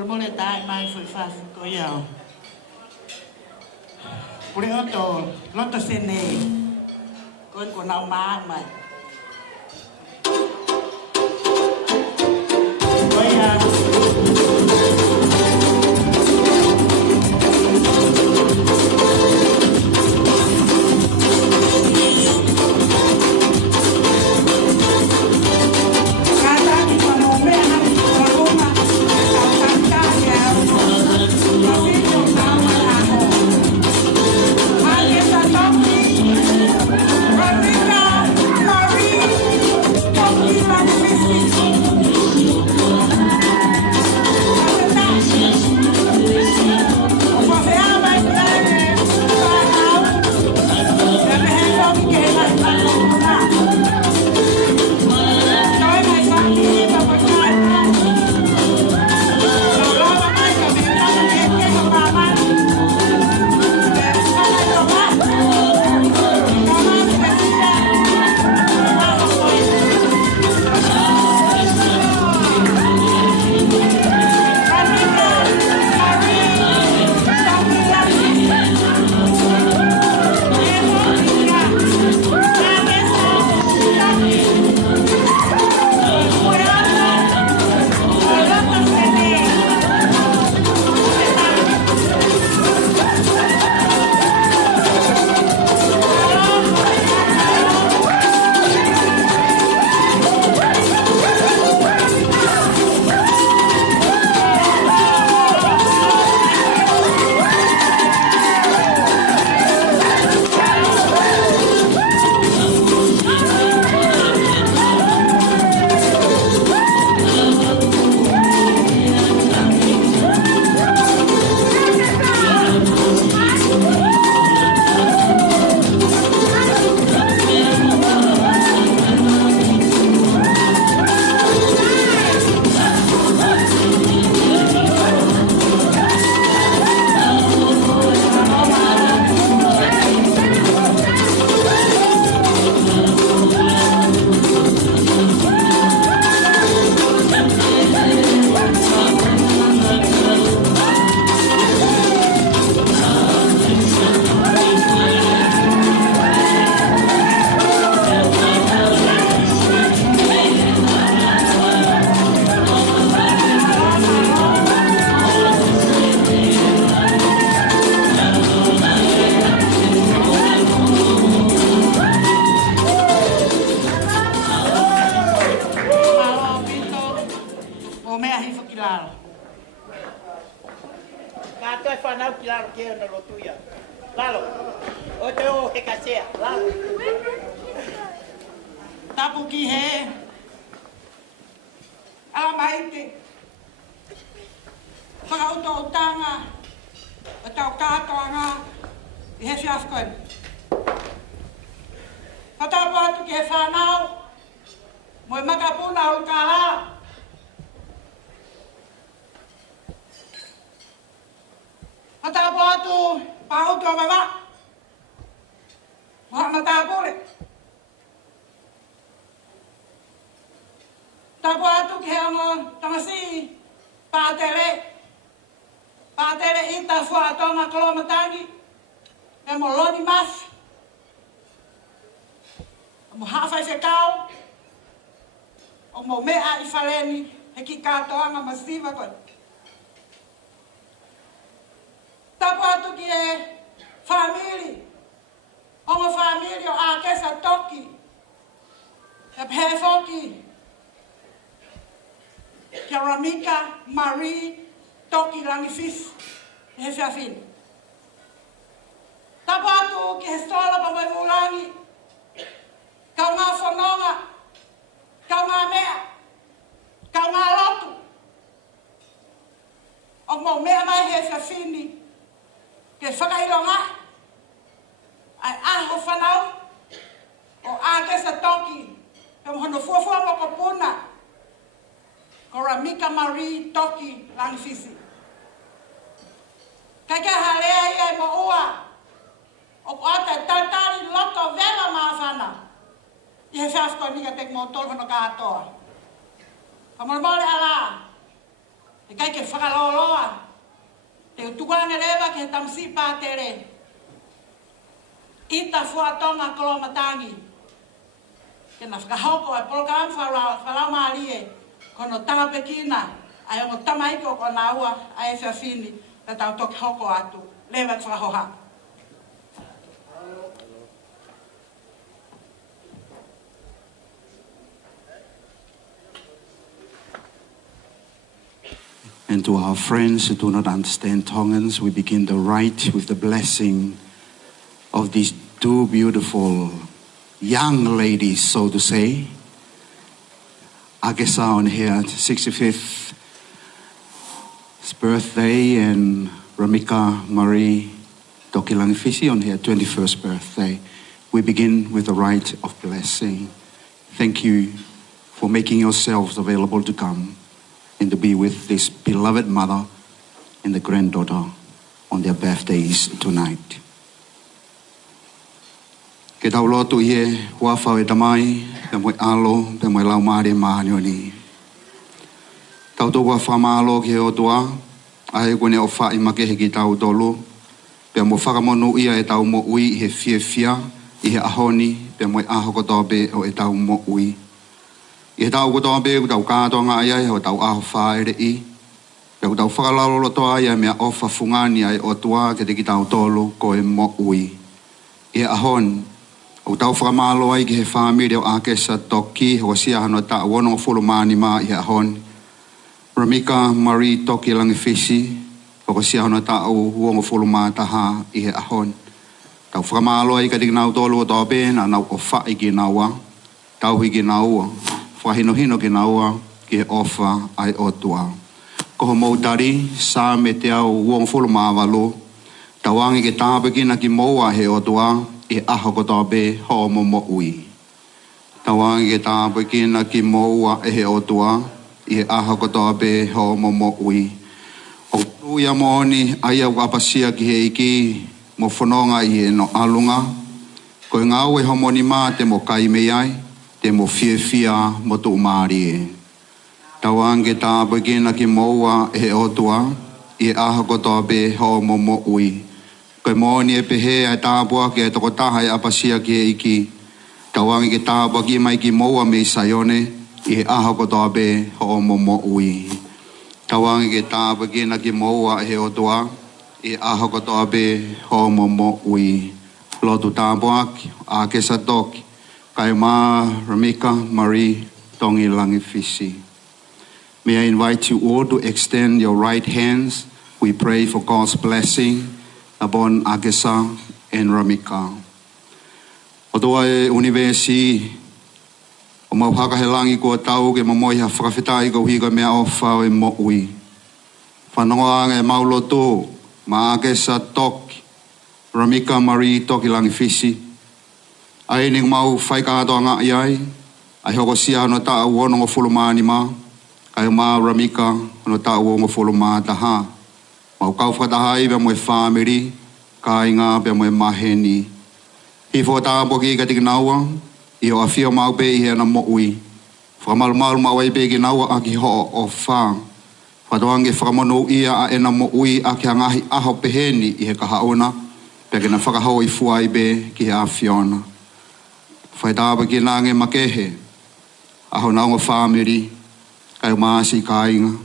mole tai mai foi faz ko iau. Pure oto loto sene. Kon ko nau ma mai. Ko iau. Rmika, Maree, Toki, Langifisi. Tapu ki he. Ala maite. Whakauto o tanga. O tau kātoanga. I he whiafkoen. Whatapu atu ki he whanau. Moi makapuna o kāra. Whatapu atu pahutu o mawa. Mohamatapure. Tapu atu ki he ango tamasi pātere. Pātere ita whaatonga kolomatangi. E mo loni mas. E mo hawhai se kau. O mo mea I whaleni he ki kātoanga masiva kon. Tapu atu ki he whamiri. Ongo whamiri o Akesa Toki. E pēwhoki. Kia Rmika, Maree, Toki, Langifisi, he whiawhini. Tapu atu ki he stola pa mai ulangi. Kau ngā whanonga, kau ngā mea, kau ngā Latu. O mo mea mai he whiawhini, ke whakaironga. Ai aho whanau, o Akesa Toki, e mohono fuafua mo kopuna. Ko Rmika, Maree, Toki, Langifisi. Kai kia halea ia I mo ua. O ko ata tautari loto vela maa whana. I he whiafko nika tek mo tolhono kātoa. Ka mole ala. E kai ke whakaloloa. Te utuanga rewa ke tamsi pātere. Ita fuatonga kolomatangi. Ke na whakahoko e program whalau Maree. Kono tanga pekina. Ai o tamaiko ko na ua ai Festive. Ka tau toki hoko atu. Lewa te whakahoha. And to our friends who do not understand Tongans, we begin the rite with the blessing of these two beautiful young ladies, so to say. Akesa on her 65th birthday and Rmika, Maree, Toki, Langifisi on her 21st birthday. We begin with the rite of blessing. Thank you for making yourselves available to come and to be with this beloved mother and the granddaughter on their birthdays tonight. Ke tau lotu ie huawhau e tamai, pe moe alo, pe moe lau Maree mahanioni. Tau tō kua whamalo ke o tua, ahe kone o whai makehe ki tau tolu, pe mo whakamonu ia e tau mo ui he fia, i he ahoni, pe moe aho kotobe o e tau mo ui. I he tau kotobe ku tau kātonga ai ho tau aho whaere i, pe ku tau whakalalo toa ia mea ofa fungani ai o tua ke te ki tau tolu ko e mo ui. I he ahoni, o tau whakamalo ai ki he whamiri o Akesa Toki, ho sia hano ta wono fulumani ma i he ahoni. Rmika, Maree, Toki, Langifisi, ho sia hano ta wono fulumani taha i he ahoni. Tau whakamalo ai ka te kinau tolu o toa pēna, nau o whai ki naua, tau hi ki naua, whahino ki naua, ki he ofa ai o tua. Koho moutari, sā me te au wono fulumani walo, tawangi ke tāpekina ki moua he o tua, e aho ko tabe ho mo ui. Tawangi ke tāpekina ki moua e he o tua, e aho ko tabe ho mo ui. O tuia mooni ai au apasia ki he iki, mo whanonga i e no alunga, ko e ngau e homoni mā te mo kaime ai, te mo fia mo tu Maree. Tawangi ke tāpekina ki moua e he o tua, e aho ko tabe ho mo ui. Koe mōni e pehe ai tāpua ke e toko taha e apasia ki e iki. Tawangi ke tāpua ki mai ki moua me saione i he aho ko tabe ho mo ui. Tawangi ke tāpua ki na ki moua e he o tua i aho ko tabe ho mo ui. Lotu tāpua ki Akesa Toki, kai mā Rmika, Maree, Tongi, Langifisi. May I invite you all to extend your right hands. We pray for God's blessing upon Akesa and Rmika. O toa e universi, o mau hakahelangi kua tau ke Moimoi ha whakawhitai ko hika mea o whau e mo ui. Whanonga e mau loto, ma Akesa Toki, Rmika, Maree, Toki, Langifisi. Ai ning mau whaikātoa ngā iai, ai hoko sia no ta uono ngo fulumani ma, kai ma Rmika no ta uono fulumani taha. Mau kau whatahai pe moe whamiri, ka inga pe moe maheni. Hi whotāpo ki ka tiki naua, i o a whio mau pe i hea mo ui. Whakamalu mau ai pe ki naua a ki ho o whā. Whatoange whakamono ia a ena mo ui a ki hangahi aho peheni i he kahaona, pe kena whakahau i fuai pe ki he a whiona. Whaitāpo ki nange makehe, aho naunga whamiri, kai maasi ka inga,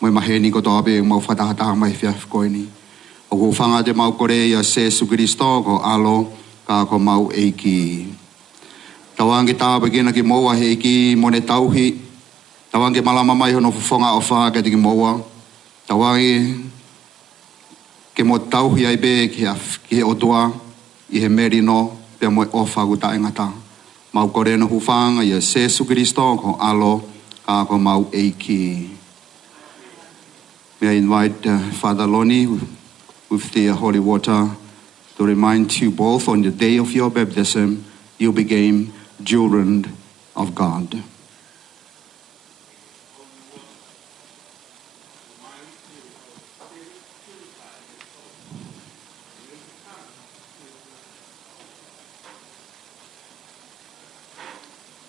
moe maheni ko toape mau whatahataha mai whiawhikoini. O ko whanga te mau kore ia Jesu Christo ko alo ka ko mau eiki. Tawangi tāpe kina ki moua he eiki mone tauhi. Tawangi malama mai hono fufonga o wha ke tiki moua. Tawangi ke mo tauhi ai be ki he otua i he merino pe moe ofa kuta ingata. Mau kore no hufanga ia Jesu Christo ko alo ka ko mau eiki. May I invite Father Lonnie with the holy water to remind you both on the day of your baptism, you became children of God.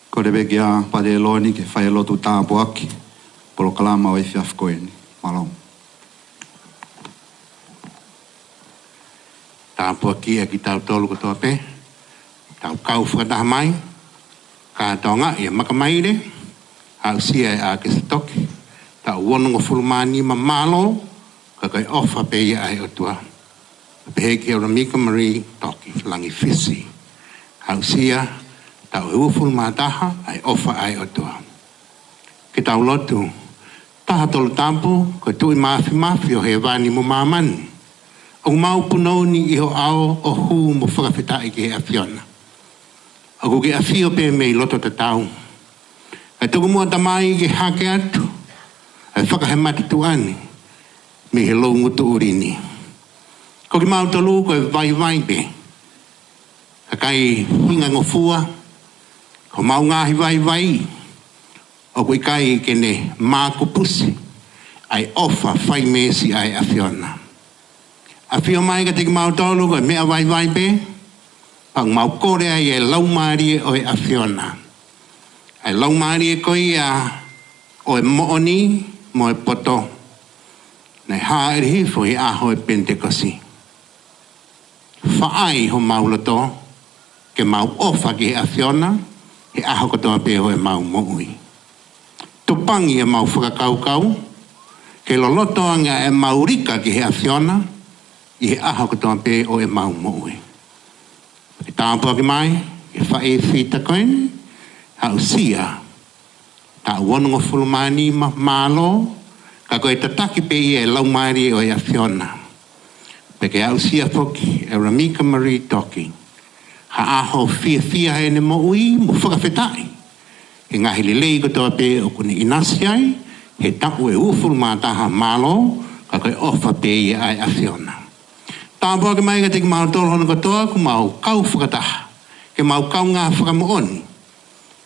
Ko rebe kia Padre Lonnie ke whai lotu tāpuaki, polo kalama o e whiawhikoeni. Malong. Tāpua kia ki tau tolu katoa pe. Tau kau whakataha mai. Ka tonga ia makamai re. Au sia e Akesa Toki. Tau wonongo fulmani ma malo. Ka kai ofa pe ia ai otua. Pehe ki Rmika Maree Toki Langifisi. Au sia tau ua fulmataha ai ofa ai otua. Ki tau lotu. Taha tolu tampu. Ko tui mafi o he wani mo mamani. O mau punou ni iho ao o hu mo whakawhitai ki he awhiona. O ku ke awhio pe mei loto te tau. E tuku mua tamai ki hake atu. E whakahe matitu ani. Me he lou ngutu urini. Ko ki mau tolu ko e vai pe. Ka kai hinga ngofua. Ko mau ngahi vai. O ku i kai kene māku pusi. Ai ofa whai mesi ai awhiona. A whio mai ka tiki mau tolu ko mea vai pe. Pang mau kore ai e lau Maree o e a whiona. Ai lau Maree koi o e mooni mo e poto. Nei haere fo i aho e Pentekosi. Whaai ho mau loto. Ke mau ofa ki a whiona. He aho katoa pe ho e mau moui. Tupangi e mau whakakau. Ke loloto anga e maurika ki he a whiona. I he aha katoa pe o e mau moe. Ki tāpua ki mai, e whae whita koen, hau sia, tā wonongo fulmani malo, ka koe tataki pe i e lau Maree o e a whiona. Pe ke au sia whoki, e Rmika Maree Toki, ha aho fia e ne moui, mo whakawhetai. He ngahi lelei katoa pe o kuni inasi ai, he taku e ufulmataha malo, ka koe ofa pe i ai a whiona. Tāpua ke mai ka tiki mau tolo hono katoa, ku mau kau whakataha. Ke mau kau ngā whakamooni.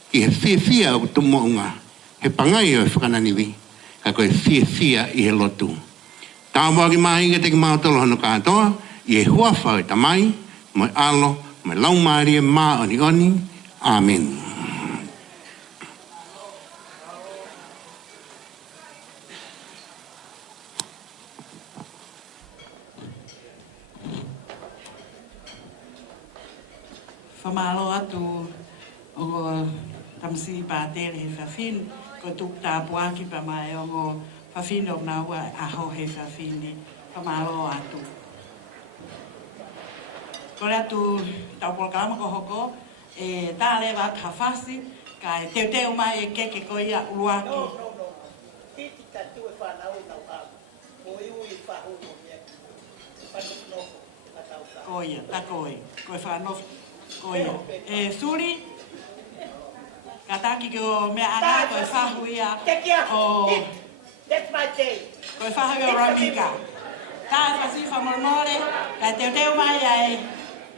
Ki he whia o tumo ngā. He pangai o e whakananiwi. Ka koe whia i he lotu. Tāpua ke mai ka tiki mau tolo hono katoa, i he huafa o e tamai, mo e alo, mo e lau Maree mā oni. Amen. Whamalo atu o tamsi pātere he whawhin, ko tuk tāpua ki pa mai o ngō whawhin o naua aho he whawhini. Whamalo atu. Kore atu taupolkama ko hoko, e tāle wa kawhasi, ka e teo mai e keke ko ia uruaki. No. Titi tatu e whanau i tau au. Mo iu i whahu mo mea. Whanofnofo a tau au. Koia, ta koe. Koe whanofo. Koia. E suri, ka taki ki o mea ana, koe whahu ia o... That's my day. Koe whahu ia o Rmika. Tā e whasi whamormore, ka teo mai ai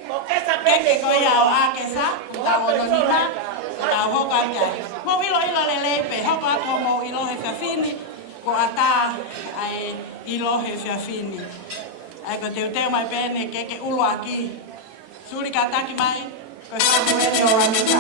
keke koe ia o Akesa, ta o Nonina, ta o hoko ai ai. Mo ilo le lepe, hoko ako mo ilo he whiawhini, ko ata ai ilo he whiawhini. Ai ko teo mai pēne keke ulu aki. Suri ka taki mai, koe whahu ere o Rmika.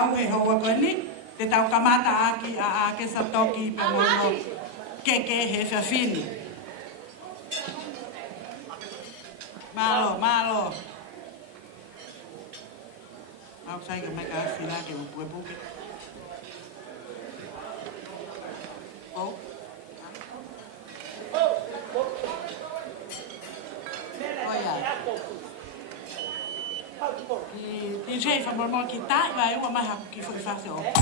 au he hoa koni, te tau kamata aki a Akesa Toki pe mono keke he whiawhini. Malo, malo. Au sai ka mai ka whina ke upue puke. Oh. Oh ya. DJ fa mormon ki tai vai ua mai haku ki foi fácil. Oh ya.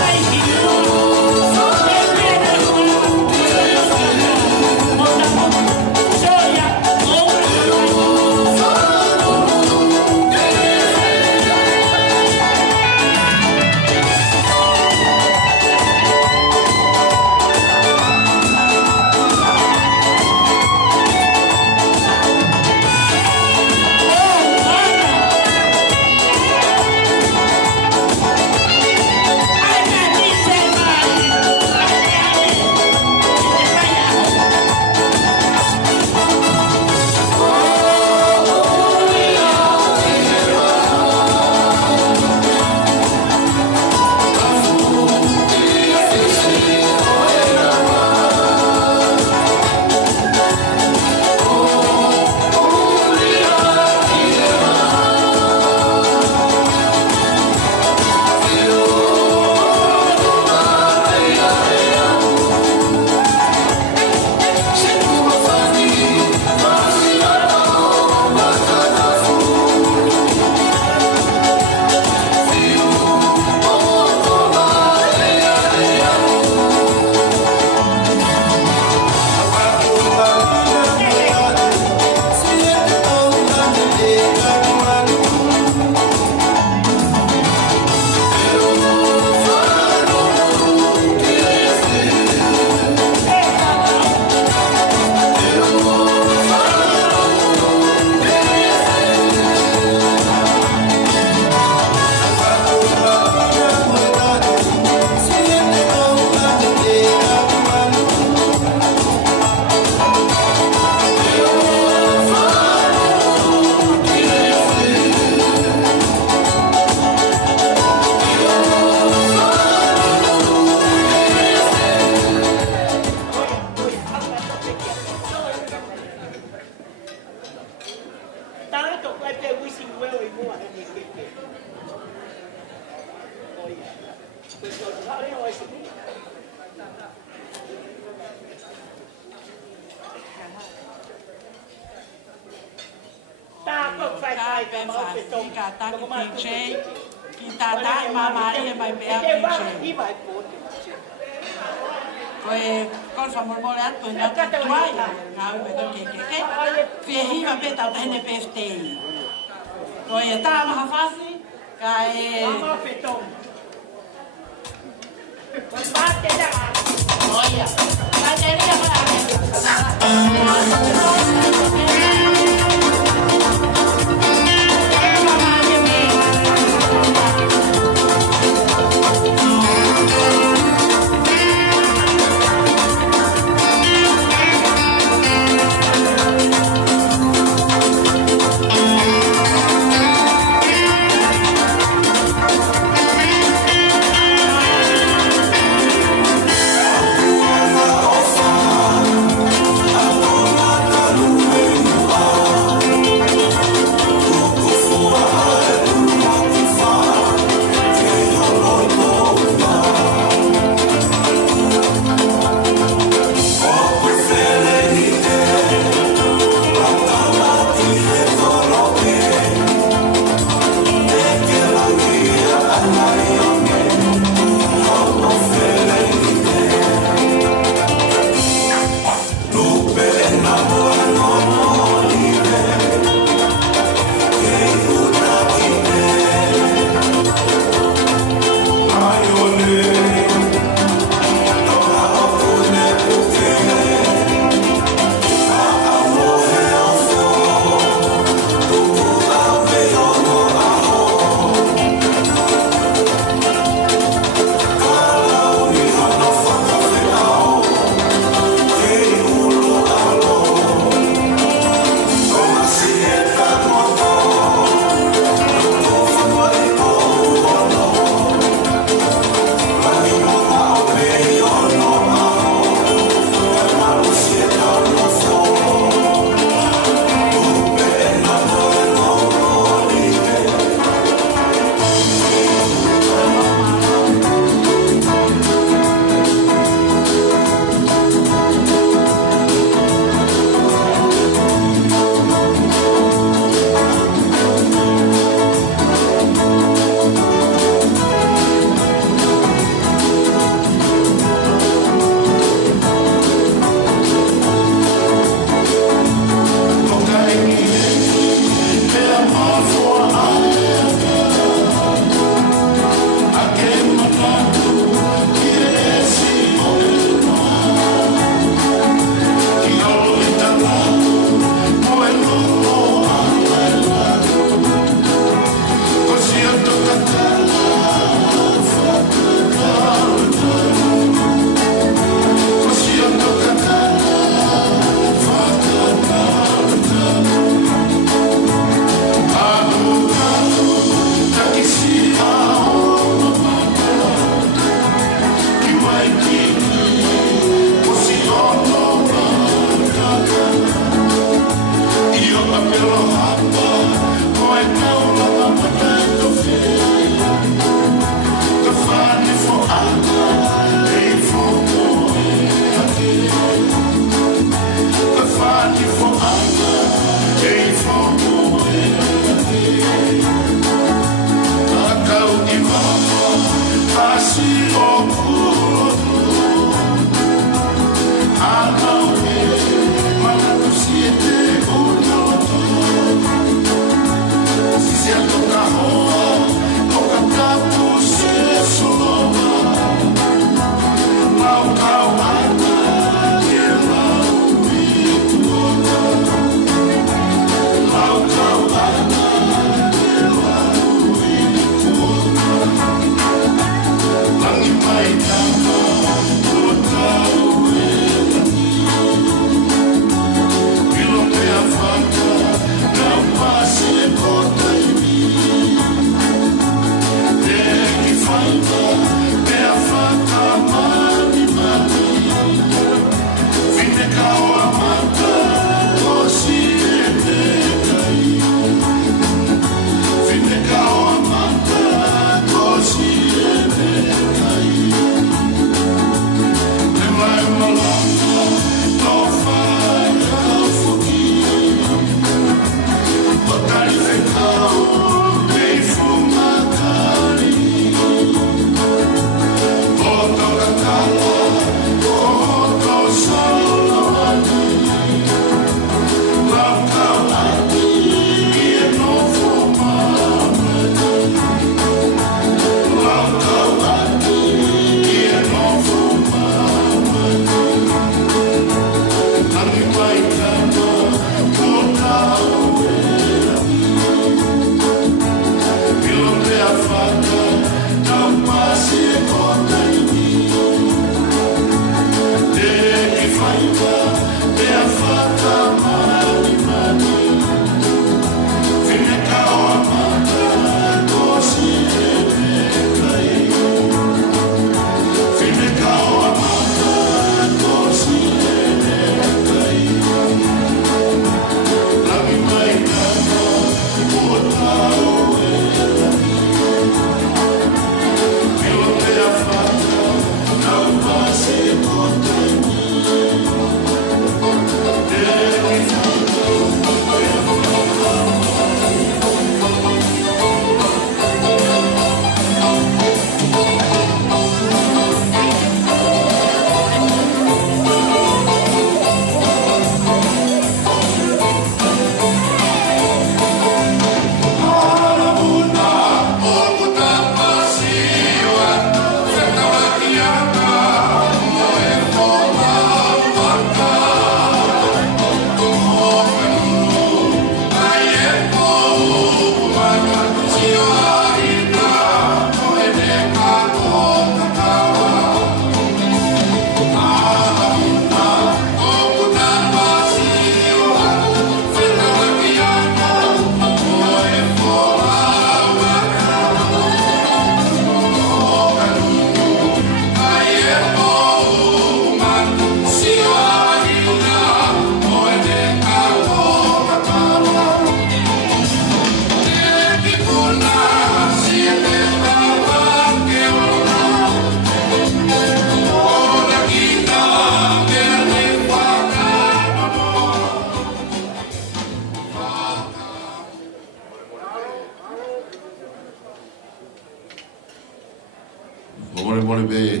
mole be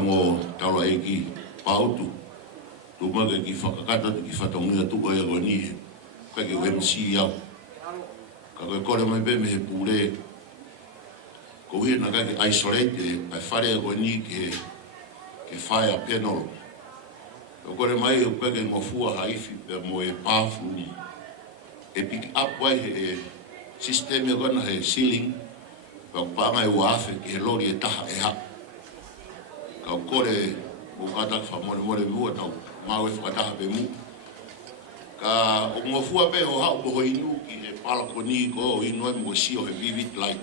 mo talo eki pautu tu maga ki fakakata ki fatonga tu oya goni ka ke MC ya ka ko mai be me pure ko hi na ka ke isolate ai fare goni ke fire panel ko mai ka ke mo fua haifi mo e pafu e pick up wai e sistema gona he ceiling ka panga e wafe ke lori e taha e ha ka kore o kata fa mo mo tau mau e whakataha pe mu ka o ngofua pe o hau po inu ki he palakoni ko o inu e mo si o he vivid light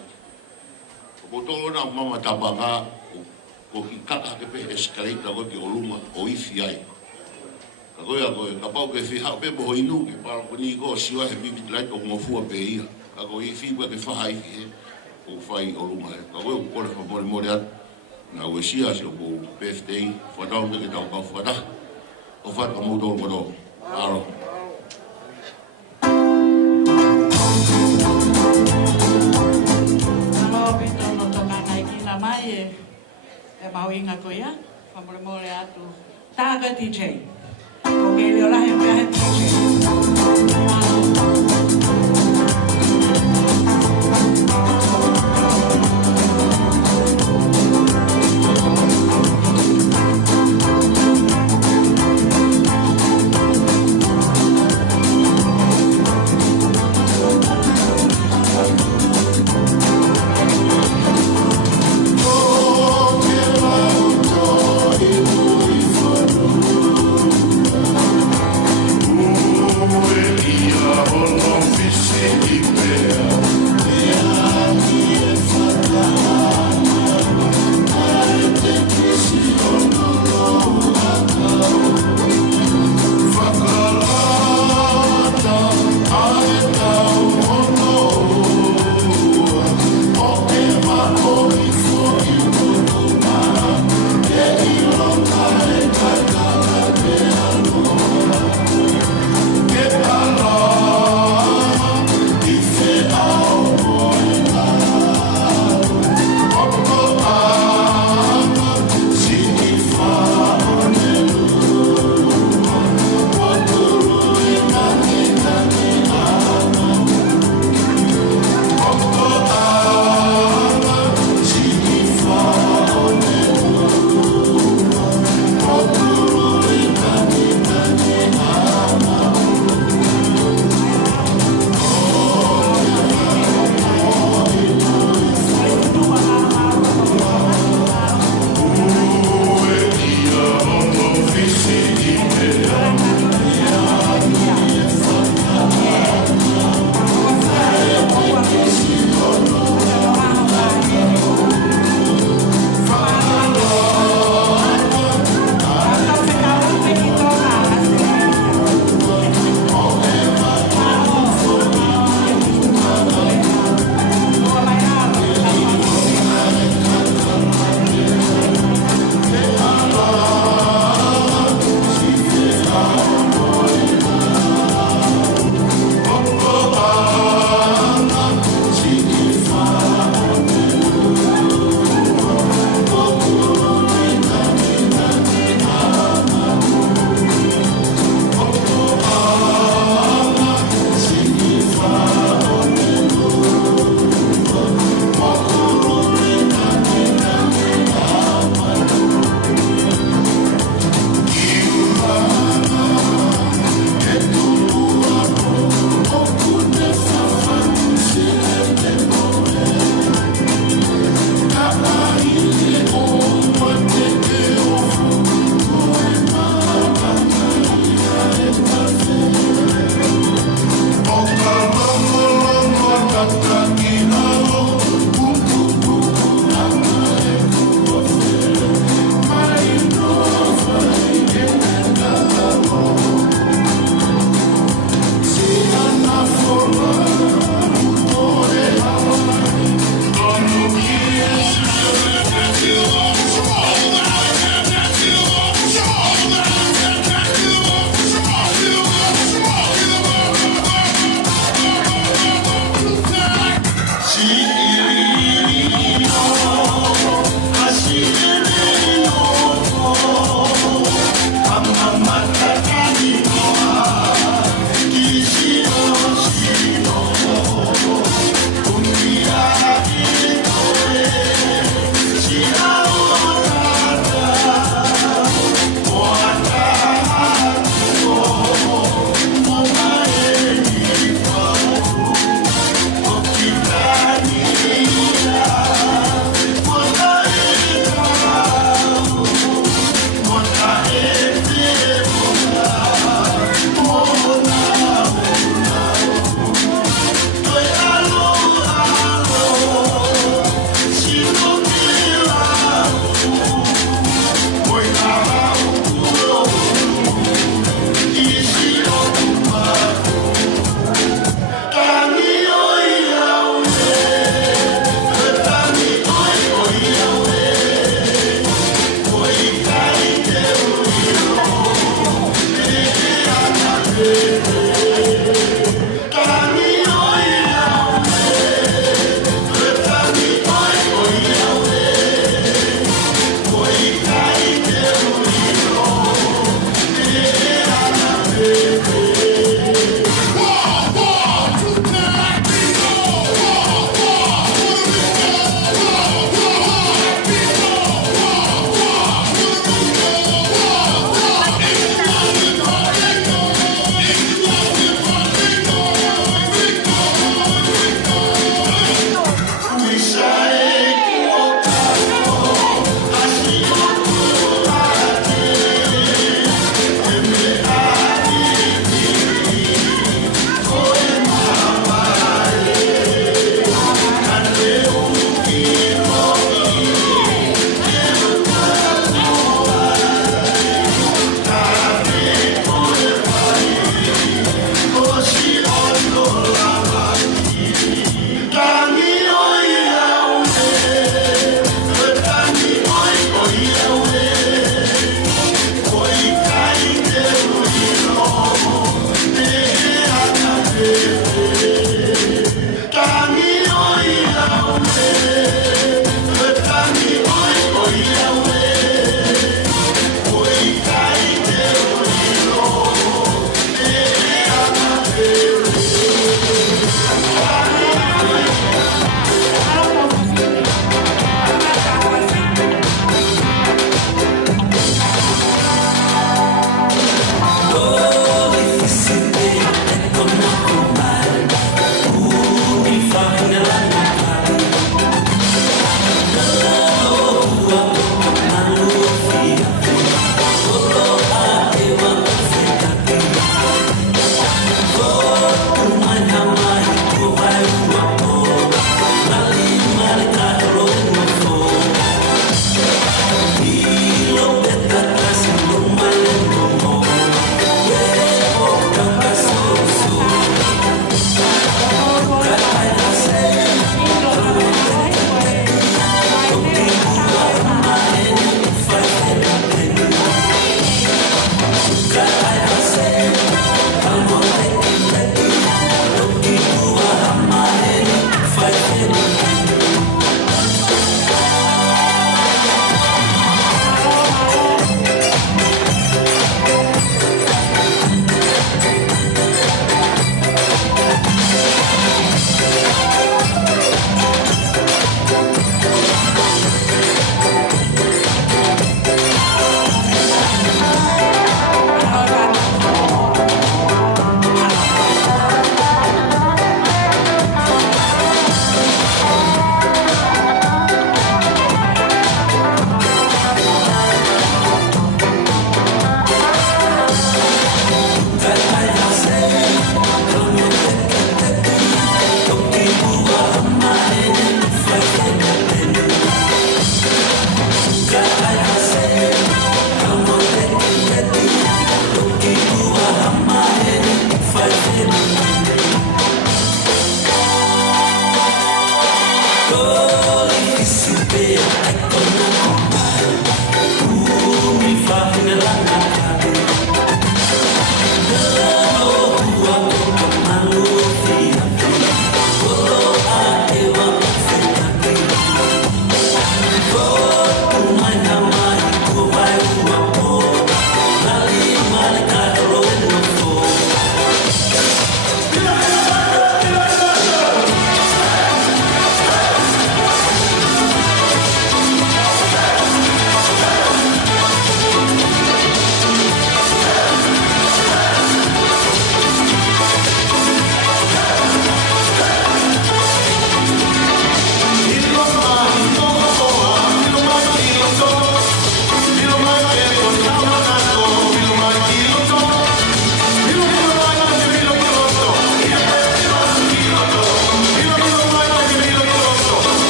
o tolo na mama tabanga o ki kaka ke pe escalator ko ki o luma o ifi ai ka koe a koe ka pau ke fi hau pe po inu ki palakoni ko o si o he vivid light o ngofua pe ia ka koe ifi kwa ke whaha ifi he o whai o luma he ka koe o kore wha more atu na o sia se o birthday whatau me ke tau kau whakataha o whata mou tōru koto. Aro. Alo, pito no toka ngai ki na mai. e mau inga ko ia, whamore mole atu. Tāga DJ. Ko ke leo lahe mea he DJ. Oh,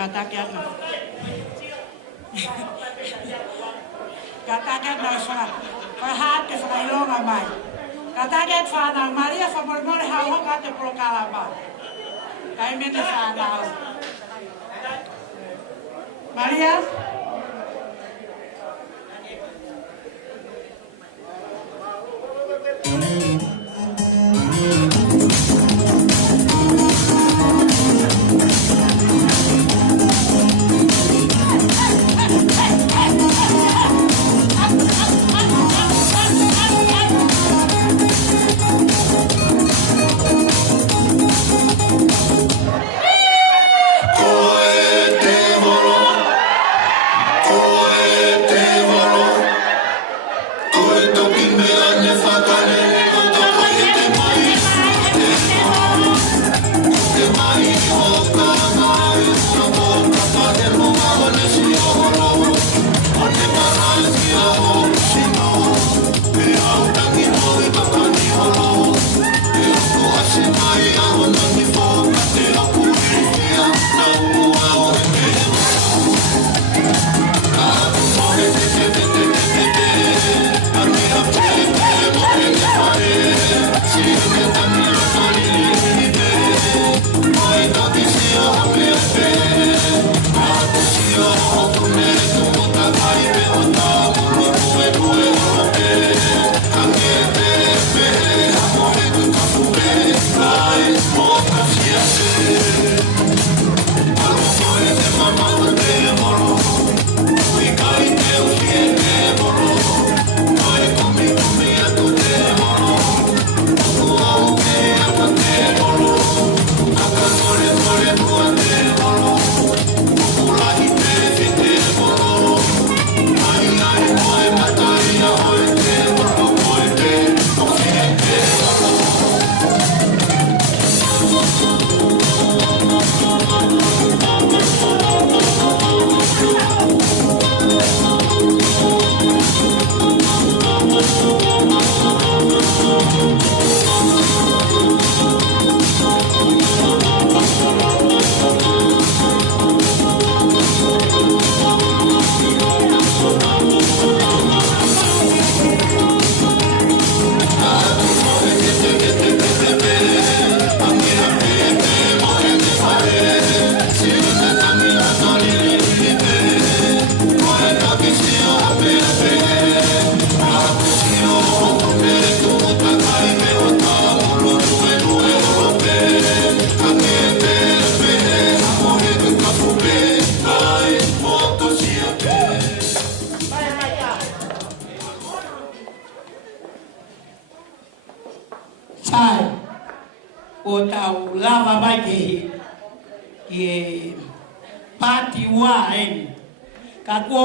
Katakan na sa pahat ke sa ilong amay. Katakan fa na Maria fa Moimoi ha ka te prokalaba. Kay mene fa na. Maria o tau lava mai ke pati wa ka ko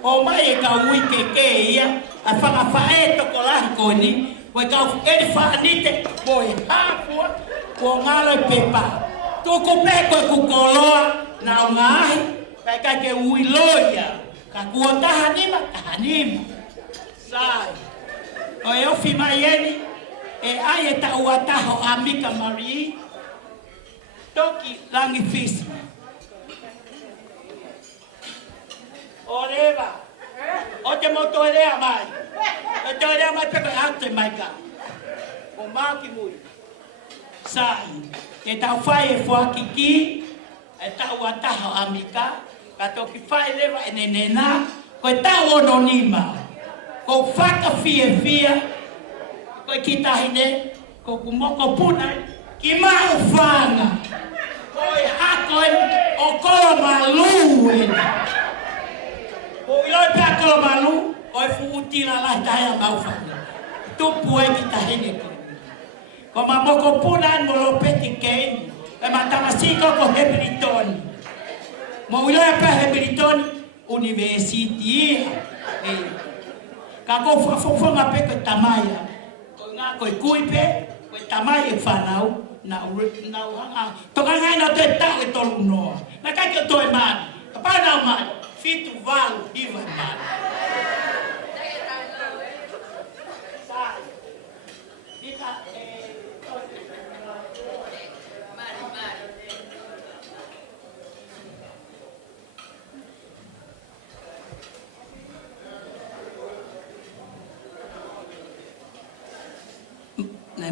o mai ka ui ke ia a whanga whae toko lahi koni ko ka e whanite ko e hapua ko ngalo pepa toko pe ko kukoloa na o ngahi ka ke ui loia ka kua tahanima sai o e ofi mai e ai e tau ataho Rmika Maree Toki Langifisi Oreva o te moto rea mai e te rea mai peko ate mai ka o maki mui sai e tau whai e whakiki e tau ataho Rmika ka toki whai lewa e nenena ko e tau ononima ko whaka fia ko kita hine ko kumoko puna ki mau fanga ko hako o kolo malu ko yo pa kolo malu ko fuutila la taya mau fanga tupu e kita hine ko mamoko puna mo lo peti ken e matamasiko ko hebriton mo yo pa hebriton university ka ko fofo ngape ko tamaya ko kuipe ko tamai e whanau na hanga toka ngai na te tau e tolu noa na kai ke toi man ka pana man fitu valu iwa man dita ม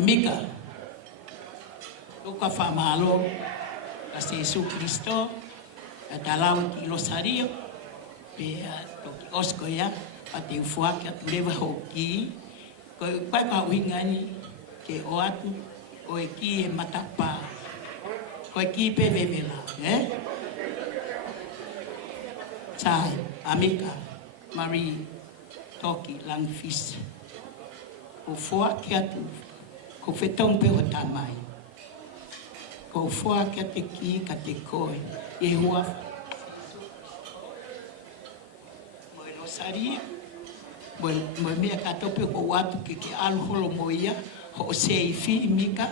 Rmika. Uka whamalo. Kasi Jesu Kristo. Talawa ki Rosario. Pe toki osko ya. Pati ufuaki atu lewa hoki. Ko pai pa wingani. Ke o atu. Ko e ki e matapa. Ko e ki pe vevela. Sai, Rmika, Maree, Toki, Langifisi. Ko fua ki atu, ko whetong pe o tamai. Ko fua ki ate ki ka te koe, e hua. Moe Rosario, moe mea katope ko watu ke alholo moia, ho o se i fi Rmika,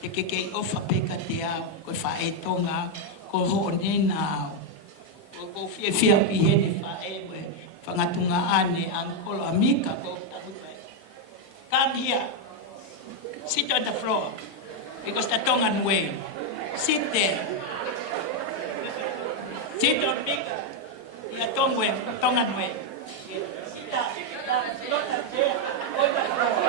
te ke ofa pe ka te au, ko whaetonga, ko ho nena au. Ko fia pihene fae we whangatunga ane angkolo Rmika ko tahutai. Come here. Sit on the floor. Because the Tongan way. Sit there. Sit on Rmika. The Tongan way. Sit down. Not there. On the floor.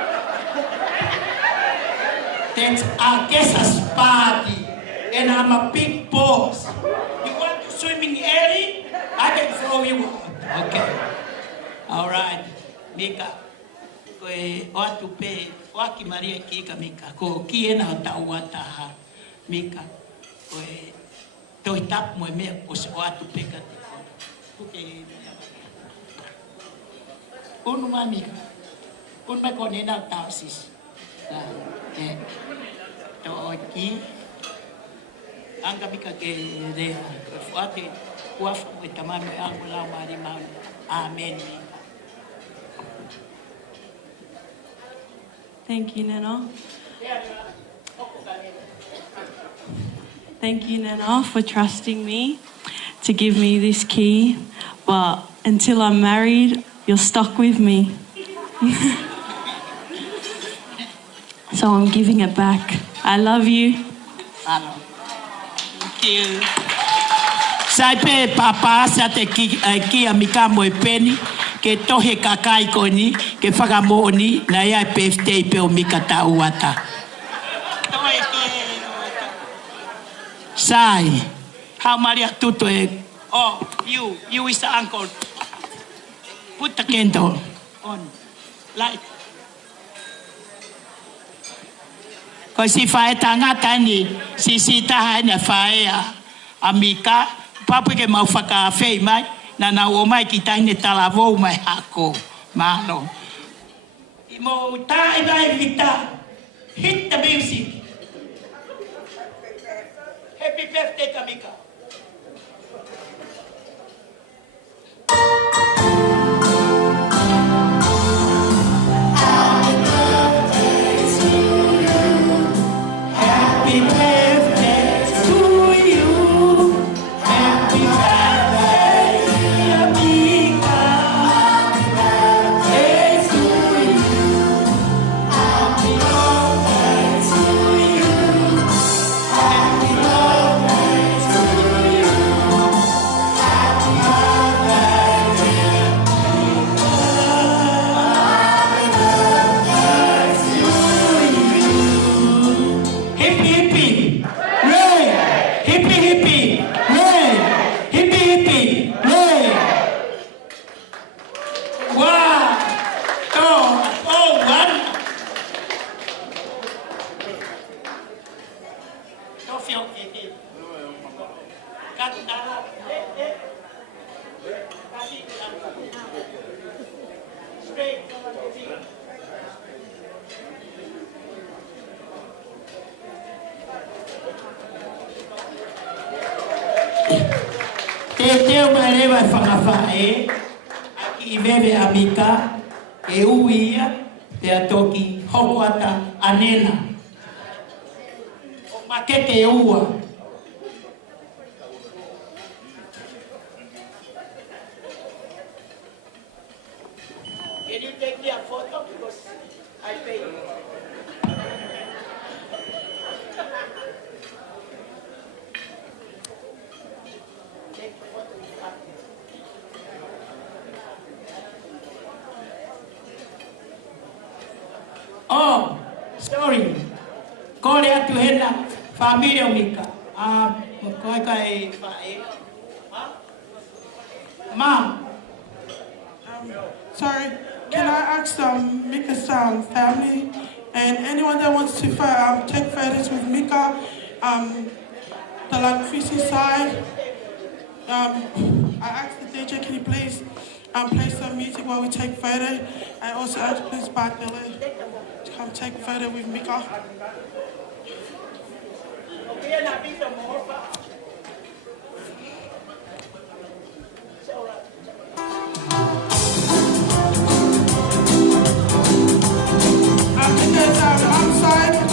That's Akesa's party. And I'm a big boss. You want to swimming area? I can throw you out. Okay. All right. Mika. Koe oatu pe waki Maree ki ka Mika. Ko ki ena o tau ataha. Mika. Koe toi tap mo mea ko se oatu pe ka te ko. Kuke unu ma Mika. Unu ma ko nena tau sis. Toki. Anga Mika ke rea. Fuate kuafa mo tamame ang wala marimang. Amen. Thank you, Nana. Thank you, Nana, for trusting me to give me this key. But until I'm married, you're stuck with me. So I'm giving it back. I love you. Thank you. Saipe papa sa te ki Rmika mo e peni ke tohe kakai ko ni ke whakamo ni na ia Festive pe o Rmika ta uata. Sai, how Maria tuto e oh you is the uncle. Put the candle on. Light. Ko si fae tangata ni si taha na fae Rmika papa ke mau whakawhei mai, na o mai ki taine talavou mai hako, malo. I mo tae mai vita, hit the music. Happy birthday, Rmika. Happy birthday to you. Happy birthday, Rmika. Happy birthday to you. Happy birthday to you. Happy birthday to you. Happy birthday, dear Rmika. Happy birthday to you. Hippie, hippie, hooray! Hippie, hippie, hooray! Hippie, hippie, hooray! One, one. Don't feel it. Cut down. Straight. Teu Maree vai whakawhae, aki I vewe Rmika, e uia, te atoki hokoata anena. O makete e ua. Can you take me a photo? Because I pay you. Take a photo with Latu. Oh, sorry. Kore atu hena familia Rmika. Koe kai whae. Mom. Sorry, can I ask Mika's family and anyone that wants to take photos with Mika, the Langifisi side, I asked the DJ, can you please play some music while we take photo? I also asked please Paula to come take a photo with Mika. Mika's outside.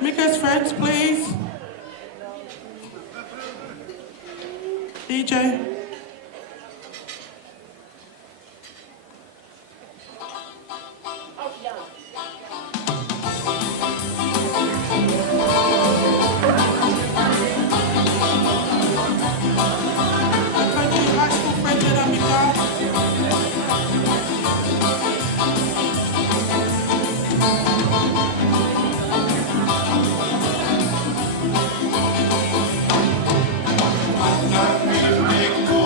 Mika's friends, please. DJ. Make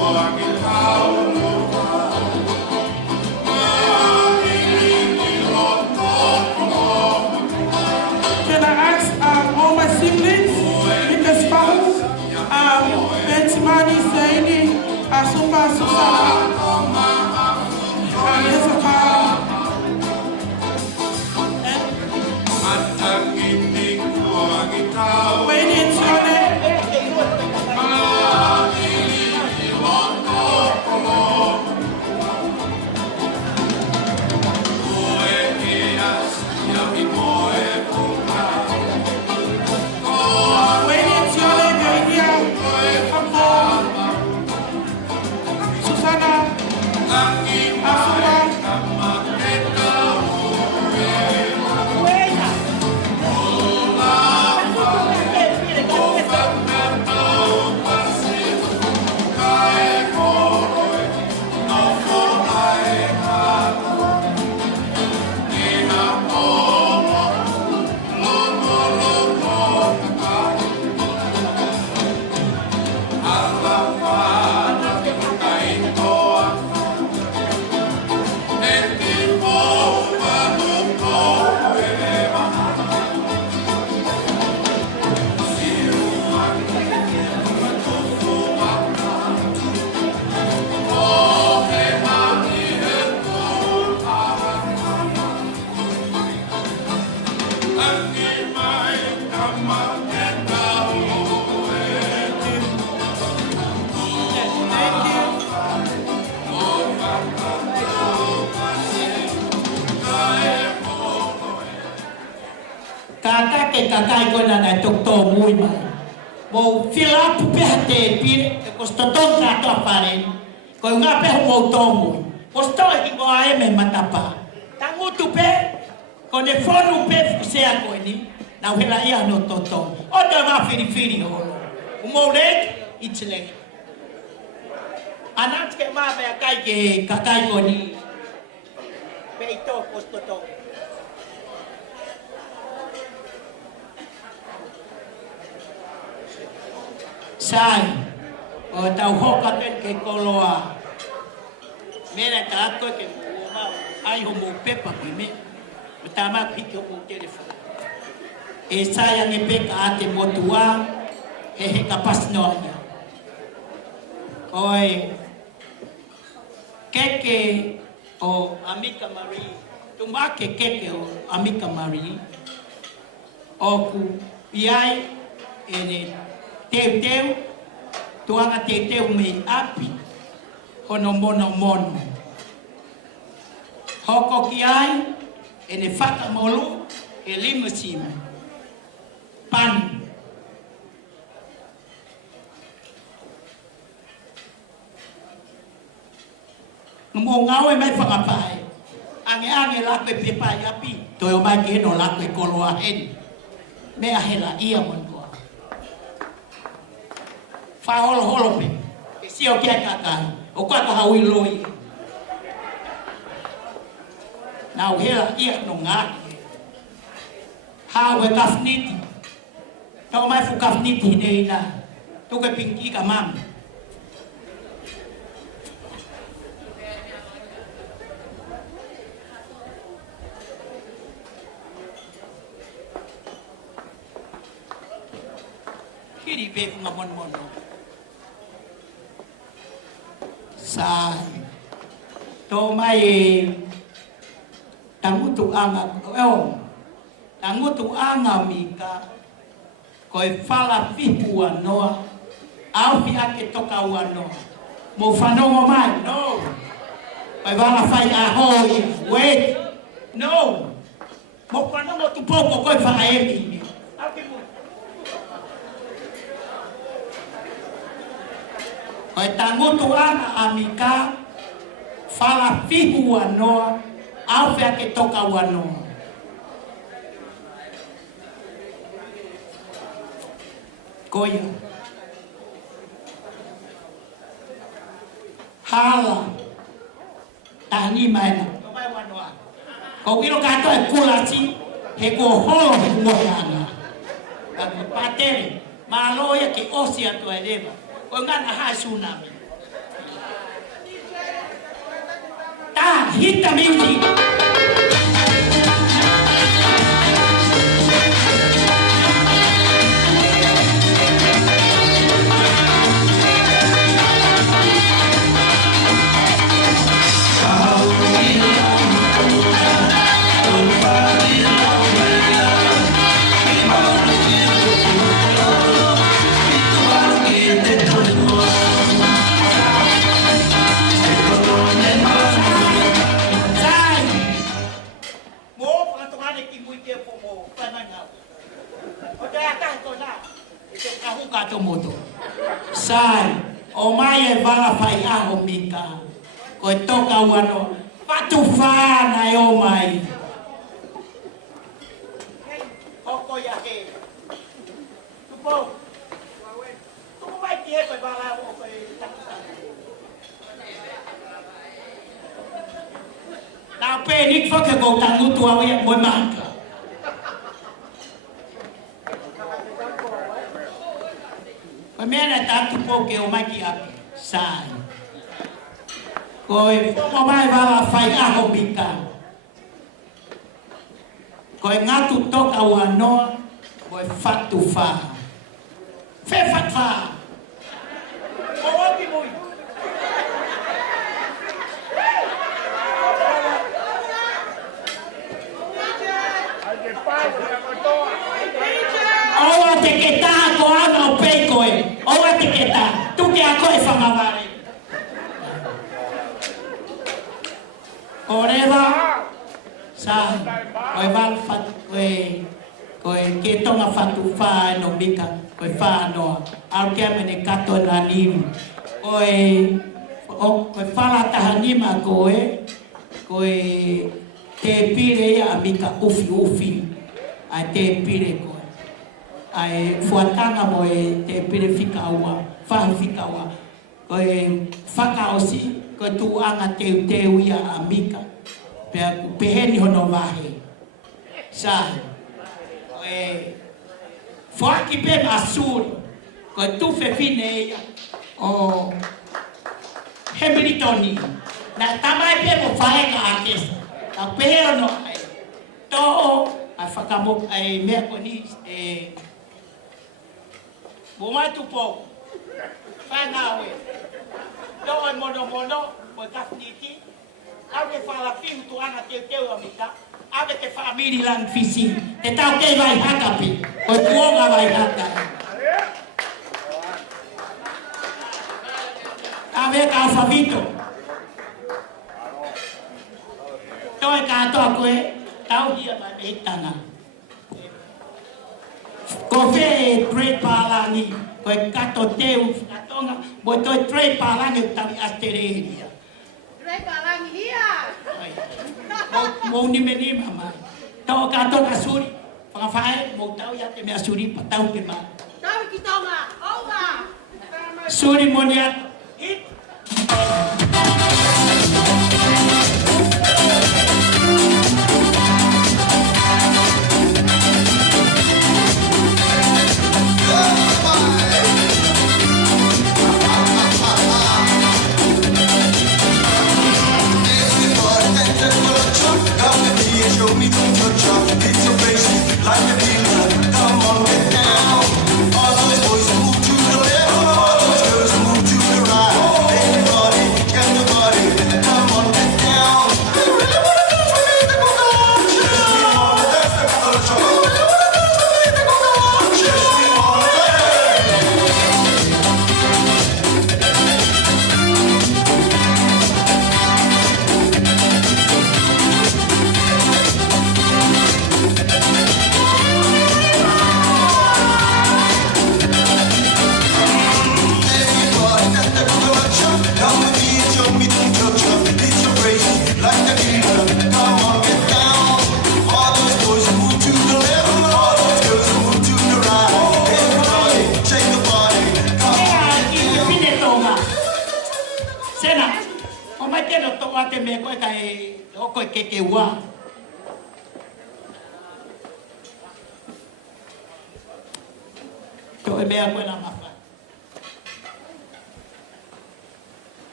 Tony, Saini, Asumba, Susana, kakai ko na na tokto Moimoi. Mo fila pu pehte pin ko stotong trato parin. Ko nga pe mo tomo. Ko sto ki ko ai me matapa. Tangu tu pe ko ne fonu pe se ko ni. Na hela ia no toto. O da ma firi ho. Mo le itle. Anat ke ma be kai ke kakai ko ni. Pe ito ko stotong. Sai, o tau hoka ten ke koloa. Mera tato ke mua ai ho mo pepa ko me. Tama piki ho telefone. E sai ane peka ate motua he kapas noia. Oi. Keke o Rmika Maree. Tumake keke o Rmika Maree. Oku iai ene Teu, tuanga teu me api, hono mono. Hoko ki ai, ene whaka molu, e limusima. Pan. Ngamo ngawe mai whakapai. Ange lakwe pepai api, toi o mai keno lakwe koloa hen. Mea hela ia mon. Fa holo pe e si o kia kakai o kwa ka haui loi na o hela ia no nga ha we kafniti to mai fu kafniti nei na to ka pinki ka mam kiri be ngamon mono sa to mai tangutu anga mika ko e fala fihua noa au fi ake toka ua noa mo whanongo mai no pai wala fai a hoi wait no mo whanongo tu poko ko e whaemi Oi tangutu ana Rmika fala fihu anoa au fe ake toka wanoa. Koia. Hala. Tani maina. Tomai wanoa. Kau ilo kato e kulati he ko holo he kuohana. Kami patere maloya ke osia to eleva. Ngana ha tsunami. Ta hita music. moto. Sai, o mai e wala pai aho mika. Koe toka wano, patu whāna e o mai. Oko ia he. Tupo. Tupo mai ki he koe wala o koe takusana. Nā pē nik whake kou tangutu au ia moe maka. Koe mea na tātu pō ke o mai ki api. Sai. Koe whonga mai wala whai aho mika. Koe ngatu toka ua noa, koe whatu wha. Whe whatu wha. Ko oki mui. Oa te ke tā ko ana o pei koe. Oa te ke tā. Tuke a koe whamaware. Koreva. Sa. Koe wal whatu koe. Koe ke tonga whatu wha no mika. Koe wha noa. Au kia mene kato na nimu. Koe whala taha nima koe. Koe te pire ia mika ufi ufi. Ai te pire koe. Ai fuatanga mo e te pire whika aua. Whahu whika aua. Koe whakaosi. Koe tuanga teu teu ia a mika. Pea peheni hono wahe. Sahi. Koe whaki pe masuri. Koe tuwhe whine ia. O Hemilitoni. Na tamai pe mo whaenga Akesa. Na pehe ono ai. To'o. Ai whakamok ai mea koni. Bumai tupo. Whanawe. To'o ai mono mono. Koe kafniki. Au te whala whiu tu ana teu teu amita. Ave te whamiri Langifisi. Te tau kei vai hakapi. Koe kuonga vai haka. Ave ka alfavito. Toi katoa koe. Tau hia mai meitanga. Ko fe tre palangi. Koe kato teu katonga. Mo toi tre palangi o tavi astereria. Tre palangi hia. Mo ni meni mama. Tau kato kasuri. Pangafai mo tau ya te mea suri patau ke ma. Tau ki tonga. Owa. Suri moniat. Hit.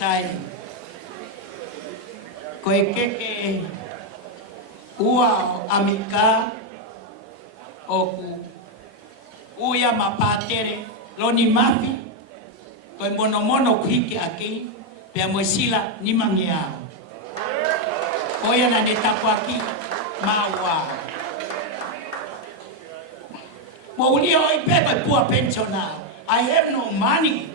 Sai. Koe keke ua amika oku uia mapatere loni mapi koe mono mono kuhike aki pea moesila ni mangiao. Koe na ne tapu aki maua. Mo uli oi pepe pua pensional. I have no money.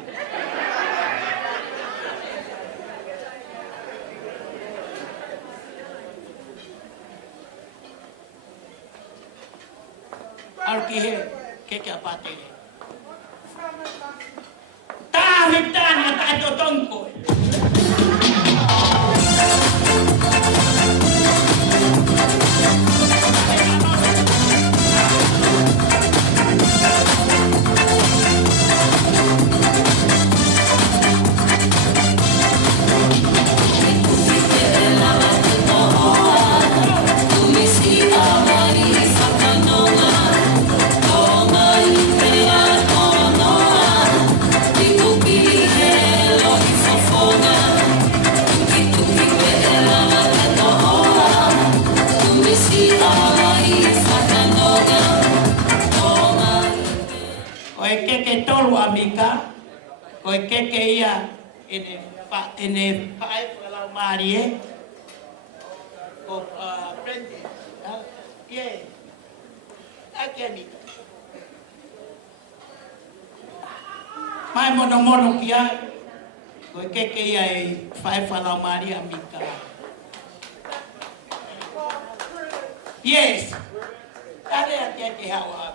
Alkihe, keke apate. Tahitana tato tongko. Rmika, koi keke ia ene pae kalau Maree, ko prende, ye, Akemika. Mai mono kia, koi keke ia e pae kalau Maree Rmika. Yes, ada keke hawa.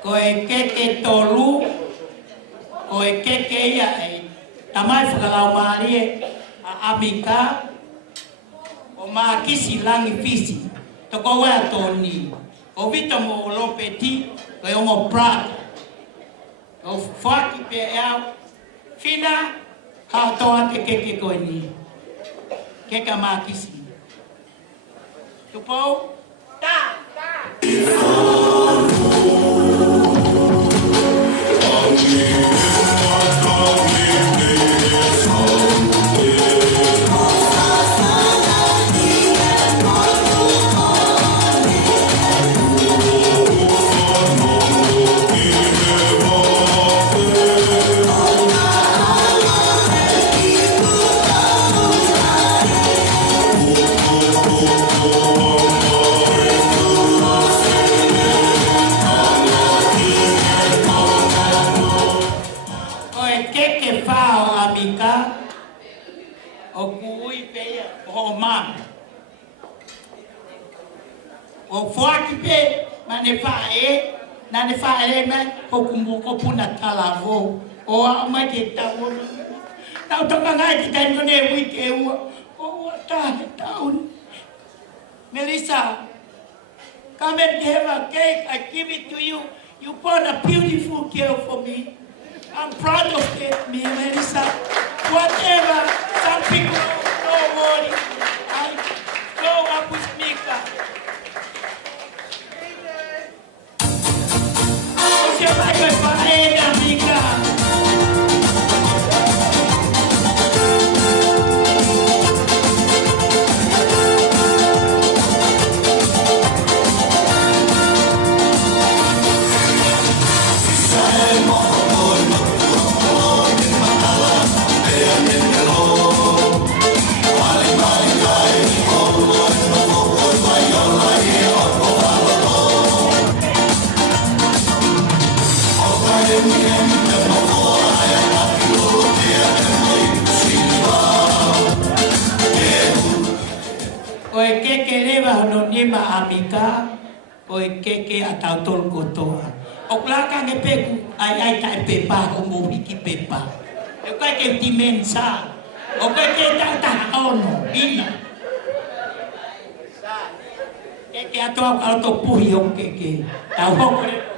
Koe keke tolu, koe keke ia e tamai whakalau Maree a Rmika o Makisi Langifisi. Toko wea tōni. O vita mo lopeti, koe ongo prat. O whaki pe eau, whina, hao toa te keke koe ni. Keka Makisi. Tupou? Ta! O fuaki pe na ne fae me o kumbuko puna talavo o a mai ke tawo tau toka ngai ki tai no ne wiki e o ta taun Melissa, come and have a cake. I give it to you. You bought a beautiful cake for me. I'm proud of it, me, Melissa. Whatever, some people don't worry. I grow up with Mika. Você vai levar ele, amiga. Oe keke lewa hono nima Rmika, oe keke atau tol kotoa. O klaka nge peku ai tai pepa o mo wiki pepa. E kai ke dimensa. O kai ke tata ono ina. Keke atau auto puhi o keke. Tau hokore.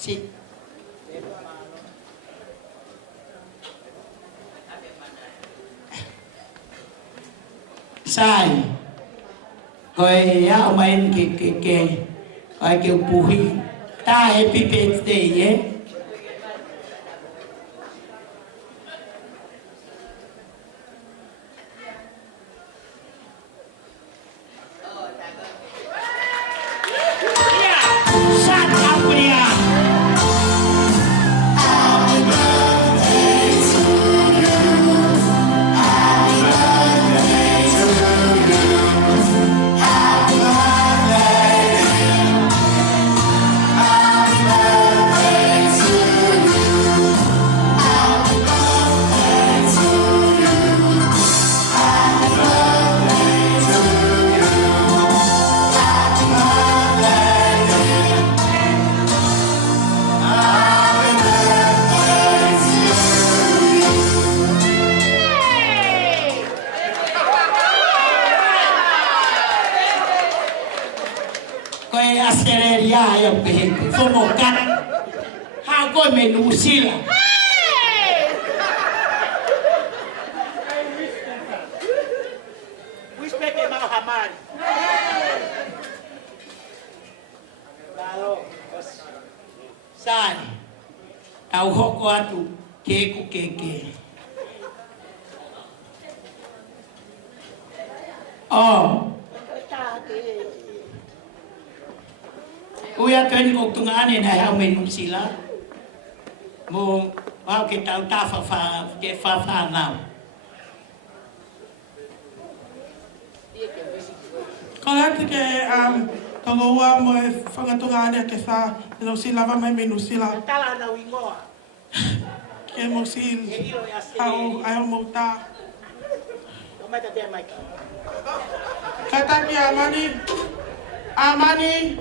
Si. Sai. Koi ya main ke. Ai ke puhi. Ta happy birthday ye. Menusila. Wispeke mau hamari. Sai. Au hoko atu keku keke. Oh. Uya tweni kok tungane na ha menusila. Mo mau ke tau ta fa na. Kalati ke taloa mo whangatungane ke sa no sila mai menusila. Tala na wingoa. Ke mo sil au mo ta. No mai ta mai. Kataki amani.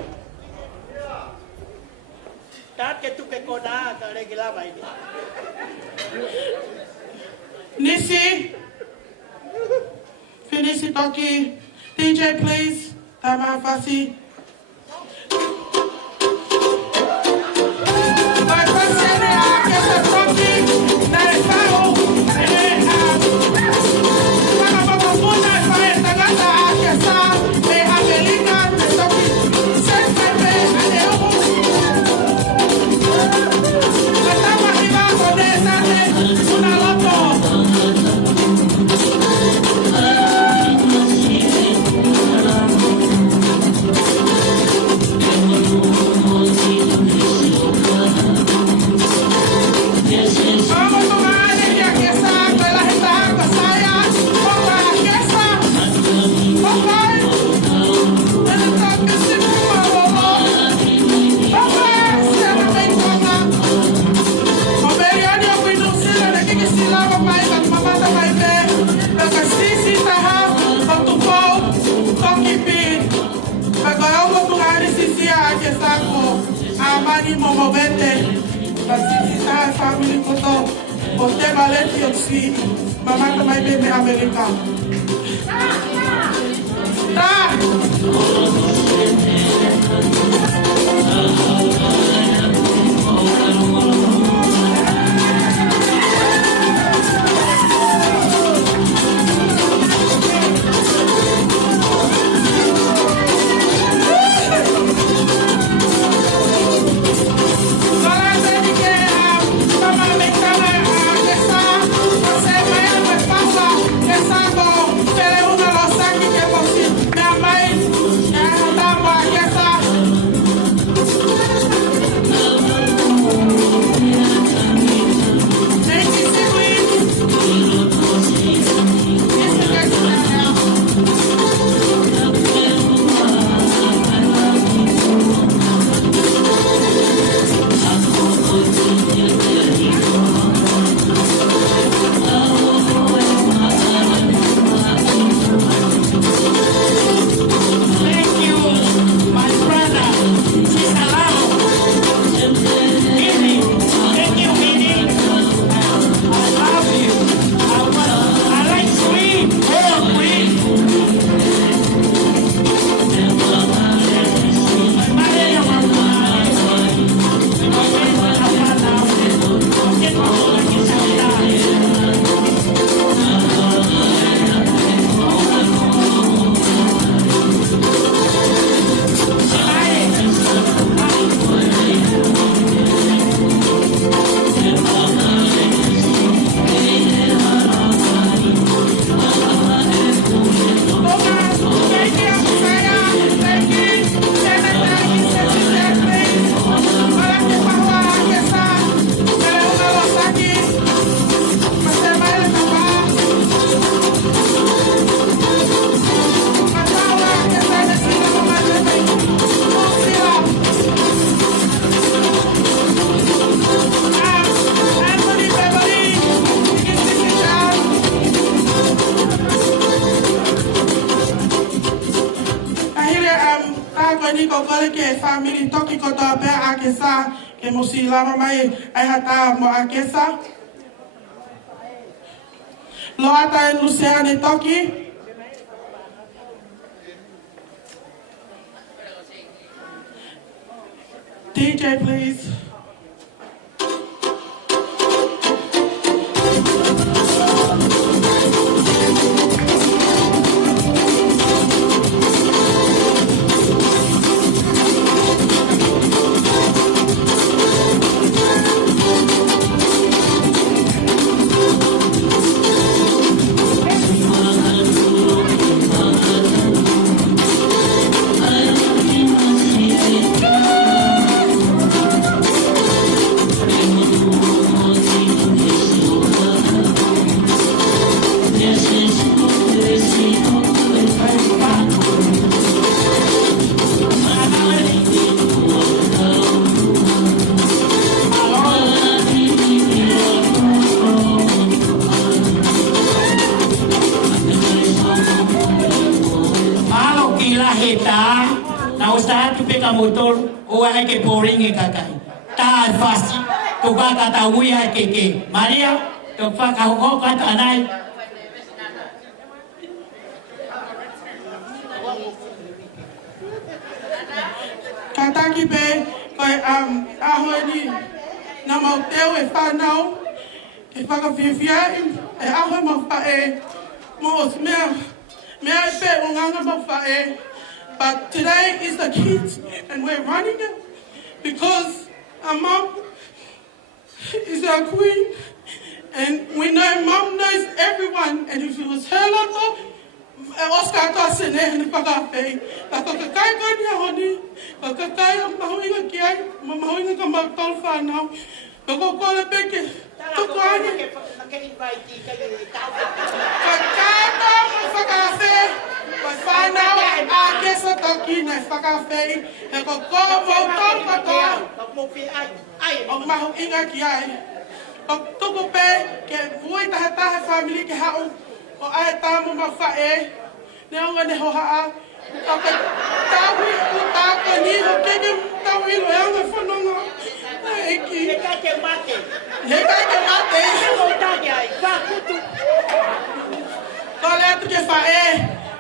Take tu ke kona ka regila vai. Nisi. Finish Toki. DJ please. Tama fasi. Vai fazer Akesa Toki. Na espao. Para babona vai tagata Akesa. Me Angelica Toki. Sempre adeu. Una loto. Vamos tomar que Akesa pela retaca saia. Vamos Akesa. Vamos. Ele tá pensando amani momovete basisi sa family koto pote valenti oksi mama to mai bebe America ta Paula, Akesa, ke mo si lava mai ai hata mo Akesa. Lo ata e Luciane Toki. DJ, please. motor o ai ke boring e kakai ta fasi to ka kata ui ai ke Maria to fa ka ho kata nai kata ki be kai a honi na mau teu e fa nau e fa ka fifia e a ho mo fa e mo me I say unganga mo fa e. But today is the kids, and we're running it because our mom is our queen, and we know mom knows everyone. And if it was her Latu, Oscar Tosin and Pagafe, Pakakai Gonia Honi, Pakakai Mahoinga Kiai, Mahoinga Kamatolfa now, the Coca Becky, Tukani, but find out Akesa Toki na Fakafe, and go vote of Mahoinga Kiai. But Tokope can avoid the family Kahao or I tamu mafae. Now when the Hoha, Tawi, Utaka, Niho, Kegim, Tawi, Loyanga Fonongo. Thank you.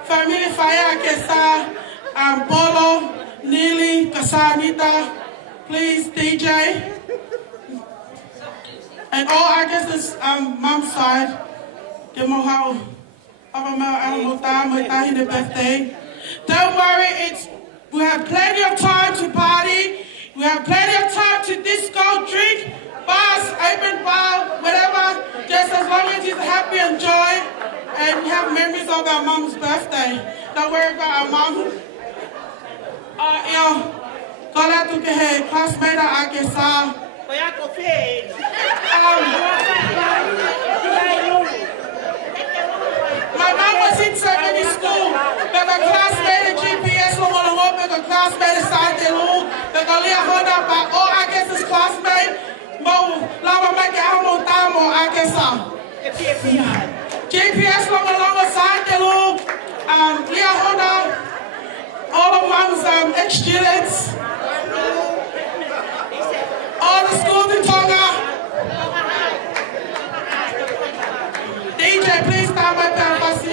Family Fire Akesa, Paula, Neely, Kasanita, please DJ. And all Akesa's mom's side, give them how the birthday. Don't worry, we have plenty of time to party. We have plenty of time to disco, drink, bars, open bar, whatever. Just as long as you're happy and joy, and we have memories of our mom's birthday. Don't worry about our mom. Latu classmate Akesa. My mom was in secondary school. But a classmate at GPS, a classmate at Santelu, the Galia Honda, but all Akesa's classmate, Mo, Lava Maka Amo Tamo, Akesa. GPS Longa Santelu, Lia Honda, all of mom's ex-students, all the schools in Tonga. DJ, please start my purpose.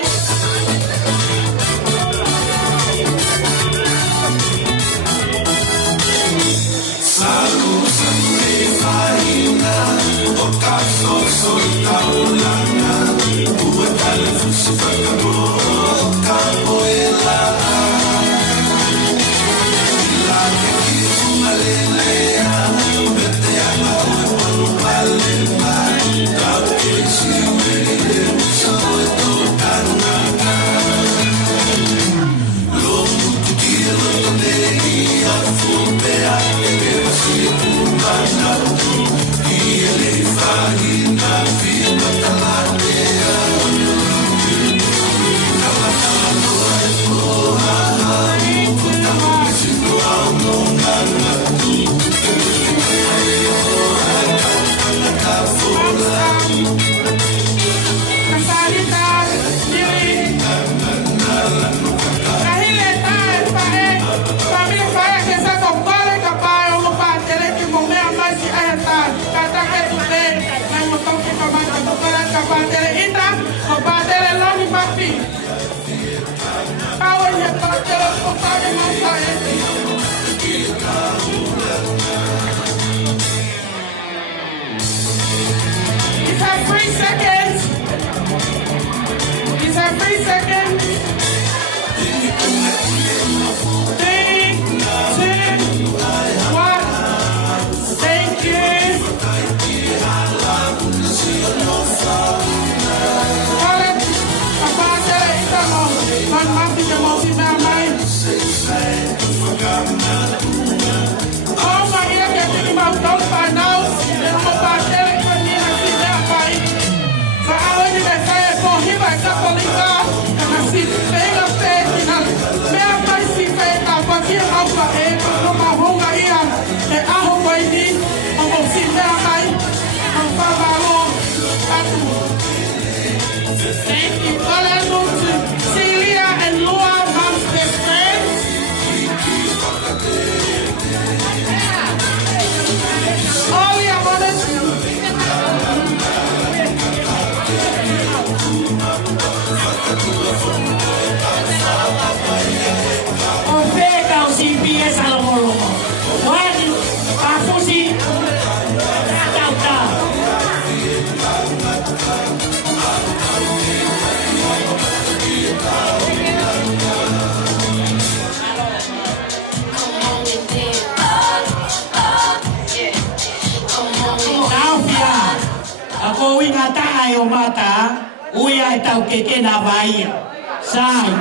ai o mata, uia e tau keke na vaia. Sai.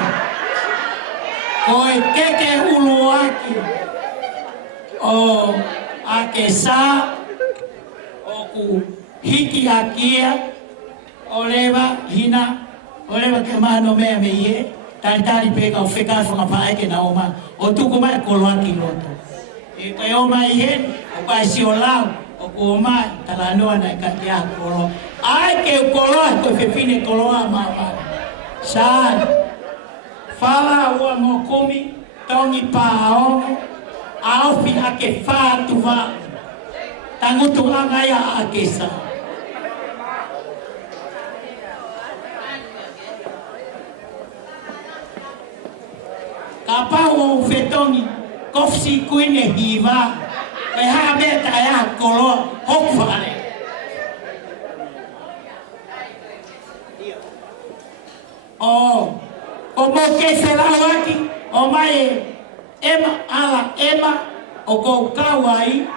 Oi keke ulu aki. O Akesa, o ku hiki akia, o lewa hina, o lewa ke mano mea me ie, tari peka o wheka whakapae ke na oma, o tuku mai kolo aki loto. E kai o mai hen, o kai si o lau, o ku o mai, tala noa na ka kia kolo. Ai ke kolo, ko whewhine kolo a mama. Sai, whala ua mo kumi, tongi pāongo, Aufi ake whātua, tangutu angaya Akesa. Ka pau o whetongi, kofsi kuine hiwa, e haa mea tae aha koloa, hokwane. O mo ke whelawaki, o mai Ema ala ema o ko kawai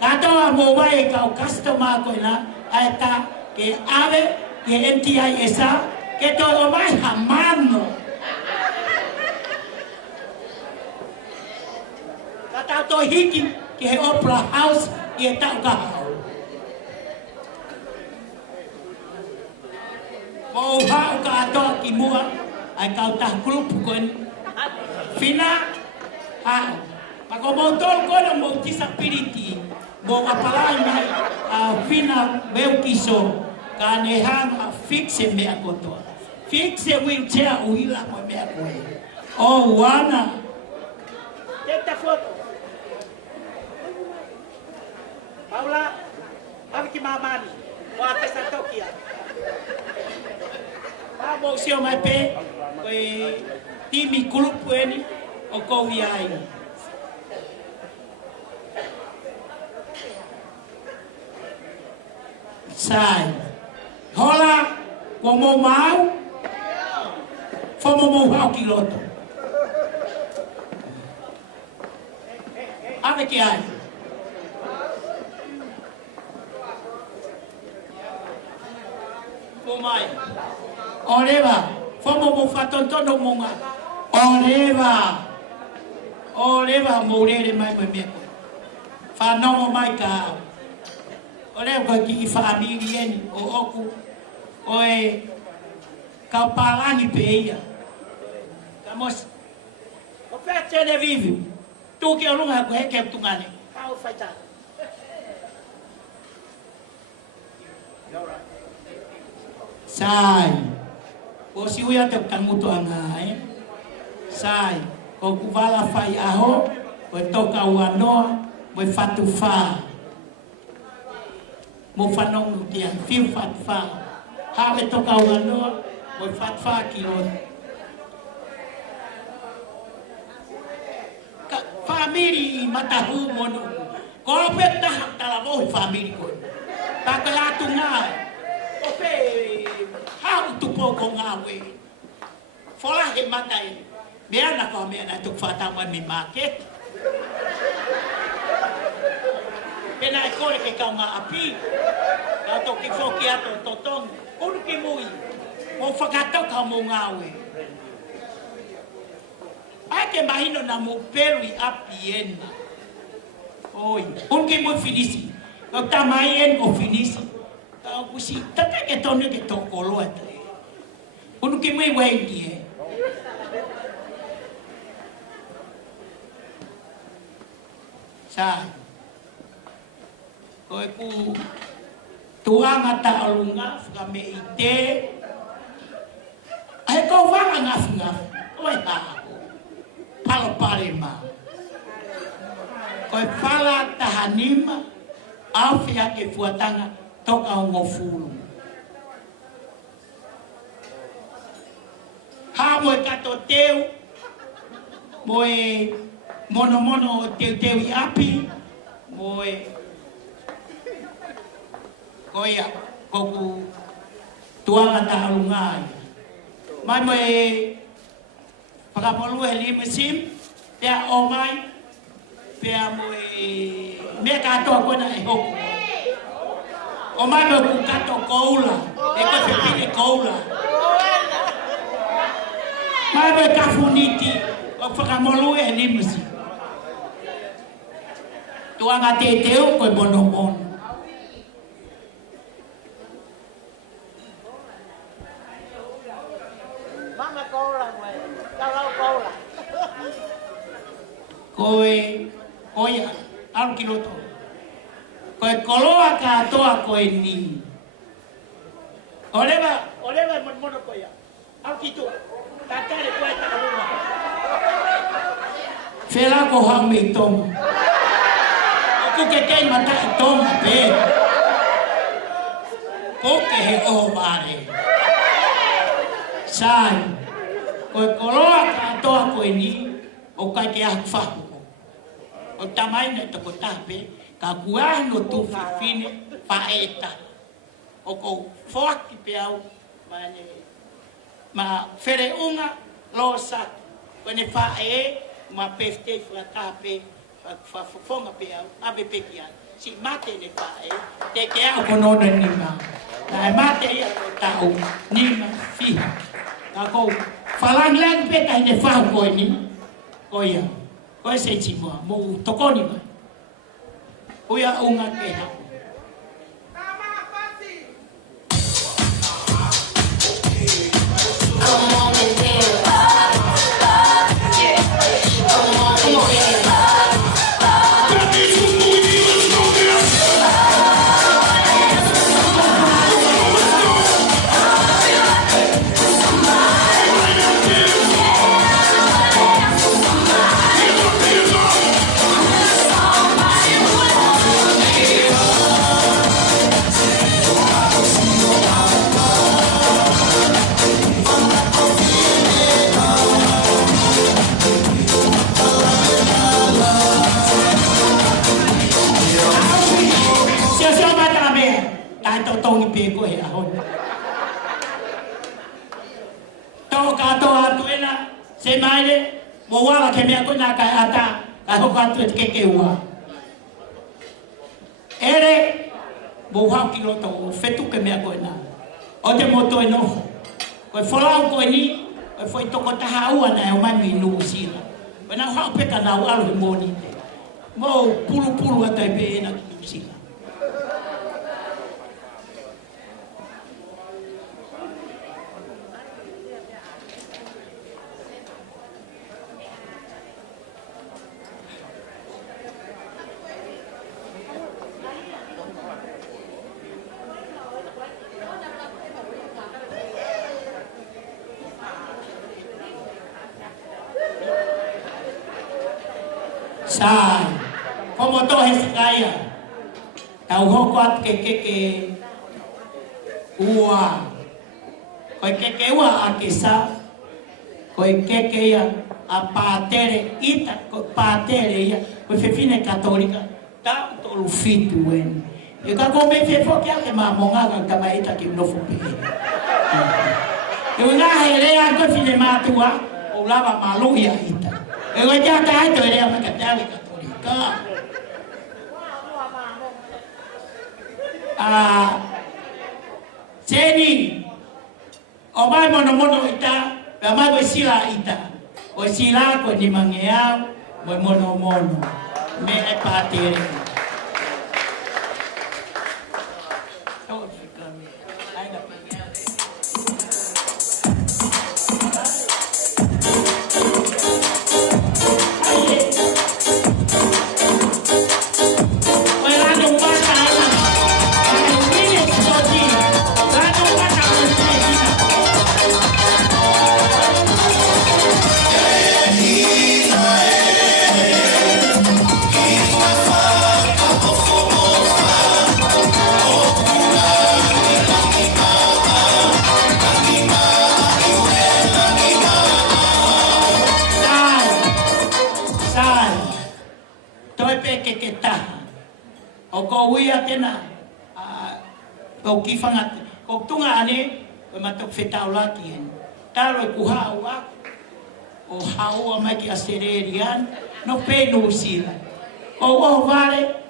katoa mo mai ka customer ko na ata ke ave ke MTI esa ke to o mai hamano kata to hiki ke opera house ke ta ka mo ha ka to ki mua ai ka ta group ko fina Ako mo tol ko na mo disability mo kapalay may fina meu kiso kanehang fixe me ako to fixe wheelchair uhila mo me ako oh wana take the photo Paula abi ki mamani o Akesa Toki abo sio mai pe koi timi grupo eni o ko viai sai hola como mau fomo mau kiloto ave que ai Moimoi oreva fomo mo fatontono monga Oreva morere mai me fa no mai ka oreva ki famiglia o oku oe ka palani peia kamos o fete ne vive tu que eu não é que tu ngane ka o faita sai o si uia te kamuto anga sai o kuvala fai aho o toka uanoa mo fatu fa mo fanong dia fiu fat fa ha me toka uanoa mo fat fa kilo family matahu mono ko peta tala mo family ko takala tunga o pe ha tu po ko ngawe fola he matai Mea na kau mea na tuk whātaman mi market. Pena e kore ke kau ngā api. Kau toki whoki ato totong. Unu ki mui. Mo whakatau kau mo ngāwe. Ai ke mahino na mo peri api ena. Oi. Unu ki mui finisi. Kau tamai en o finisi. Kau kusi. Tata ke tonu ke tokoloa te. Unu ki mui wengi e. Sai. Koe ku tuanga ta alunga ka me ite. Ai ko wanga ngaf. Oi ta. Palo palema. Koe pala tahanima afia ke fuatanga toka ngofulu. Ha mo kato teu. Moe mono teu i api moe koia koku tuanga ta alungai mai moe pakamolu heli mesim pea omai pea moe me kato kona e hoku o O mai me ku kato koula. E ko te pine koula. Mai me kafuniti. O whakamolu e limasi. Tuanga te teo koe bono bono. Mama cola, güey. Cagao cola. Koe, oia, alu kiloto. Koe koloa katoa koe ni. Oleva mono koia. Alu kitua. Tatare koe takaluma. Fela ko hame toma. Oku ke kei mata toma pe. Koke he o vare. Sai. Koe koloa katoa koe ni. O kai ke aku whaku. O tamai na toko tape, ka kuahi no tu whiwhine paeta. O ko whoaki pe au, ma where unga lo saki. Kone whae, ma Festive la tape, whafonga pe au, abe peki ai. Si mate ne whae, te ke au konona nima. Nai mate ia o tau, nima whiha. Ka kou, whalang pe kai ne whau koe ni. Koia, koe se chimoa, mo tokoni mai. Oia unga ke hau. Tongi pe ko he ahon. Tau kato atuena se maile mo wala ke mea ko na kai ata ka ho kato ke ke ua. Ere mo ha kilo to fetu ke mea ko na. O te moto eno. Ko folau ko ni ko foi to ko ta haua na o mai minu sila. Bana ha pe ka na wa lo moni. Mo pulu ata pe na sila. Sai, como to hesikaya, tau hokwat ke ua, koi ke ua Akesa, koi ke ya apatere ita, koi patere ya, koi fefine katolika, tau to lufitu wen. E ka ko me fefo kia ke mamonga ka kama ita ki mnofu pe. E una helea ko fine matua, o lava malu ya ita. E o ja ta ito ele ama katale katolika. Seni o mai mono ita, pe mai ko sila ita. O sila ko ni mangea, mo mono. Me e patere. Kau kifangat, kau tunga ane, kau matok fetau lagi hen. Talo ku hawa, o hawa mai ki asererian, no penu sila. O vale,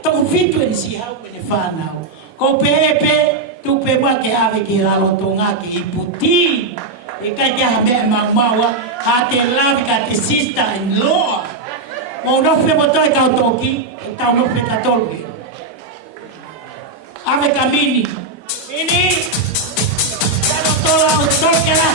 toko fitu en si hau kene whanau. Ko pepe tu pe ma ke ave ki alo tonga ki iputi. E kai ke ha me maua ha te love ka te sister in law. Mo no fe mo toi ka Toki, e tau no fe ka tolki. Ave ka mini. Mini. Pero tola o toke la.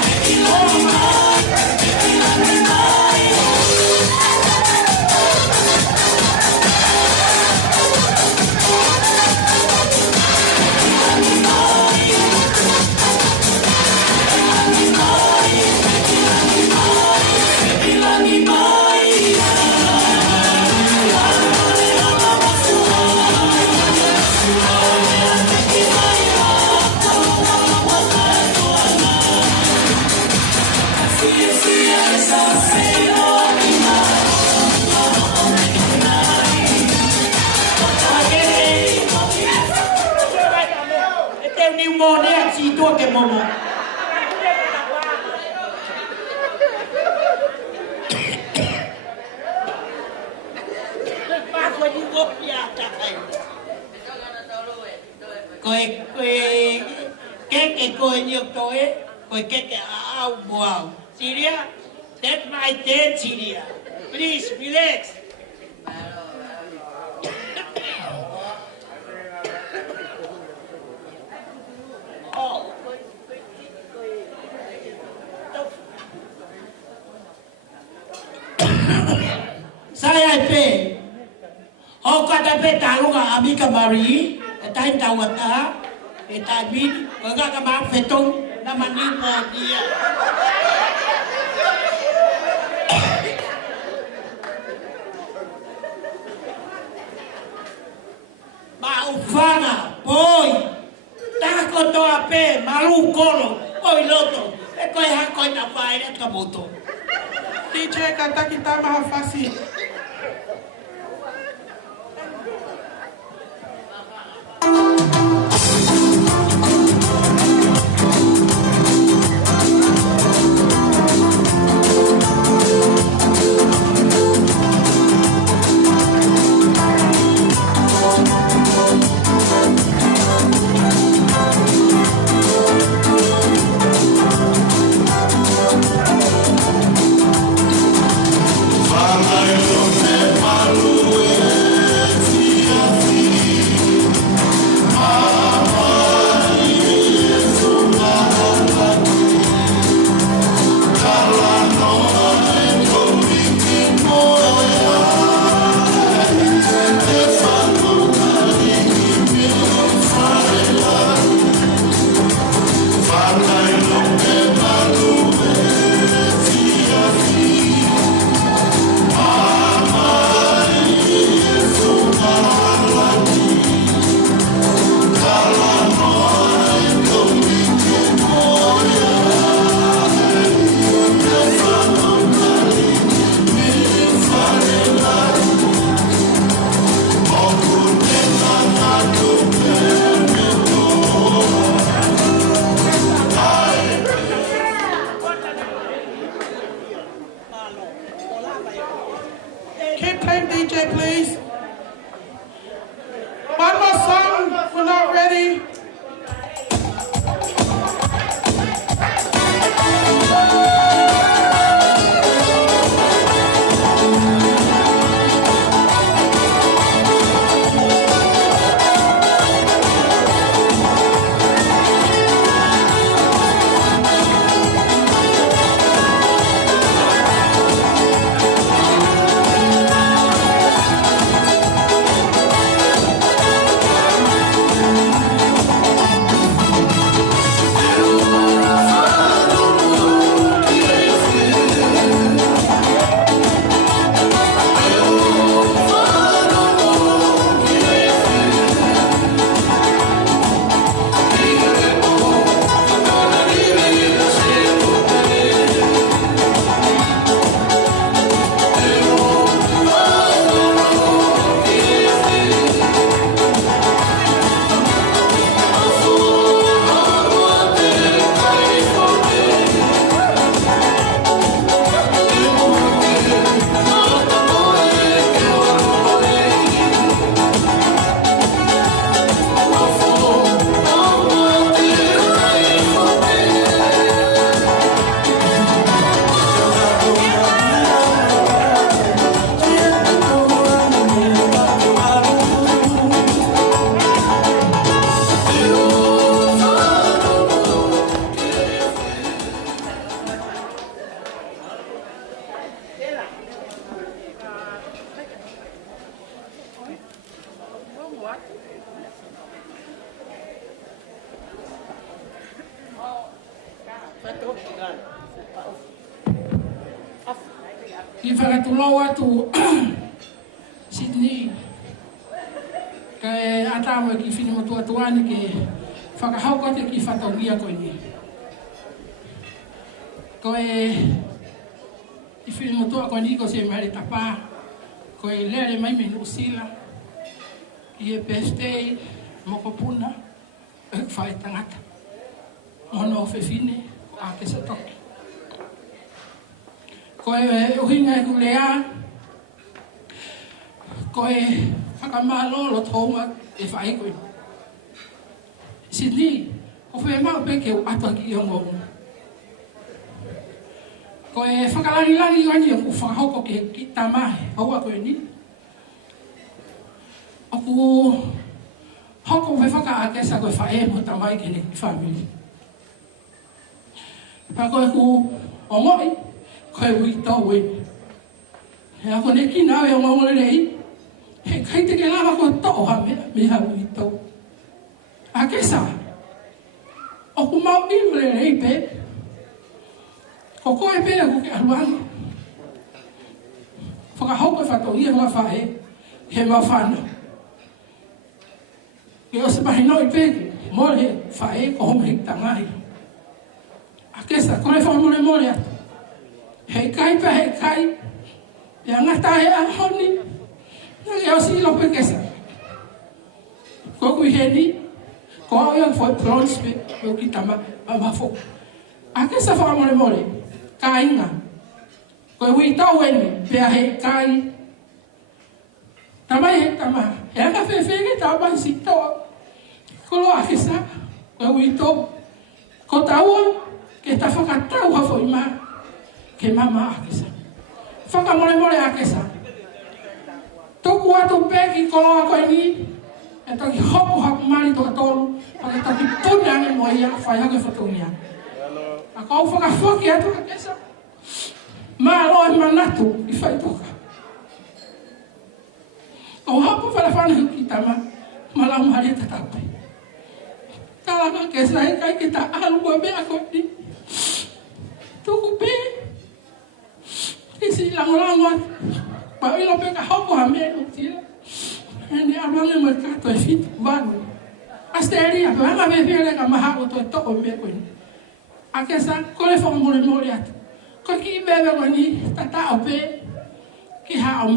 Que momo. Syria, that's my dad, Syria. Please relax. Saya pe, kata pe talunga Rmika Maree, etai tawata, etai bin, kagak kamar fetong, namanya dia. Maufana, boy, takut to ape, malu kolo, boy loto, ekoi hakoi na faida kamoto. DJ kata kita maha fasih. Father, Ki whakatulau atu Sydney. Kai atawa ki whini motu atuani ke whakahau kote ki whatongia koe ni. Koe i whini motu a koe ni ko se maere tapa. Koe lere mai me nusila. Ki e birthday moko puna. E whae tangata. Mono o whine a Akesa Toki. Koe uhinga e kulea, koe whakamalo lo tonga e whae koe. Sydney, o whae mau peke o atua ki i ongongu. Koe whakalangi wani o whakahoko ke ki tamahe, haua koe ni. O ku hoko whe whaka Akesa koe whae mo tamai kene ki family. Pa koe ku ongoi, koe ui tau e. He ako ne ki nao e o ngongole rei. He kai te ke lama koe tau ha me ha ui tau. Akesa. O ku mau inu le rei pe. Ko koe pe a ku ke aruanga. Whakahau koe whatau ia mga whae. He mau whana. Ke o se mahi noi pe. Mole he whae ko home hek tangai. Akesa, kore whamole mole atu. Hei kai pa hei kai, e angata he ahoni, nang e o si lope kesa. Ko kui he ni, ko au yang foi plons pe, o ki tama mafo. Akesa whakamore more, ka inga. Ko ui tau eni, pe a hei kai. Tamai hei tama, e anga whewhege tau mai si toa. Ko lo Akesa, ko ui tau. Ko taua, ke ta whakatau hafo i maa. Ke mama Akesa. Whakamore more Akesa. Toku atu peki koloa koe ni. E toki hopu haku mari toka tolu. Pake toki pune ane mo ia. Whai hake whatungia. A kou whakawhoki atu Akesa. Maa loa e manatu i whai toka. Kou hapu whalawhana huki tama. Malau mari e tatape. Kalaka Akesa e kai ki ta alua mea koe ni. Toku pe. Isi lango-lango pa ilo pe ka hoko ha mea tira. Ene amange mo kato e fitu vanu. Asteria, pe hanga vevele ka mahako to e toko mea koe ni. Akesa, kole whakamore mori atu. Ko ki bebe koe ni tata o pe ki hao.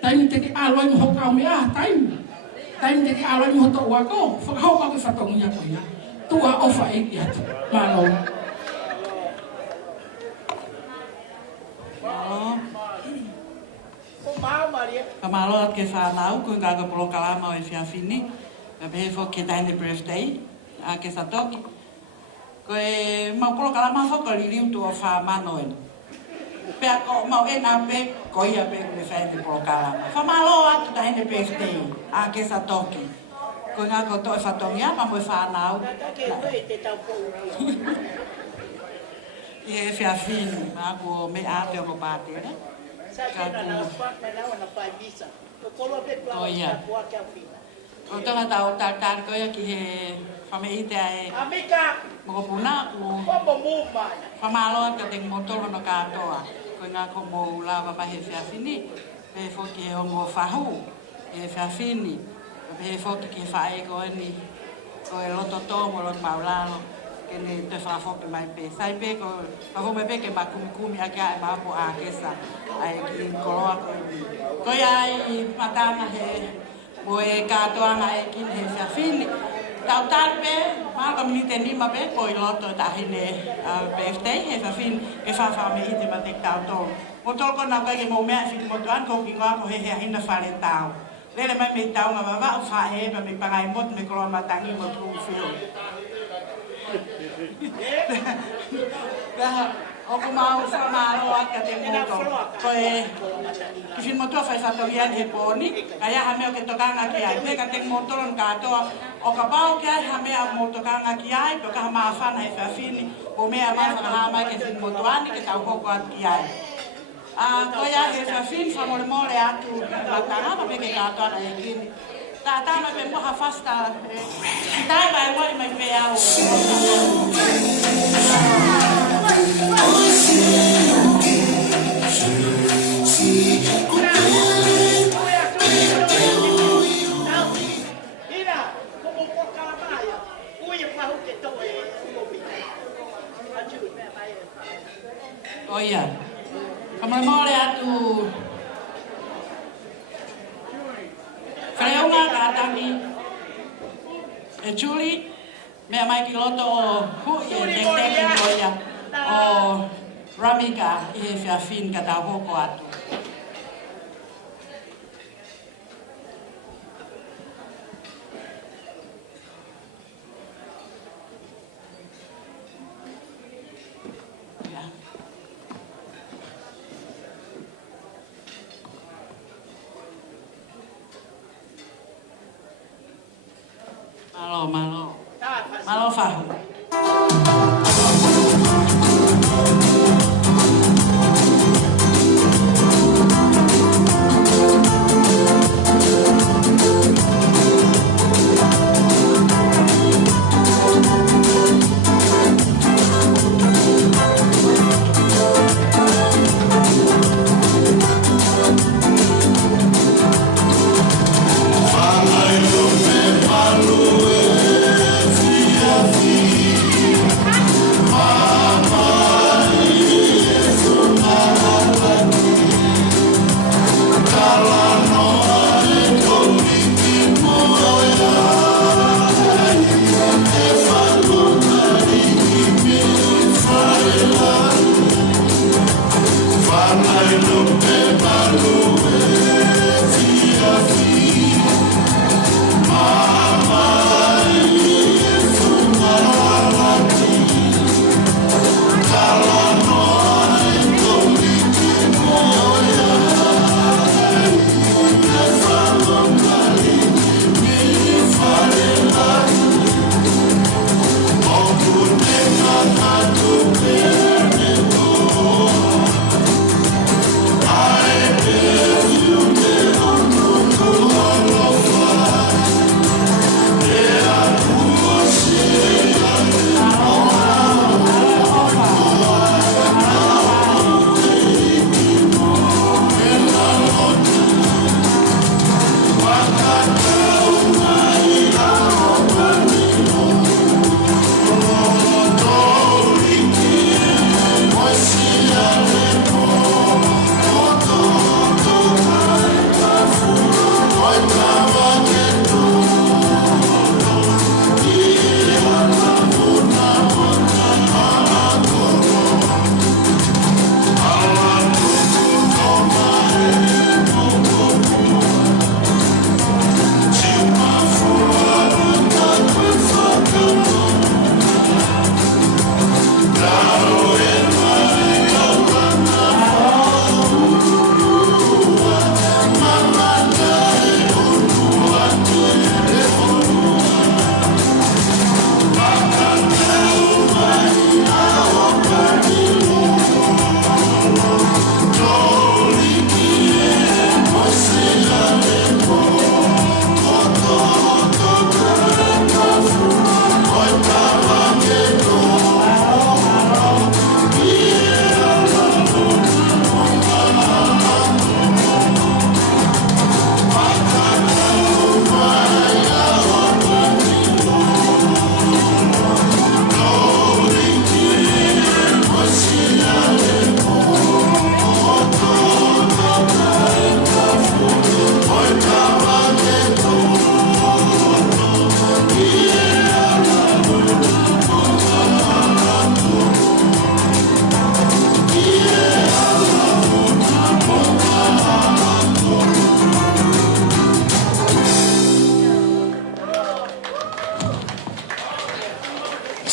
Taimi te ki aloi mo hoka o mea, taimi. Taimi te ki aloi mo hoto wako. Whakahoka ke whatongia koe ya. Tua ofa eki atu. Malo. Kamalo at ke whanau, kung gaga polo kalama o e whiawhini. Me pehe fo ke taine birthday, Akesa Toki. Ko e mau polo kalama fo ka liliu tu o whamano en. Pea ko mau e nā pe, ko ia pe kune whaine polo kalama. Whamalo atu taine birthday, Akesa Toki. Ko ngā ko to e whatongia, ma mo e whanau. I e whiawhini, ma ko me ate o ko pātere. Oh iya. O tanga tau tartar ko ya ki he whameite ai. Moko puna ku whamalo ka te motoro no katoa. Ko ngā ko mō lawa pa he whiawhini. Pe whoki he o mō whahu. He whiawhini. Pe whoki ki whae ko ni. Ko e loto tō mo loto maulalo. Kene te whawhoki mai pe. Sai pe ko whahu me pe ke makumikumi a kia e mapo a Akesa. Ai ki koloa koe ni. Koe ai matana he mo e katoanga e kin he whiawhini. Tau tarpe, maka minite nima pe koe loto tahine birthday he whiawhini. E whawha me ite ma te tau tō. Mo tolko nā koe ke mō mea whiti motuan ko ki ngoa ko he hea hina whare tau. Lele mai me tau ngā wawa u whae ma me pangai motu me koloa matangi mo tū whio. O ku mau whamaro aka te moto. Ko e ki whin motua whai whatohian he pōni. Ka ia ha mea ke tokanga ki ai. Peka te motoron katoa. O ka pao ki ai ha mea mo tokanga ki ai. Peka ha maa whana he whiawhini. O mea maa whakahamai ke whin motuani ke tau hoko atu ki ai. Ko ia he whiawhini whamore more atu matanga. Ma peke katoa na e kini. Tātana pe moha fasta. Tai vai wai mai pe au. Oh iya. Kamar mole atu. Freunga katami. Julie, me mai ki loto o hu e tek loya. O Rmika e fia fin kata hoko atu. Malo fahu.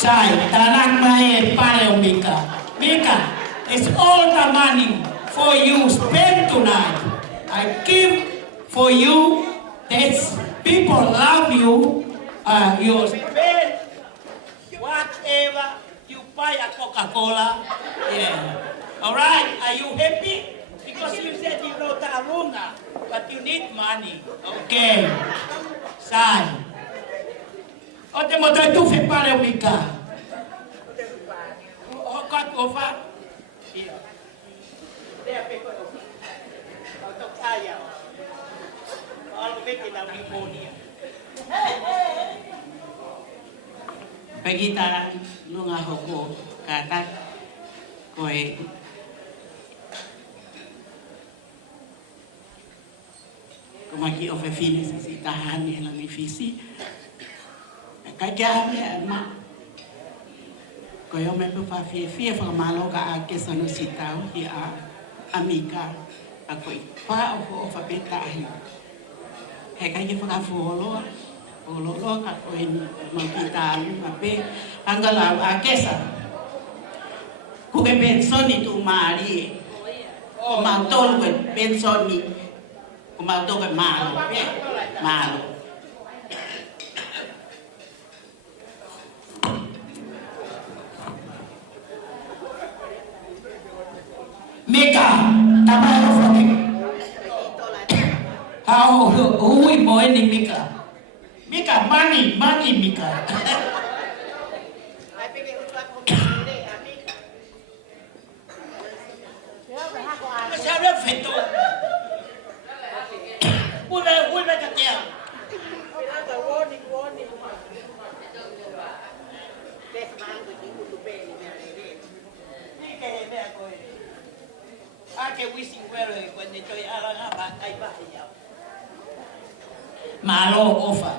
Sai, tanang mai pare Mika. Mika, it's all the money for you spend tonight. I give for you. That's people love you. You spend whatever you buy a Coca-Cola. Yeah. All right. Are you happy? Because you said you know Taruna, but you need money. Okay. Sai. O te mo toi tu fe pare o mika. O ka ko fa. Ia. Dea pe ko. O to kaya. O vete na Wiponia. Pagita nunga hoko kata koe kumaki o fefine si tahani Langifisi kaya ma koe o me pa fie whakamalo ka Akesa no sitau hi a Rmika a koe pa o whapetahi he kaya whakafoloa o ka koe ni makitalu mape angala Akesa kuke pensoni tu Maree o matol ko pensoni o matol ko malo malo Mika tabayo foki how hui mo ni Mika money Mika Saya feto. Una katia. Ake wishing well when they toy alanga ba ai ba ya. Malo offer.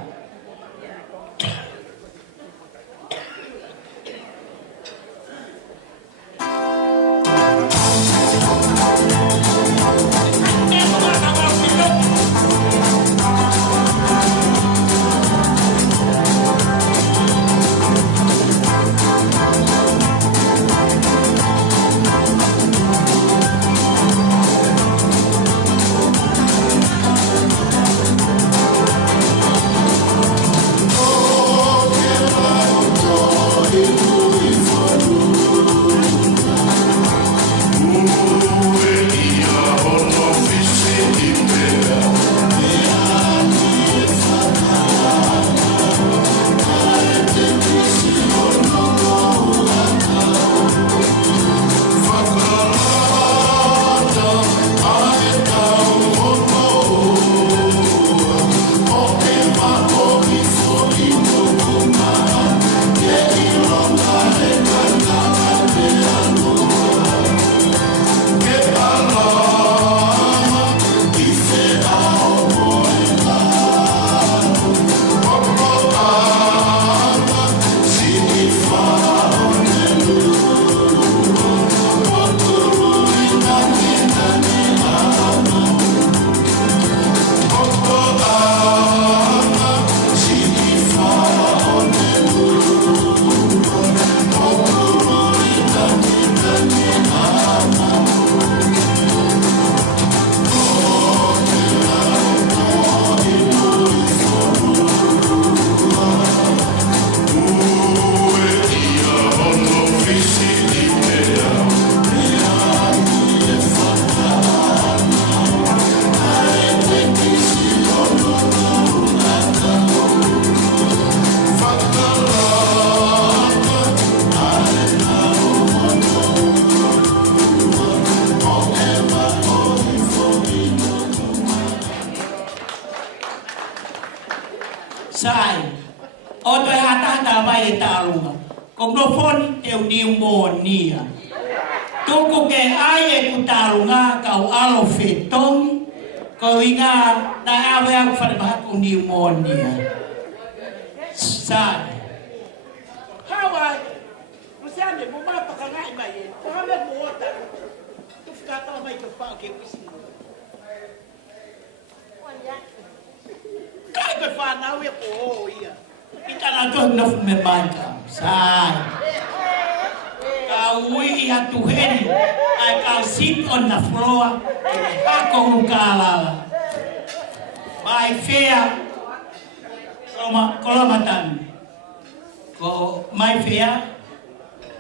Sai, o toi hatata vai talunga. Kung no fon teu pneumonia. Tuku ke aye ku talunga kau alo fetong. Kau inga na ave aku fare ku pneumonia. Sai. Hawa, você anda, vou matar para ganhar mais. Porra, meu morta. Tu ficar tão bem que eu falo que eu preciso. Cai que faz não é por ia. Kita lakukan no memangka. Sai. Kau ia tuhen. I can sit on the floor. Aku kalala. My fear. Kolomatan. Ko my fear.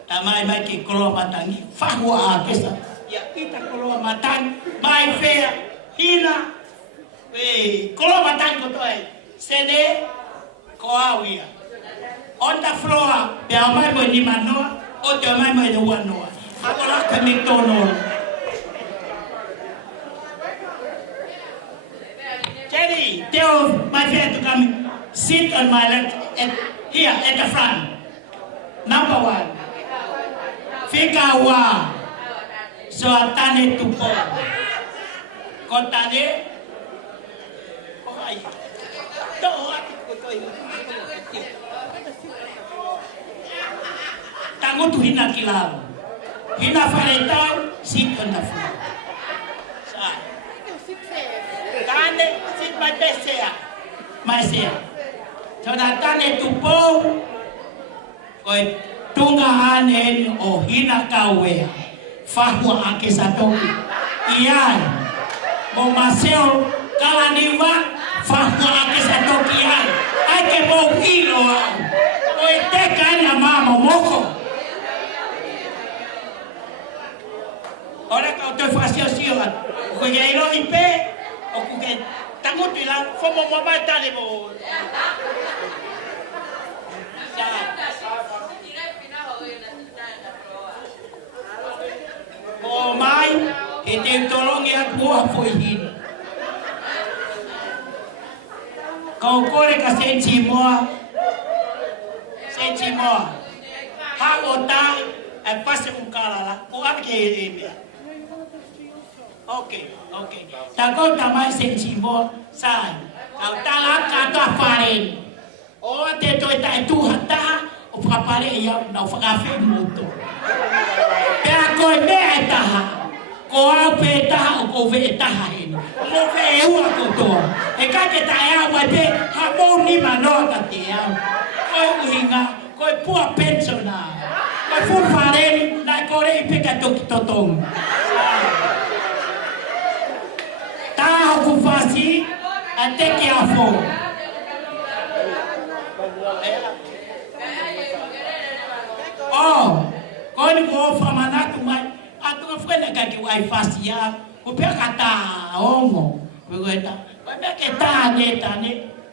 Tamai mai ki kolomatan ni. Fahua Akesa. Ya kita kolomatan. My fear. Hina. Kolomatan ko to ay. Sede koawia. On the floor, be amai mo ni manoa, o te amai mo ni wanoa. Akola ka McDonald. Jenny, tell my friend to come sit on my left here at the front. Number 1. Fikawa. So atane tupo. Kontane. Okay. Tango tu hina kilao. Hina faretao sit on the floor. Tane sit my best here. My here. So atane tupo. Koi tunga anen o hina kawea. Fahua Akesa Toki. Iai. Mo maseo kalaniwa. Fahua Akesa Toki iai. Ake mo hilo au. Koi teka ina mama moko. Ora ka te fasio sio. Ko ye ilo ipe o ku ke tangutu la fomo mo ba tale mo. O mai e te tolong e atua foi hin. Kau kore ka sensi moa. Sensi moa. Ha ota e pase kalala. O ake e mea. Okay. Tako tamai sensi moa sai. Kau tala kata faren. O te toi tai tu hata o whakapare ia na whakawhi moto. Pea koe mea e taha. Ko au pe taha o ko ve e taha heni. Mo ve e ua kotoa. E kai te tae au mai pe ha mou ni manoa ka te au. Koe uhinga, koe pua pensona. Koe fuwhareni, nai kore i peka toki totongu. Taha ku whasi, a teke a fo. Oh, koe ni ko whamanatu mai. Atunga whena kaki wai whasi a. Ko pia ka tā ongo. Koe ta. Koe mea ke tā ne.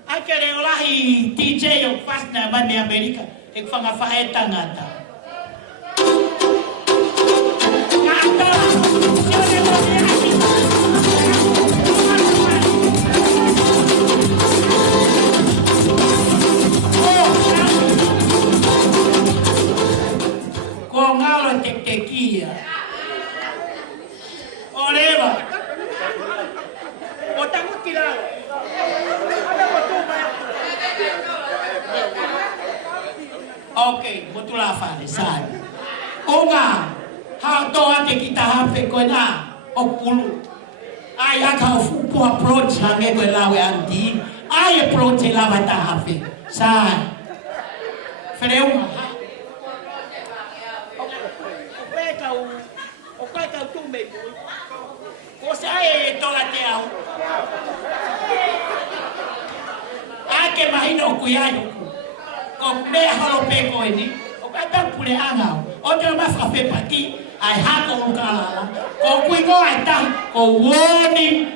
Ai ke reo lahi DJ o whasna mani Amerika. E whanga whae tangata. Ngata! Sione mo me aki. Ko ngalo te kia. Oreva. O tangu tirao. Okay, mutula fale sai. Onga, ha toa te kita hape koe na o pulu. Ai aka o fupu approach hange koe lawe anti. Ai approach e lawa ta hape. Sai. Freuma. O koe kau tu me bui. Ko se ai tola te au. Ake mahino kuiayo. Ko mea halo pe koe ni. O kai tau pule angau. O te ma whawhe pati. Ai hako ukalala. Ko kui ko ai ta. Ko warning.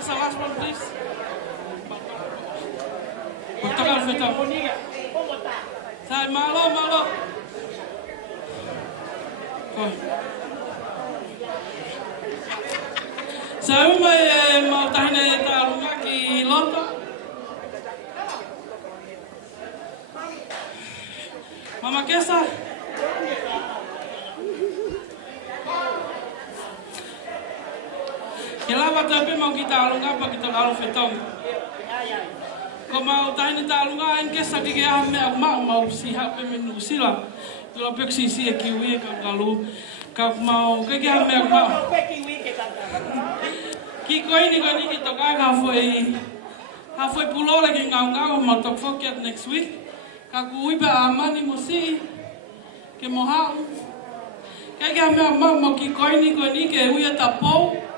Akesa, last one, please. Portugal fetão. Sai, malo. Sai mau tahine talunga ki Loto. Mama Akesa. Kelapa tapi mau kita alunga apa kita lalu fetong. Kau mau tahine talunga Akesa ki ame mau sihat pemenu sila. Kalau pek sisi kiwi kalau kau mau ke ame mau. Kiko ini kita halfway pulau lagi ngau mau tok foket next week. Kaku iba amani mosi ke moha. Kayak ame mau kiko ini ke uya tapou.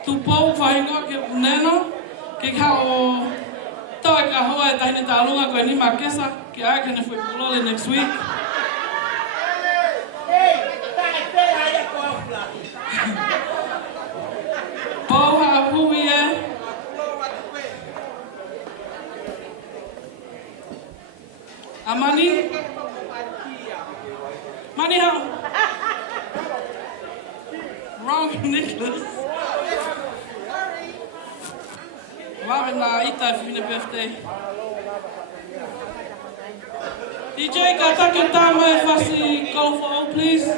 Tupou faingo ke uneno ke kau tahu kahwa tahine talunga ko ni Akesa ke akan halfway pulau next week. Paula, who we are? Amani? Money how? Wrong, Nicholas. Waar na ita fine birthday. DJ, kata kita mai fasi go for please.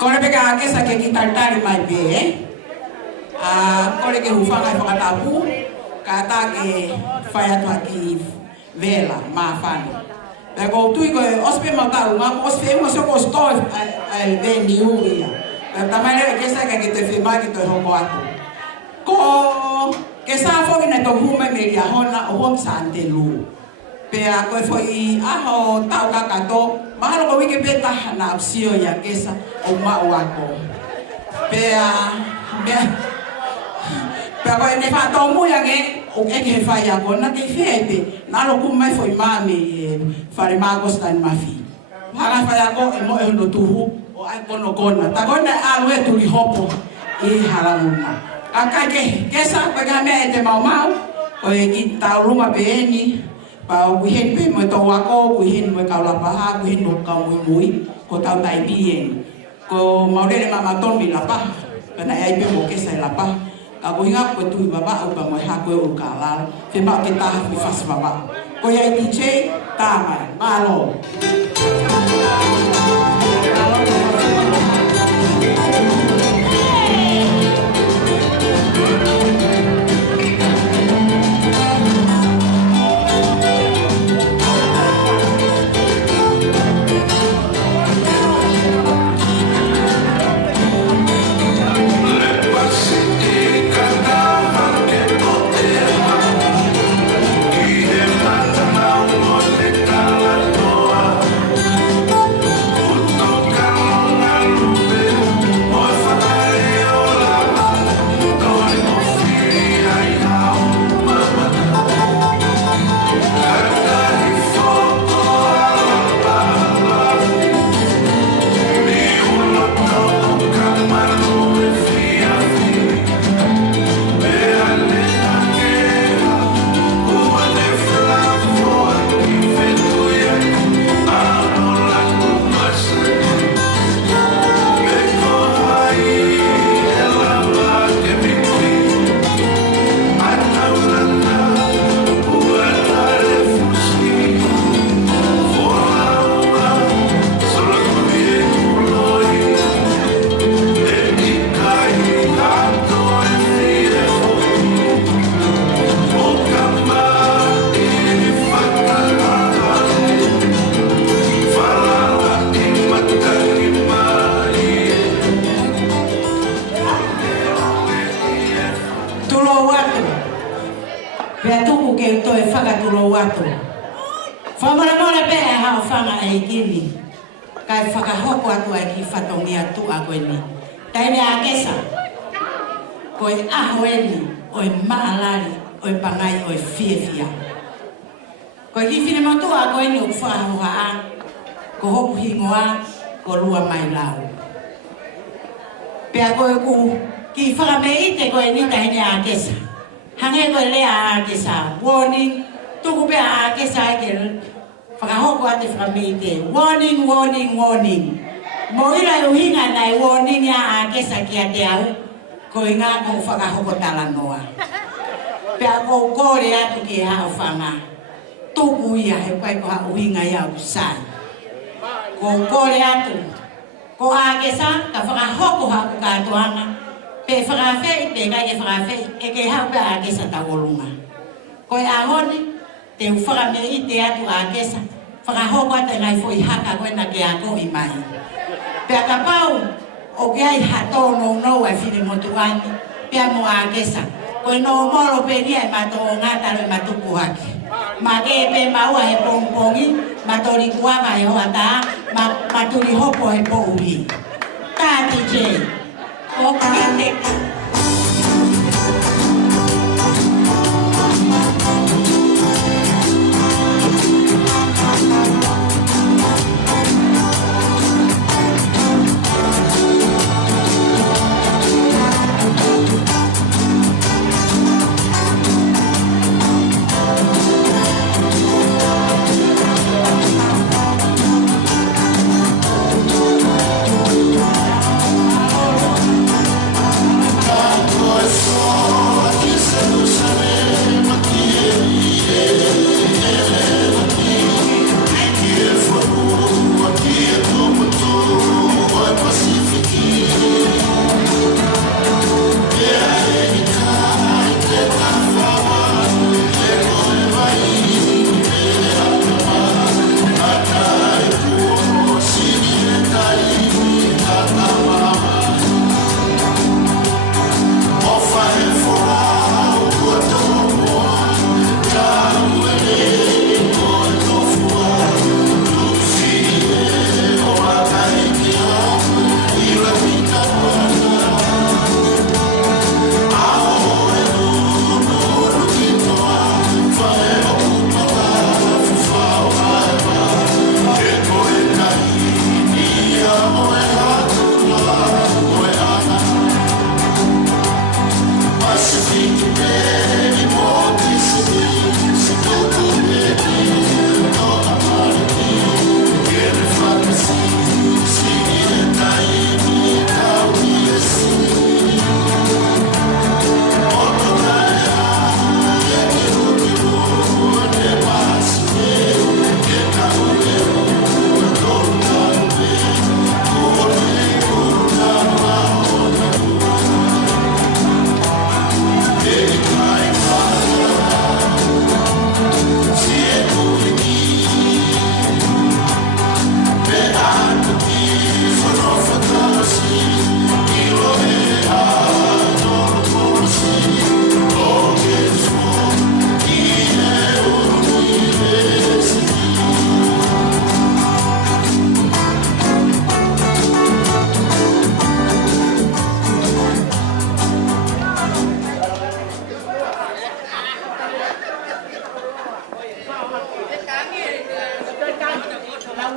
Kore peka Akesa ke kita tari mai be, kore ke hufanga whakatapu, kata ke whaiatu aki vela, maafani. Peko tui koe ospe mataru, ngako ospe unga soko stoi ai veni uia. Peko tamai Akesa ke te whimai ki toi hoko atu. Ko ke sa foki na to hume me ria hona o hom sa ante lu. Pea koe foi aho tau kakato, mahalo ko wiki beta na apsio ya Akesa o mau ako. Pea koe ne whatomu ya nge, o eke he whai ako, na te whete, nalo kumai foi mami whare magos tani mafi. Hanga whai ako e mo e hono tuhu o ai kono kona. Ta kona alu e turi hopo i haramuna. Kakai ke, Akesa, pega mea e te mau mau, O e ki tau luma pe eni, pa o wihen pe mo tau wako, wihen mo kau lapaha, wihen mo kau Moimoi, ko tau tai bien. Ko maurere mama tomi lapaha, kana e ai pe mo kesa lapaha. Ka ko hinga ko tui baba o pa mo ha ko o kala, fe ma ke ta mi fas baba. Ko ia i che ta mai, malo. Kai whakahoko atu ai ki whatongi atu a koe ni. Taine Akesa, koe aho eni, oe maalari, oe pangai, oe fiefia. Koe ki whine motu a koe ni o whahoha a, ko hoku hingoa, ko lua mai lau. Pea koe ku, ki whakameite koe ni taine Akesa. Hange koe lea Akesa, warning, tuku pea Akesa eke whakahoko ate whakameite. Warning, warning, warning. Mo ira uhinga nai warning ya Akesa ki ate au, ko inga ko whakahoko tala noa. Pea ko kore atu ki hao whanga. Tuku ia he koe ko ha uhinga ia usai. Ko kore atu. Ko Akesa ka whakahoko haku katoanga. Pe whakawhei, pe kai ke whakawhei, e ke hau pe Akesa tawolunga. Koe ahoni, te whakameite atu Akesa, whakahoko ate ngai fo i haka koe na ke ako i mai. Pea ka pau, o ke ai hato no no ai whine motuani, pea mo Akesa. Koe no moro pe nia e mato o ngataro e matuku haki. Ma ke pe maua he pongpongi, matori kuanga he hoata, maturi hopo he po uhi. Tati je, o kate.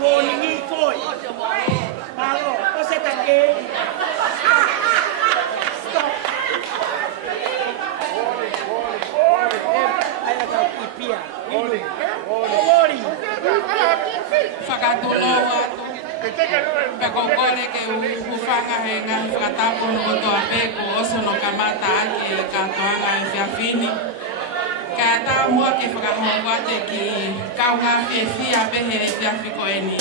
warning koi. Malo, o se take. Stop. Ai ka ipia. Warning. Whakatoloa Pekokore ke ufanga henga whakatapo no kotoa peko oso no kamata ake katoanga e whiawhini. Ka tā mua ke whakahongwate ki kaunga whiawhia pehe e whiawhiko eni.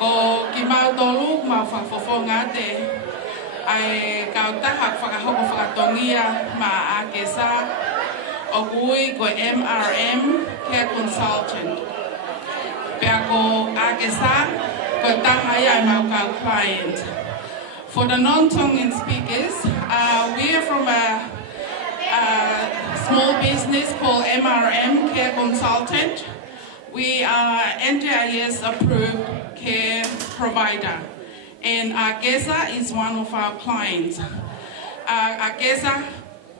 Ko ki mautolu mau whakfofonga te ai kautaha whakahoko whakatongia ma Akesa o kui ko MRM Care Consultant. Pea ko Akesa ko tahaya mau kau client. For the non-Tongan speakers, we are from a small business called MRM Care Consultant. We are NDIS approved care provider, and Akesa is one of our clients. Akesa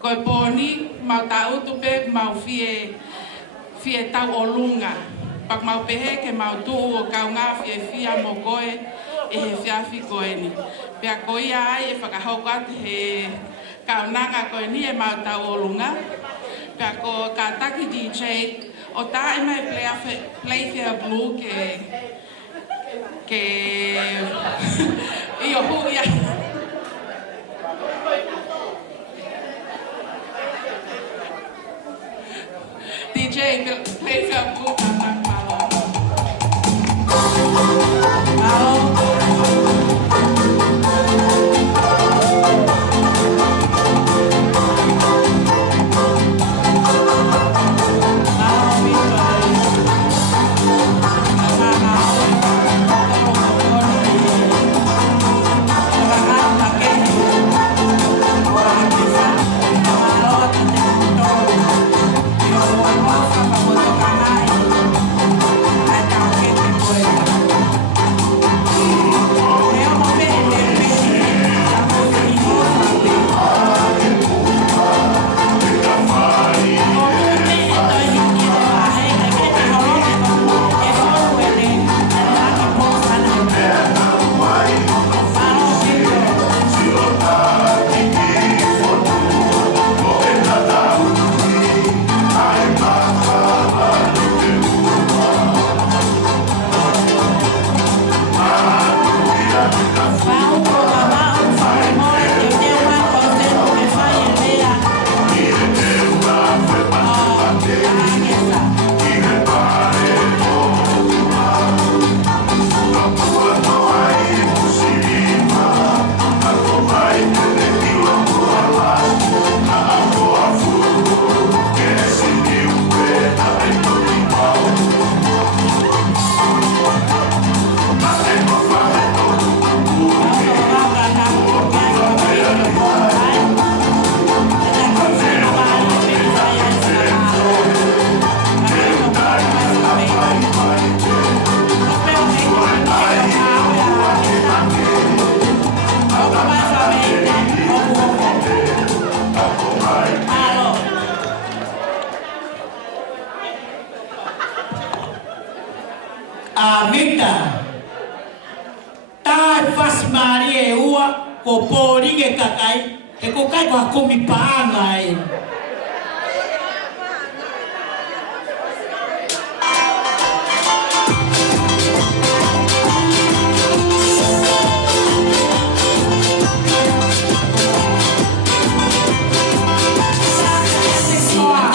ko poni mau tautupe mau fie tau olunga. Pak mau pehe ke mau tu o kaunga fia mo koe e he whiawhi koe ni. Pea koe ai e whakahaukat he kaunanga koe ni e mau tau olunga. Pea ko ka taki DJ o tā e mai play fia blue ke i o huia. DJ play fia blue kaunanga. Amita. Tai fas Maree ua ko pori ke kakai ke ko kai ko komi paangai. It's like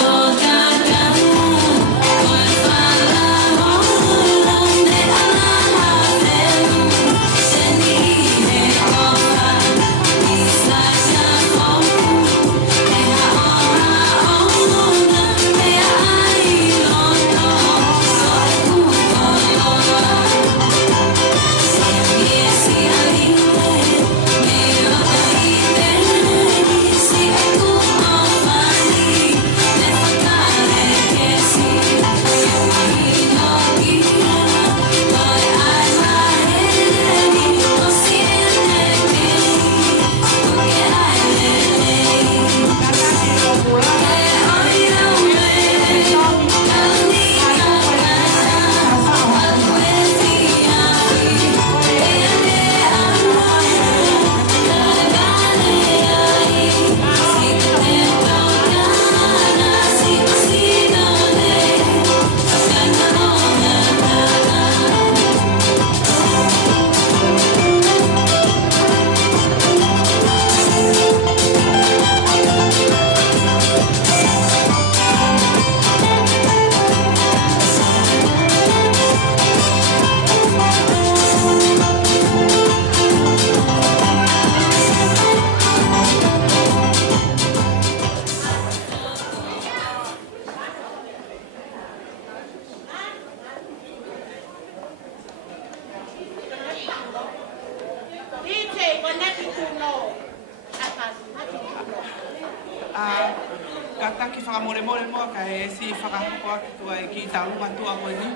mole mo ka e si whakahoko aki tua e ki talunga tua koe ni.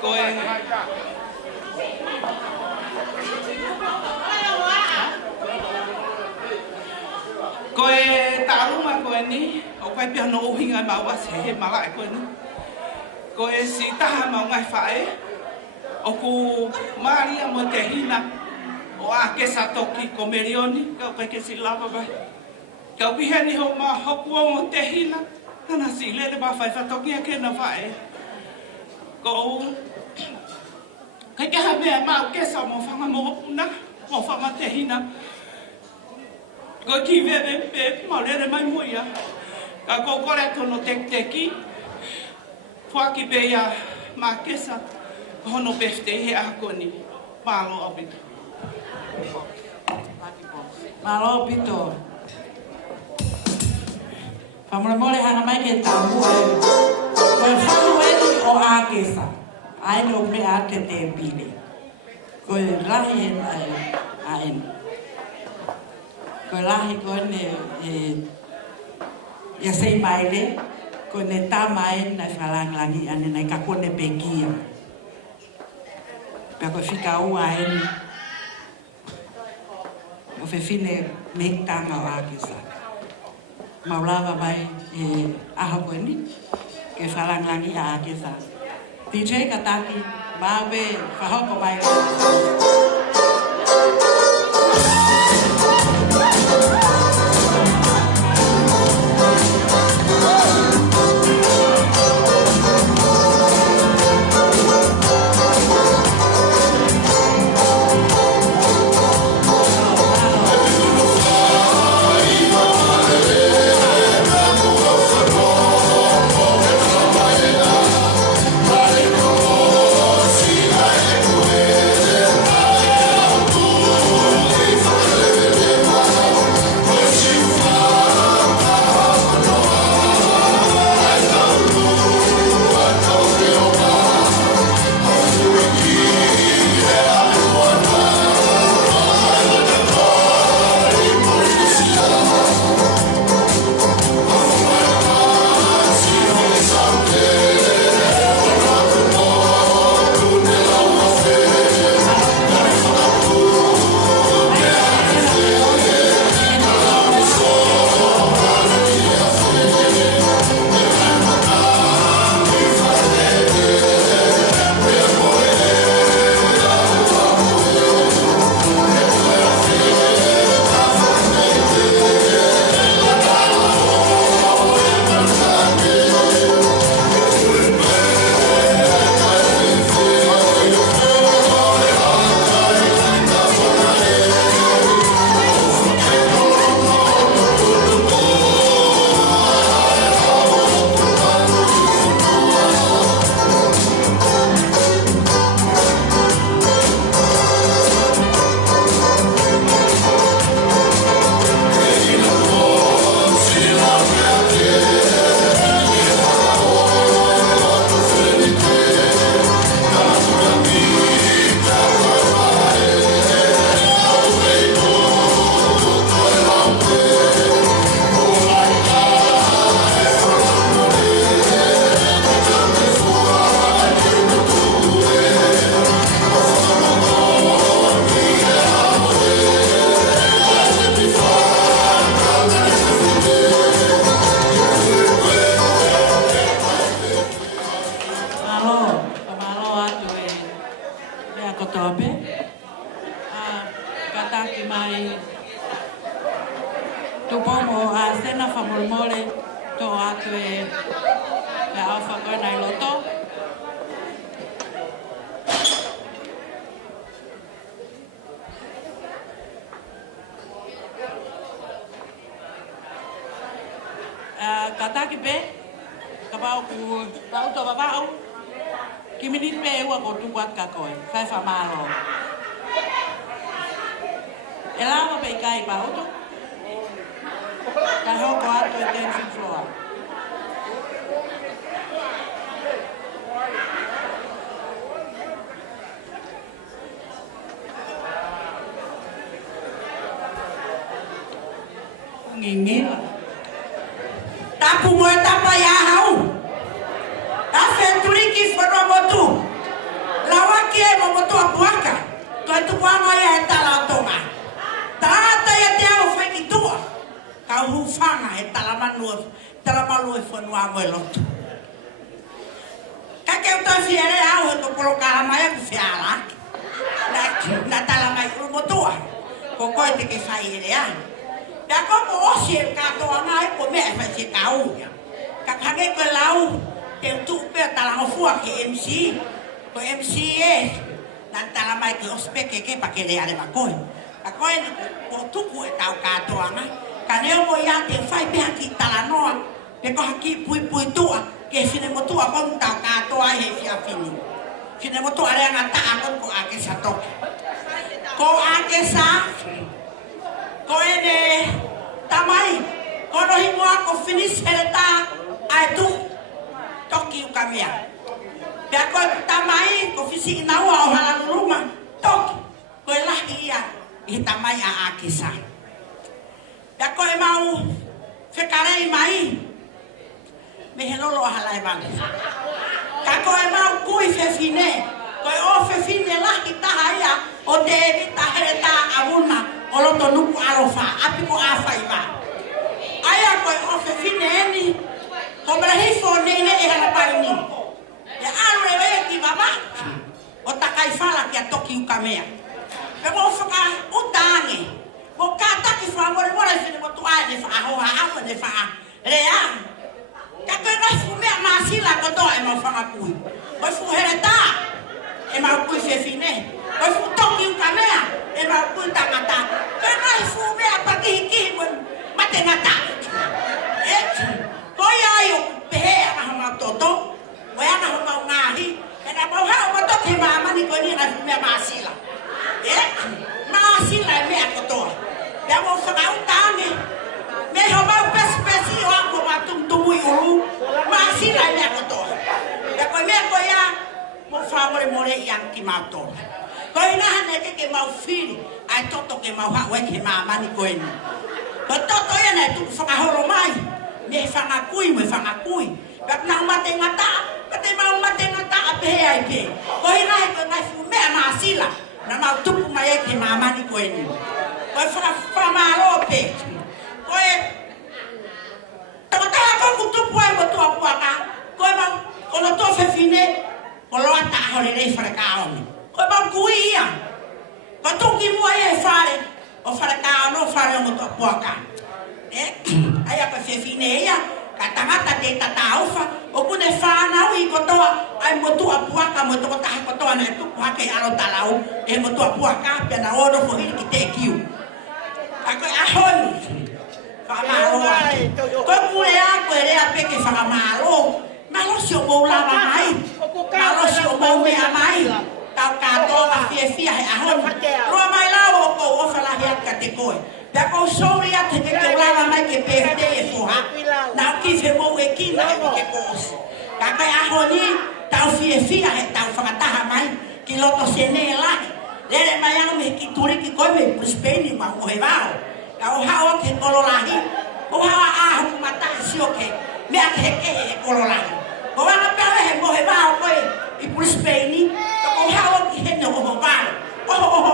Koe... Koe talunga koe ni, o kai pia no uhinga maua se he mara e koe ni. Koe si taha mau ngai whae, o ku Maree mo te hina, o Akesa Toki ko merioni, kau kai ke si lava vai. Kau piheni ho ma hokua mo te hina, hana si lele ba whai whatoki a kena whae. Kou, kai ke hamea ma Akesa mo whanga mo opuna, mo whanga te hina. Ko ki veve pe, ma lere mai muia. Ka kou kore tono teki, whaki pe ia ma Akesa, hono pefte he ahakoni, malo apito. Malo pito. Pamole hana mai ke tamu ai. Ko falu eni o Akesa. Ai no me ate te pile. Ko lahi en ai. Ko lahi ko ne ya sei mai le ko ne tamai na falang langi ane na ka ko ne pekia. Pa ko fika u ai. O fe fine me tanga o Akesa. Maulawa vai aha koeni ke whalangangi a Akesa. DJ Kataki, mawe whahoko mai. Kataki pe, kapau ku tau to babau. Kiminit pe wa ko tu kwat ka koe, fai fa malo. Elama pe kai pa auto. Ka ho ko ato e dancing floor. Ngingin. Tap Tapu mo tapa ya hau. Ta fetuliki foro motu. Lawa ke mo motu apuaka. Ko tu kwama ya tala tonga. Tata ya te au fai ki tua. Ka hufanga e tala manu e fonua mo lotu. Ka ke uta fiere au e ko koloka mai ku fiala. Na tala mai ku motua. Ko ko te ke fai ere a. Ya ko osie ka to ngai ko me fa se kau. Ka kage ko lau te tu pe tala ngo fua ke MC. Ko MC e na tala mai ke ospeke ke pa ke le ale makoi. Ka ko e ko tuku e tau ka to ngai. Ka ne mo ya te fai pe ki tala noa. Pe ko haki pui tua ke fine mo tua ko tau ka to ai he fia fini. Fine mo tua le ngata ko Akesa Toki. Ko Akesa ko ene tamai ko no himoa ko finish hereta ai tu Toki ukamia ya ko tamai ko fisi inawa o hala rumah Toki ko lahi ia i tamai a Akesa ya ko e mau fekarei mai me helolo hala e vale ka ko e mau kui fefine ko o fefine lahi tahaya o te evita hereta abuna olo to nuku alofa api ko afa iba aya ko ofe fineni ko brahi fo nene e hala paini ya alo e ki baba o takai fala ki Toki ukamea pe mo foka utange mo kata ki fa mo fine mo tua de fa ho ha de fa rea ka ko na fu me masila ko to e mo fa ku ko fu hereta e ma ku se fine ko fu Toki ukamea e ma ku tangata ka nai fu me apaki ki mo mate ngata e ko ya yo pe ma ma toto wa ya ma ma ngahi e na ba ha mo to ki mama ni ko ni na fu me masila e masila me ko to ya mo fa ka utange me ho ba pespesi o ko ma tum tum yu masila me ko to ya ko me ko ya mo fa mo yang ki ma to ko ina hane ke mau fili ai toto ke mau ha we ke mama ni ko ni ko toto ya na tu fa horo mai me fa ngakui ba na mate ngata pate mau mate ngata ape ai pe ko ina ko na fu me masila na mau tu mai ke mama ni ko ni ko fa ma lope ko e to ko tu puai mo tu apuaka ko ma ko no to fe fine ko lo ata hore dei fra ka oni ko ba kuia ko tu ki mo e fare o fare ka no fare mo to poka aya pa fe fine ya ka tangata te tataufa o ku ne fa na wi ko to ai mo tu apuaka mo to ta ko to na tu pa ke alo talau e mo tu apuaka pe na odo fo ki te kiu ako ahon fa malo ko ku le a ko le a pe ke fa malo malo si o mo la mai malo si o mo me mai tau kato ka fia he ahon roa mai lao ko o fala he ka te koe pe ko sori a te ke lava mai ke perde e foha na ki fe mo e ki na ke kos ka ka ahoni tau fia he tau fakataha mai ki loto sene la lele mai ang me ki turi ki koe me puspeni ma o he vao ka o hao ke kololahi o hawa a hu mata si o ke me a ke kololahi ko wana pe he mo he vao koe i puspeni o hawa ki hene o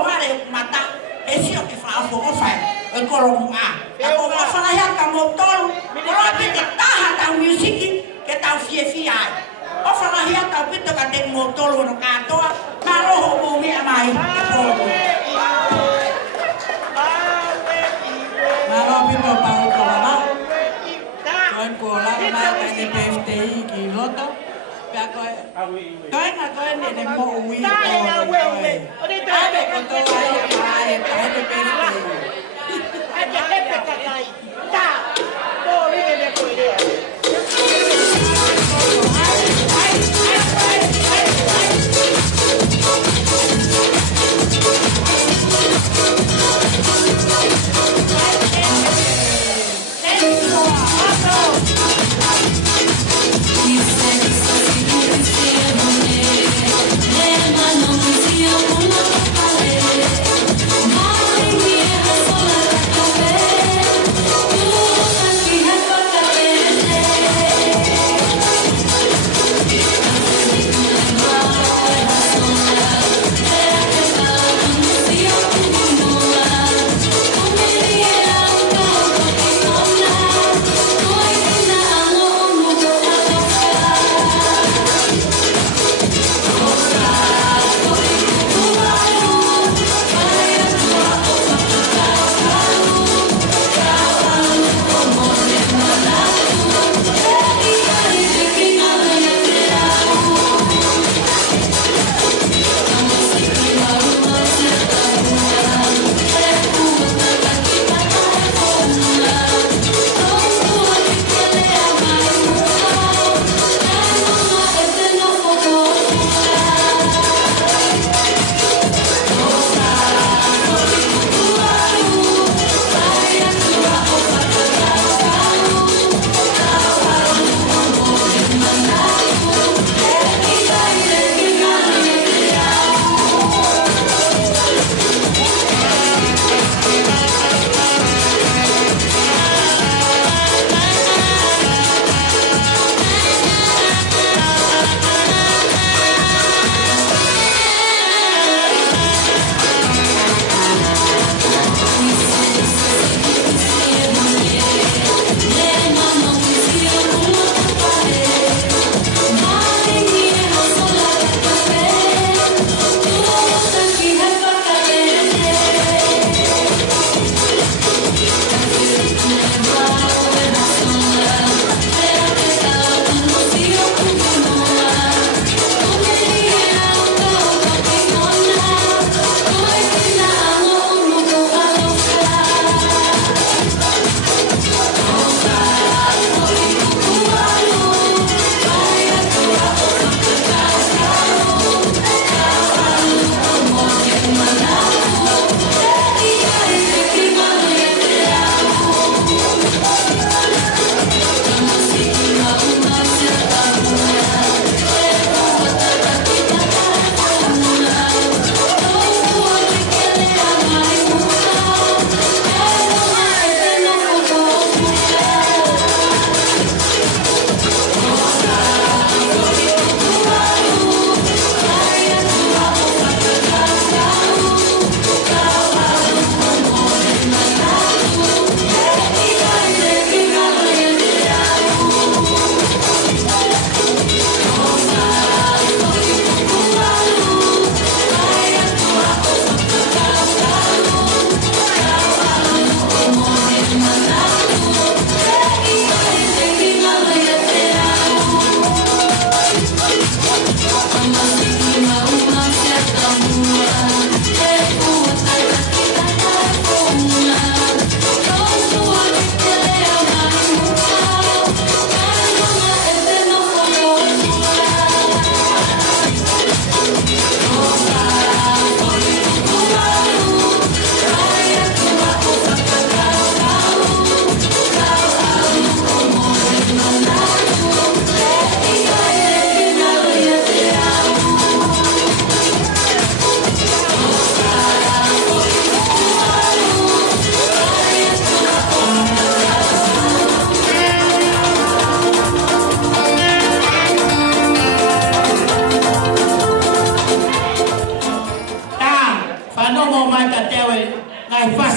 vale mata e si o ke fa o fa e kolo a ko fa fa ya ka mo tolu ko pe te taha ta music ke ta fia o fa ya ta pe te ka te mo tolu no ka to ma ro ho mo mi mai e ko ma ro pe to pa ko la ko la ma ka ni pefte ki loto ya ko na ko ne mo wi ko ai ko to ai te pe Maree,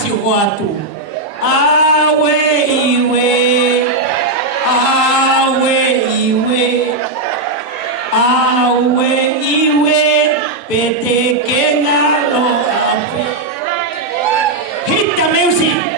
kasi watu. Awe iwe. Awe iwe. Awe iwe. Pete kenga lo ape. Hit the music.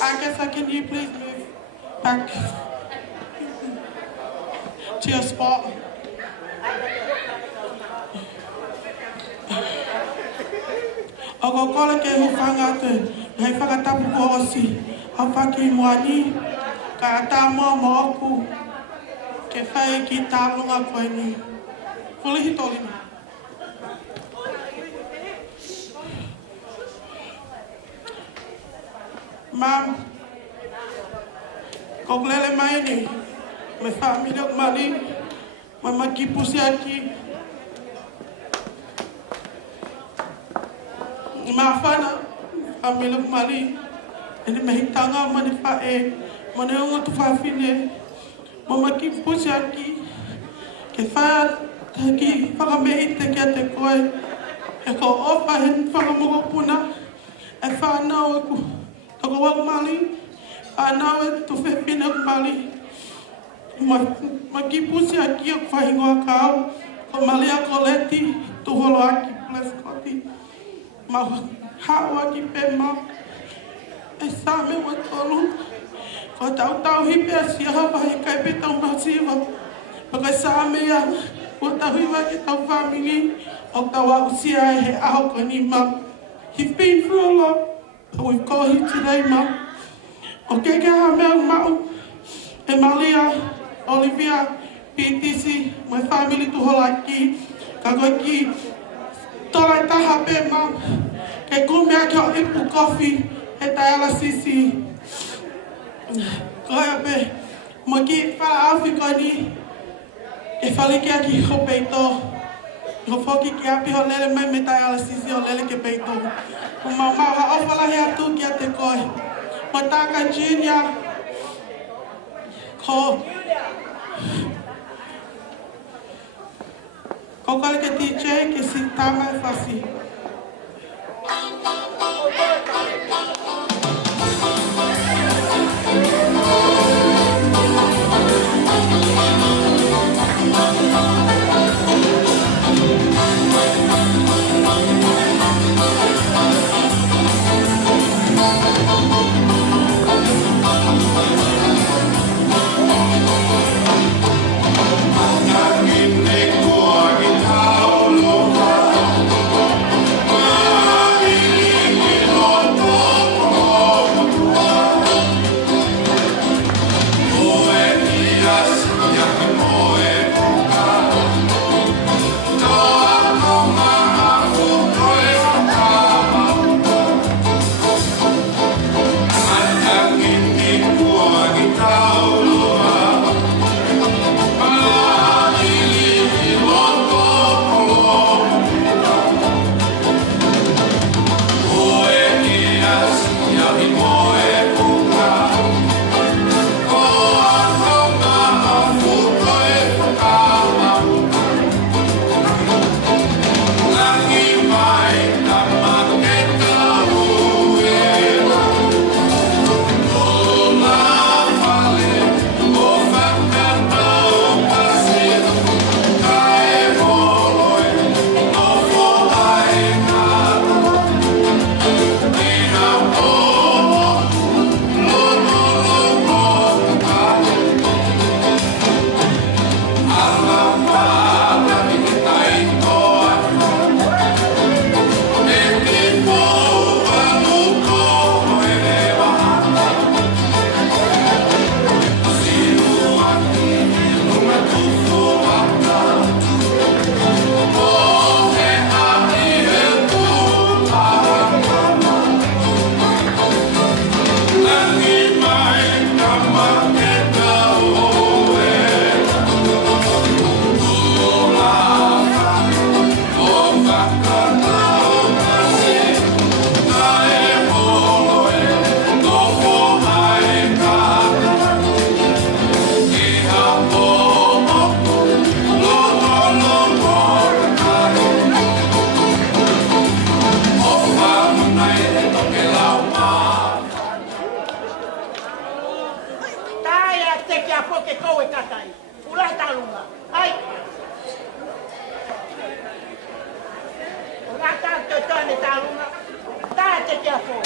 Akesa, can you please move back to your spot? Ako kola ke hufanga te, hei whakatapu ko osi, hau whaki moani, ka ata moa moku, ke whae ki tālunga koe ni. Fulihi tolina. Mam, kau lele mai ni, me família o mali, mama ki pusi aqui. Mafana, família o mali, ele me hitanga mani fae, mani ungo tu fafine, mama ki pusi aqui, que fa aqui, fala me ite que te coi, e ko opa hen fala mo puna, e fa na o Ako wag mali, anawe tu fepina mali. Magipusi aqui o fahingo akau, ko mali akoleti tu holo aqui pleskoti. Ma hao aqui pema. Essa me watolu. Ko tau hipe asia vai kai petão masiva. Porque sabe ya, o tau hiva que tau family, o tau ausia he au konima. He's been through a lot. We've got him today, Mum. Okay, get her Mau, Emalia, Olivia, PTC, my family to Holaki, Kagoki, Tola Tahape, Mum. Que come aqui ao Ipu Coffee, e dialysis. Goiabe, Mogi, fala Alficoni, e falei que aqui o peito. Eu foquei que a piolele me dialysis, o lele que peito. Uma mala ao falar reatu que até corre. Mataca Gínia. Qual que DJ que se tá mais fácil. Angin que a po que koe kakai. Ulai talunga. Ai. Ulai talunga talunga. Ta te que a po.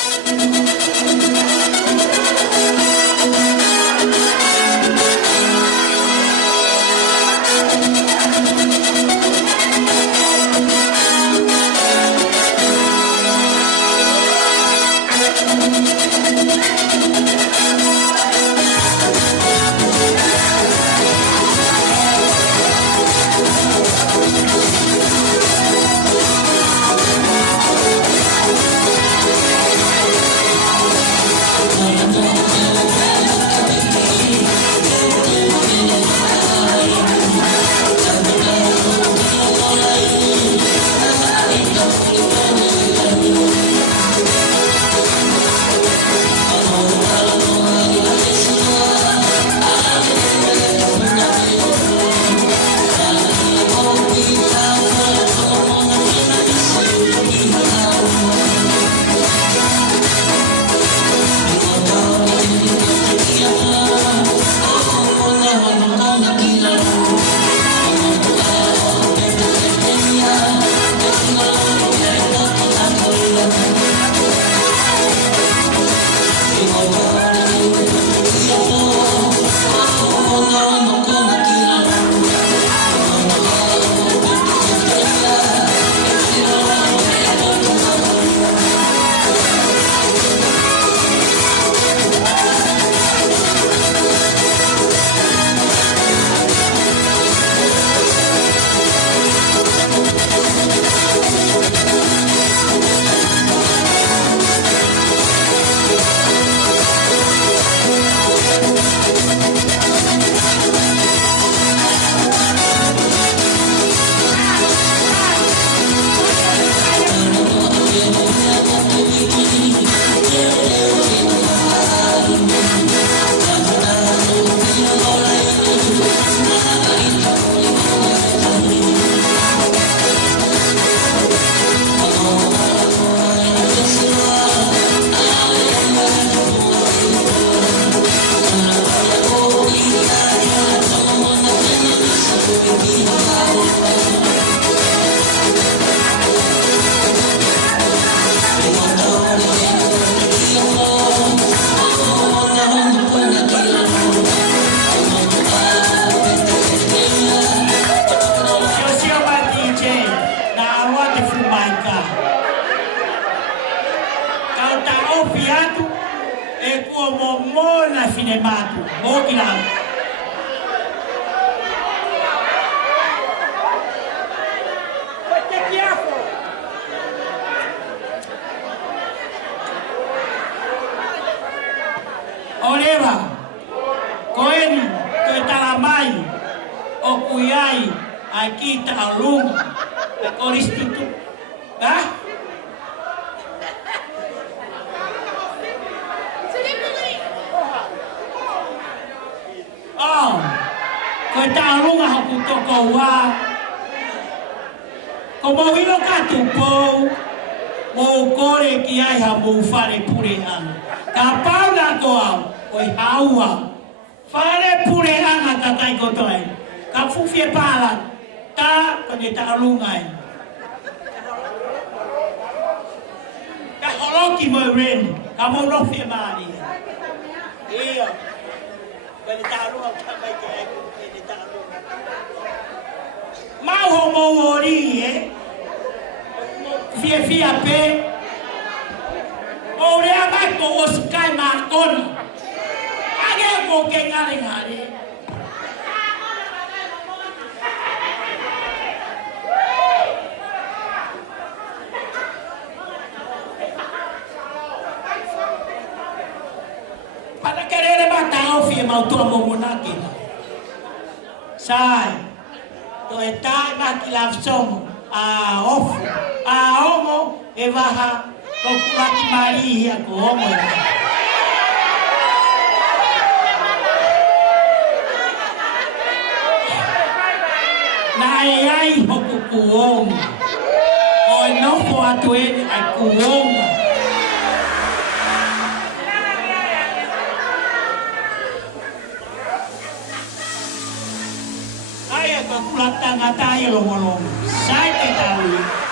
ko kulatanga tayo lomolong. Sai te tawi.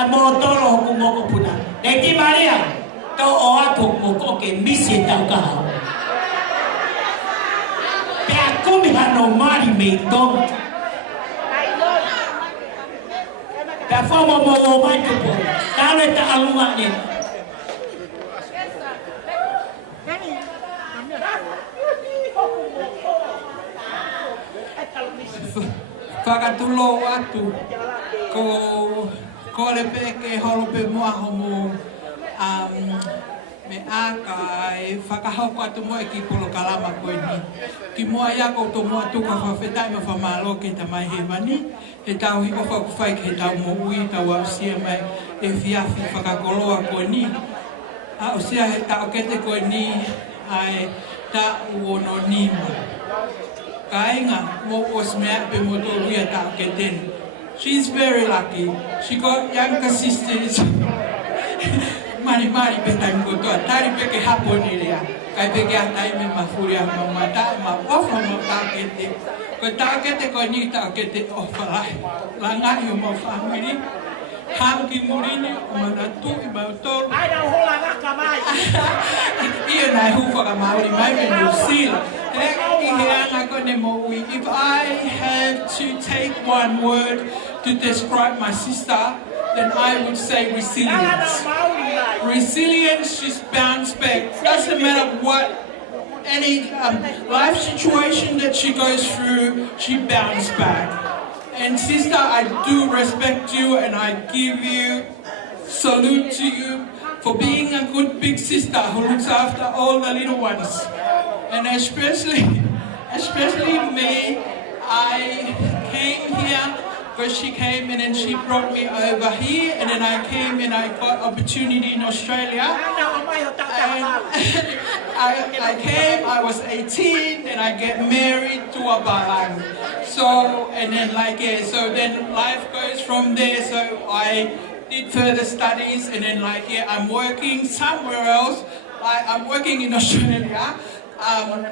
a motolo ko moko puna. Neki Maria, to o ato moko ke misi tau kahau. Pe akumi hano mari me tong. Pe fomo mo mai tupo. Kale ta alunga ni. Whakatulo atu ko le peke holo pe mua homo me aka e whakahoko atu mo e ki polo kalama koe ni. Ki mua ia koutou mua tuka whawhetai ma whamalo ke ta mai he mani. He tau hi ofa ku whai ke tau mo ui tau au sia mai e whiawhi whakakoloa koe ni. A o sia he tau kete koe ni ai ta uono nima. Kainga mo os mea pe moto ria ta keten. She's very lucky. She got younger sisters. Mari pe time ko to tari pe ke haponi ria. Kai pe ke atai me mafuria mo mata ma ofa mo ta kete. Ko ta kete ko ni ta kete ofa lai. Langa yo mo family. Ham ki murini o mana tu I ba to. Ai da hola na kamai. Ia na hu fa maori mai me New Zealand. If I have to take one word to describe my sister, then I would say resilience. Resilience, just bounce back. Doesn't matter what, any life situation that she goes through, she bounces back. And sister, I do respect you and I give you salute to you for being a good big sister who looks after all the little ones. And especially me, I came here because she came and then she brought me over here, and then I came and I got opportunity in Australia. And I came, I was 18, and I get married to a Balang. So, and then so then life goes from there. So I did further studies, and then I'm working somewhere else. I'm working in Australia. And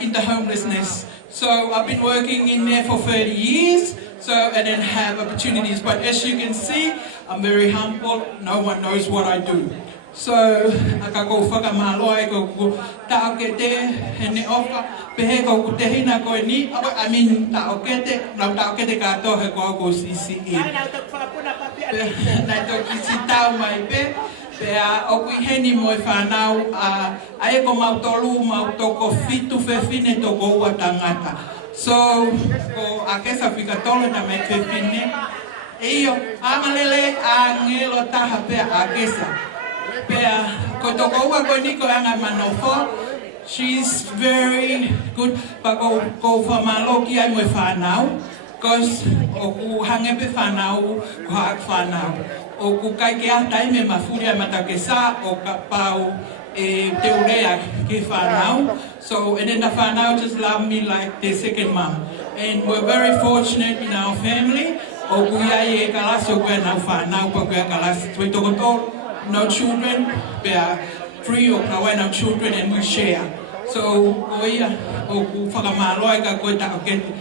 in the homelessness. So I've been working in there for 30 years, and then have opportunities. But as you can see, I'm very humble. No one knows what I do. So I go whakamaloai ko taokete hene oka pehe ko tehina ko ni. I mean taokete kato he ko CCE. Na Toki si tau mai pe. Pea oku heni mo whanau ae ko mautolu mautoko fitu whewhine toko ua tangata. So, ko Akesa whikatolo ta me whewhine. Eio, amalele a ngelo taha pea Akesa. Pea, ko toko ua ko niko anga manofo. She's very good, pa ko whamaloki ai mo whanau. Because oku hangepe whanau, ko haak whanau. O ku kai ke atai me mafuria matakesa o ka pau te urea ke whanau. So, and then the whanau just love me like their second mom. And we're very fortunate in our family. O ku iai e kalasi o kua nau whanau pa kua kalasi. Tui tokoto, no children, pea free o kawai no children, and we share. So, o ia, o ku whakamaloa ka koe taokete.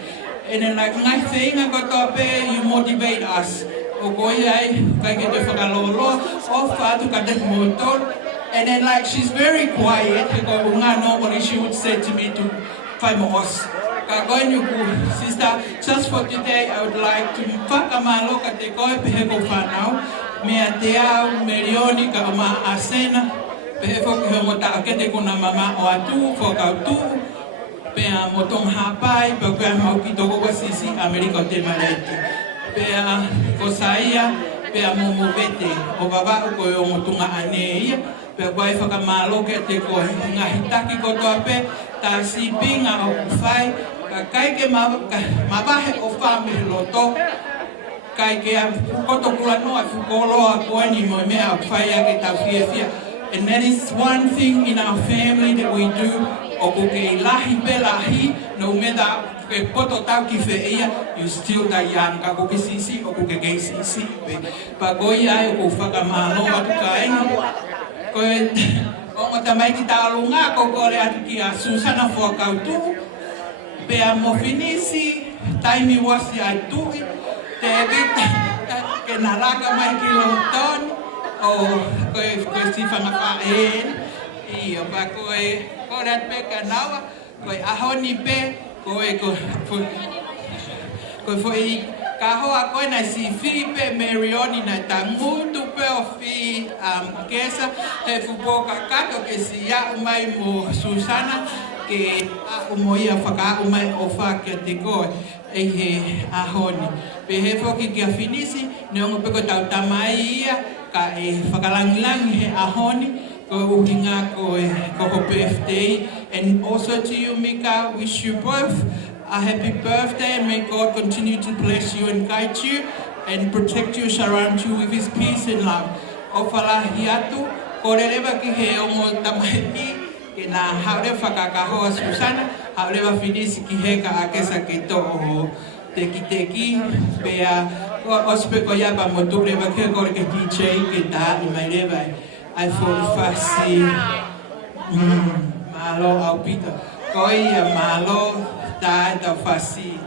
And then ngai whenga kotoa pe, you motivate us. O koi ai, kai ke te whakalolo, o whātu ka te motol. And then she's very quiet, he ko unga normally she would say to me to whai moos. Ka koe nuku, sister, just for today I would like to whakamalo ka te koe pehe ko whanau. Mea te au, merioni ka oma asena, pehe whoku he mo taakete ko na mama o atu, whakautu. Pea motong hapai, pa kua mau ki toko kwa sisi Amerika o te marete. Pea ko saia, pea momobete, o baba ko o motunga ane ia, pea kua i whakamalo ke te ko ngahitaki ko toa pe, ta sipinga o kuwhai, ka kai ke mabahe o whamiri loto, kai ke a koto kula noa whukoloa koe ni mo mea o kuwhai ake tau fia. And that is one thing in our family that we do. O ko ke lahi pe lahi, no matter ke poto tau ki wheia, you still da yang ka ko ke sisi, o ko ke sisi pe. Pa koi ai o ko whakamalo atu kai. Koe, o ngata mai ki tālunga, ko kore atu ki a Susana whakautu. Pe a mo finisi, taimi wasi ai tui, te ke na raka mai ki lo ton o koe si whangapa ia pa koe rat pe ka nawa koe ahoni pe koe foi ka hoa koe na si Filipe Marioni na tangutu pe o fi Akesa he fupo ka kato ke si ya umai mo Susana ke umoia whaka umai o wha ke te koe e he ahoni. Pe he whoki ki a finisi ne ongo pe ko tau tamai ia ka e whakalangilangi he ahoni ko uhinga ko ho birthday. And also to you Mika, wish you both a happy birthday and may God continue to bless you and guide you and protect you, surround you with his peace and love. O whalahi atu, korereva ki he ongo tamaiti, ke na haure whakakahoa Susana, haureva finisi ki he ka Akesa ke toho teki, pea ospe ko yaba motureva ke kore ke DJ ke ta i mai reva ai forfasi malo au pita, koi malo da fasi.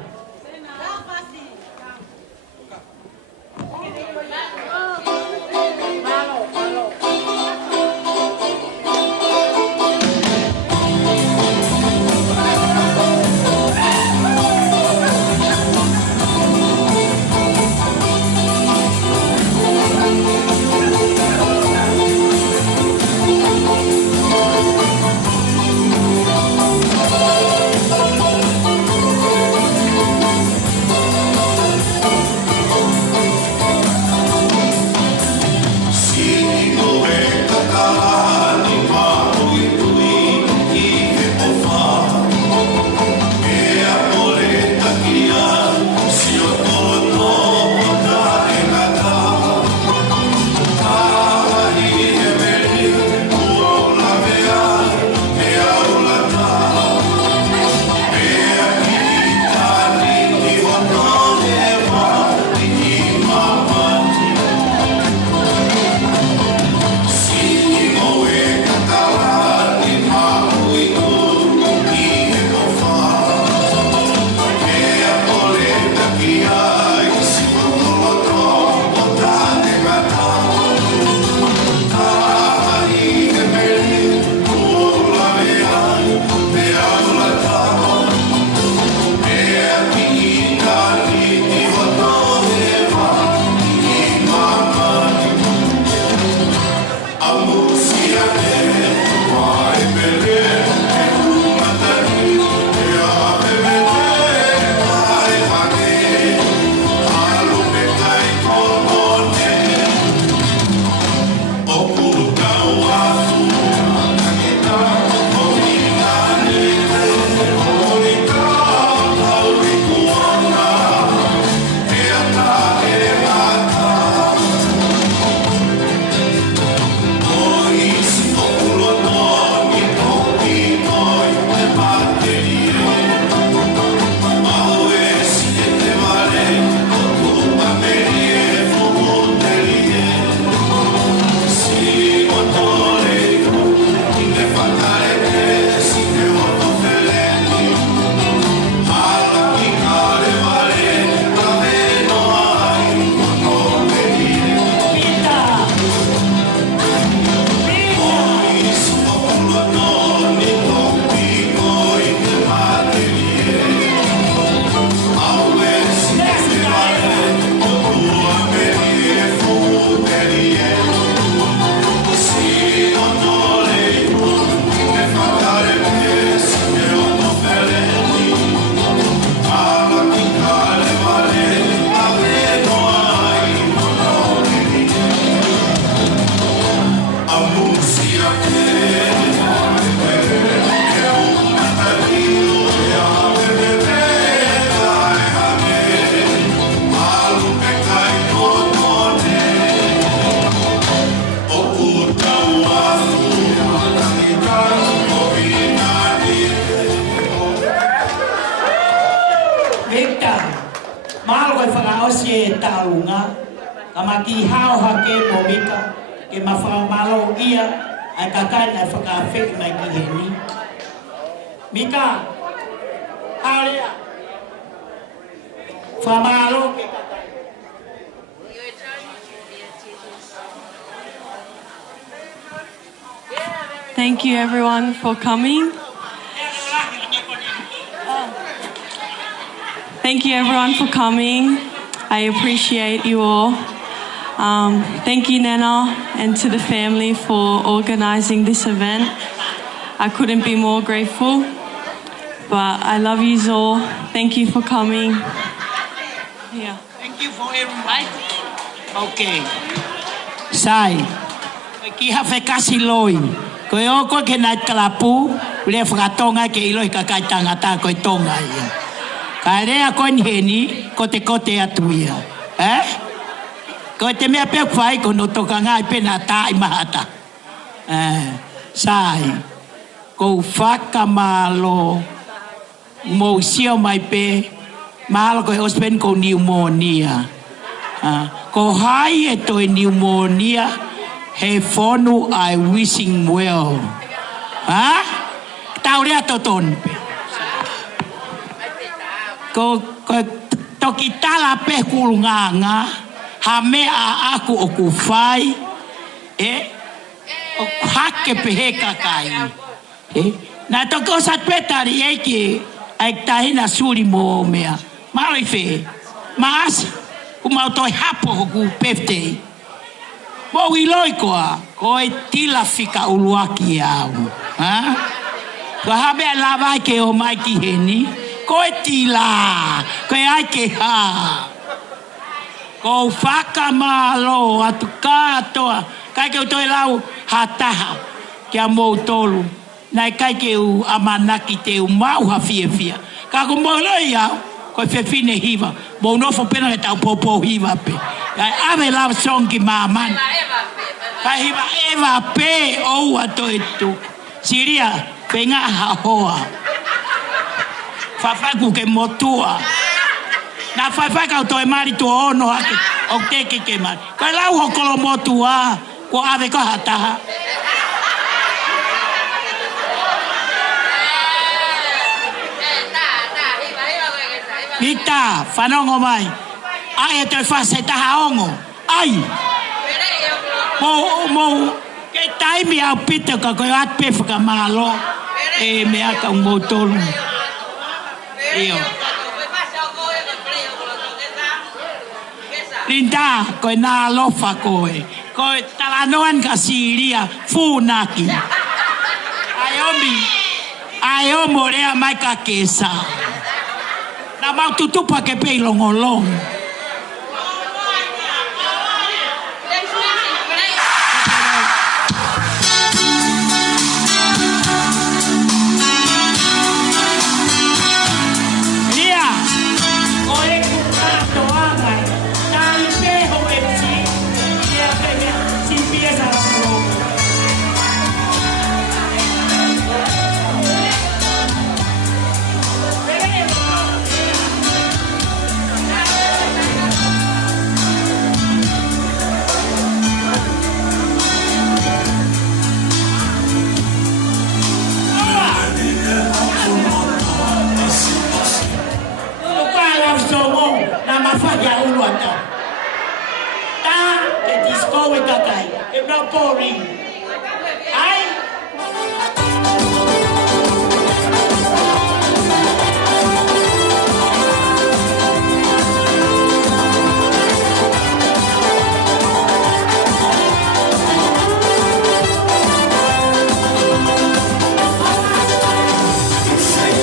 osie taunga kamaki hao hake momika ke mafamalo ia ai kakai na whakawhi mai ki heni. Mika, area, whamalo ke kakai. Thank you everyone for coming. Thank you everyone for coming. I appreciate you all. Thank you Nana and to the family for organising this event. I couldn't be more grateful, but I love you all. Thank you for coming. Yeah. Thank you for everybody. Okay. Sai. Ki hafe kasi loi. Ko oko ke na kalapu, le whakatonga ke iloi ka kai tangata ko tonga ia. Ka rea ko nheni ko te atu ia. Ko te mea pe whai ko no toka ngai pena tai mahata. Sai. Ko whakamalo mo sio mai pe mahalo ko ospen ko pneumonia. Ko hai e toi pneumonia he whonu I wishing well. Tau rea toton pe. Ko toki tala pe kulunganga ha mea aku o ku whai o hake pe he kakai. Na toko sat petari eki ai tahina suri mo mea. Mari fe. Mas kumau toi hapo ku pefte. Mo iloi koa ko e tila fika uluaki au. Ko habe lava ke o mai ki heni ko e tila ko e ai ke ha. Ko faka malo atu katoa kai ke toi lau hataha kia mo tolu. Nai kai ke u amanaki te u mau ha fia. Ka ko mo loi au ko fefine hiva. Mo no fo pena tau popo hiva pe. Ai ave love song ki maman. Ka hiva eva pe o ato etu. Siria penga ha hoa. Fafaku ke motua. Na fafaka to e mari to ono ake o teke ke mari. Ka lau ho kolo motua ko ave ko hataha. Ita, whanongo mai. Ai e toi whase taha ongo. Ai. Mo, ke taimi au pita ka koe atpe whakamalo. E mea ka mo tolu. Io. Linda, koe nā lofa koe. Koe talanoan ka siria funaki. Ai omo rea mai ka Akesa. Na mau tutupa ke pei longolong. Lia, oe kukato angai. Nai peho epsi. Lia pega si pieza la pro. Mafanya ulu ata. Ta ke disco e kakai. E não pori. Ai. Fight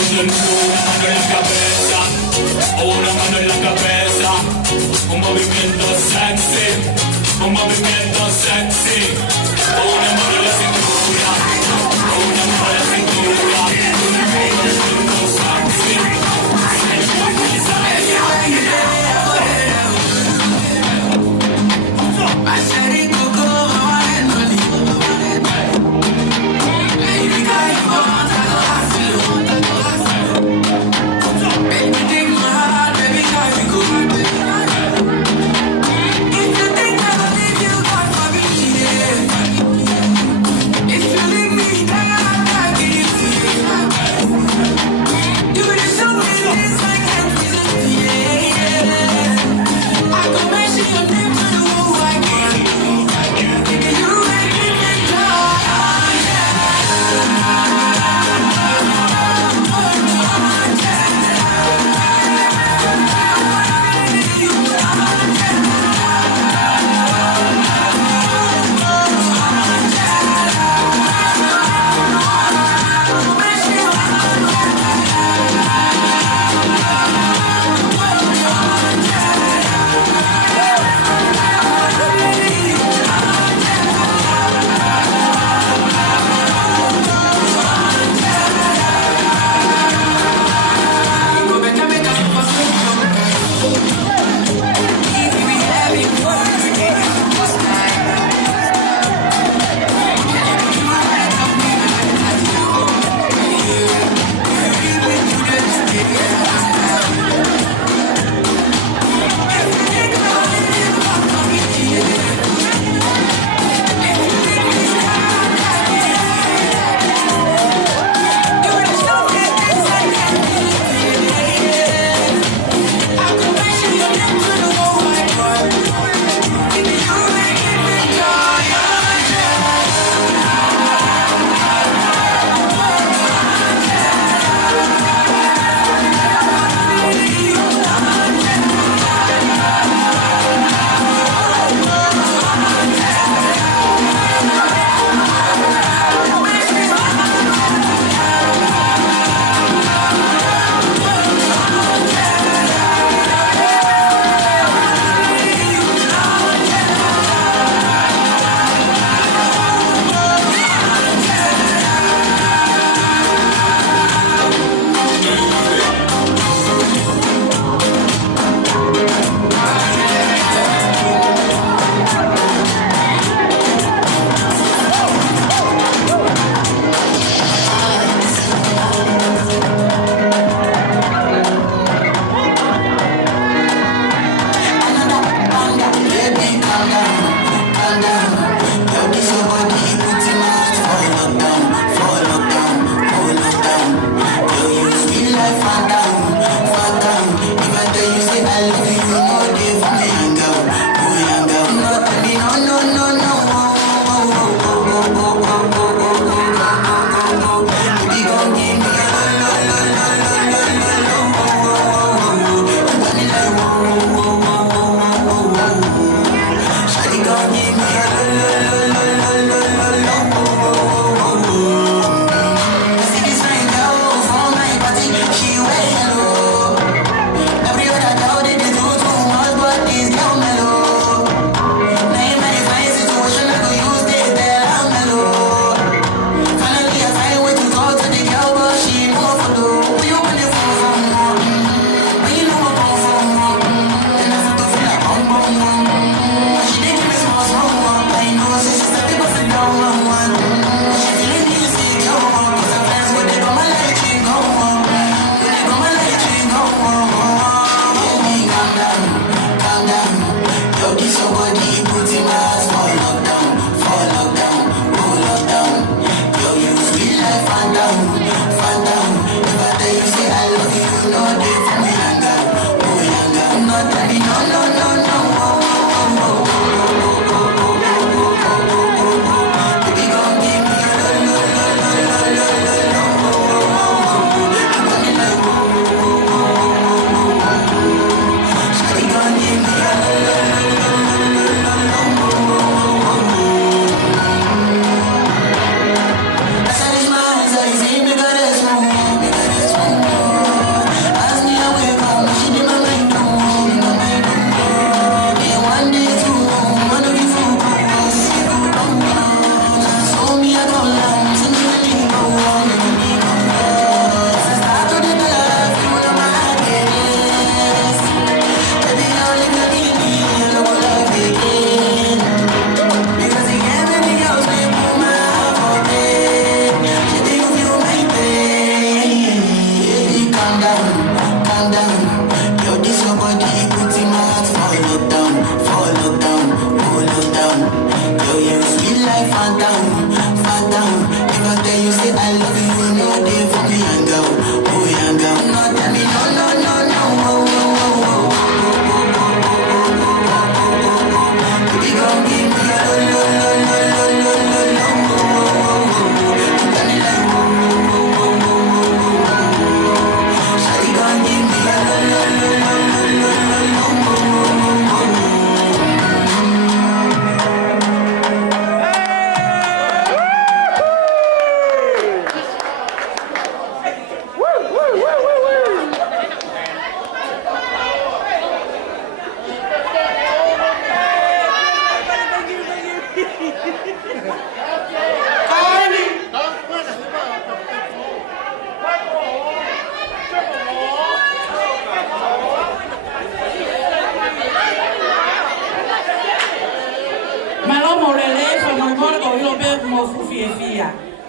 cintura, mano en la cabeza, una mano en la cabeza, un movimiento sexy, un movimiento sexy, una mano en la cintura, una mano en la cintura, un movimiento sexy.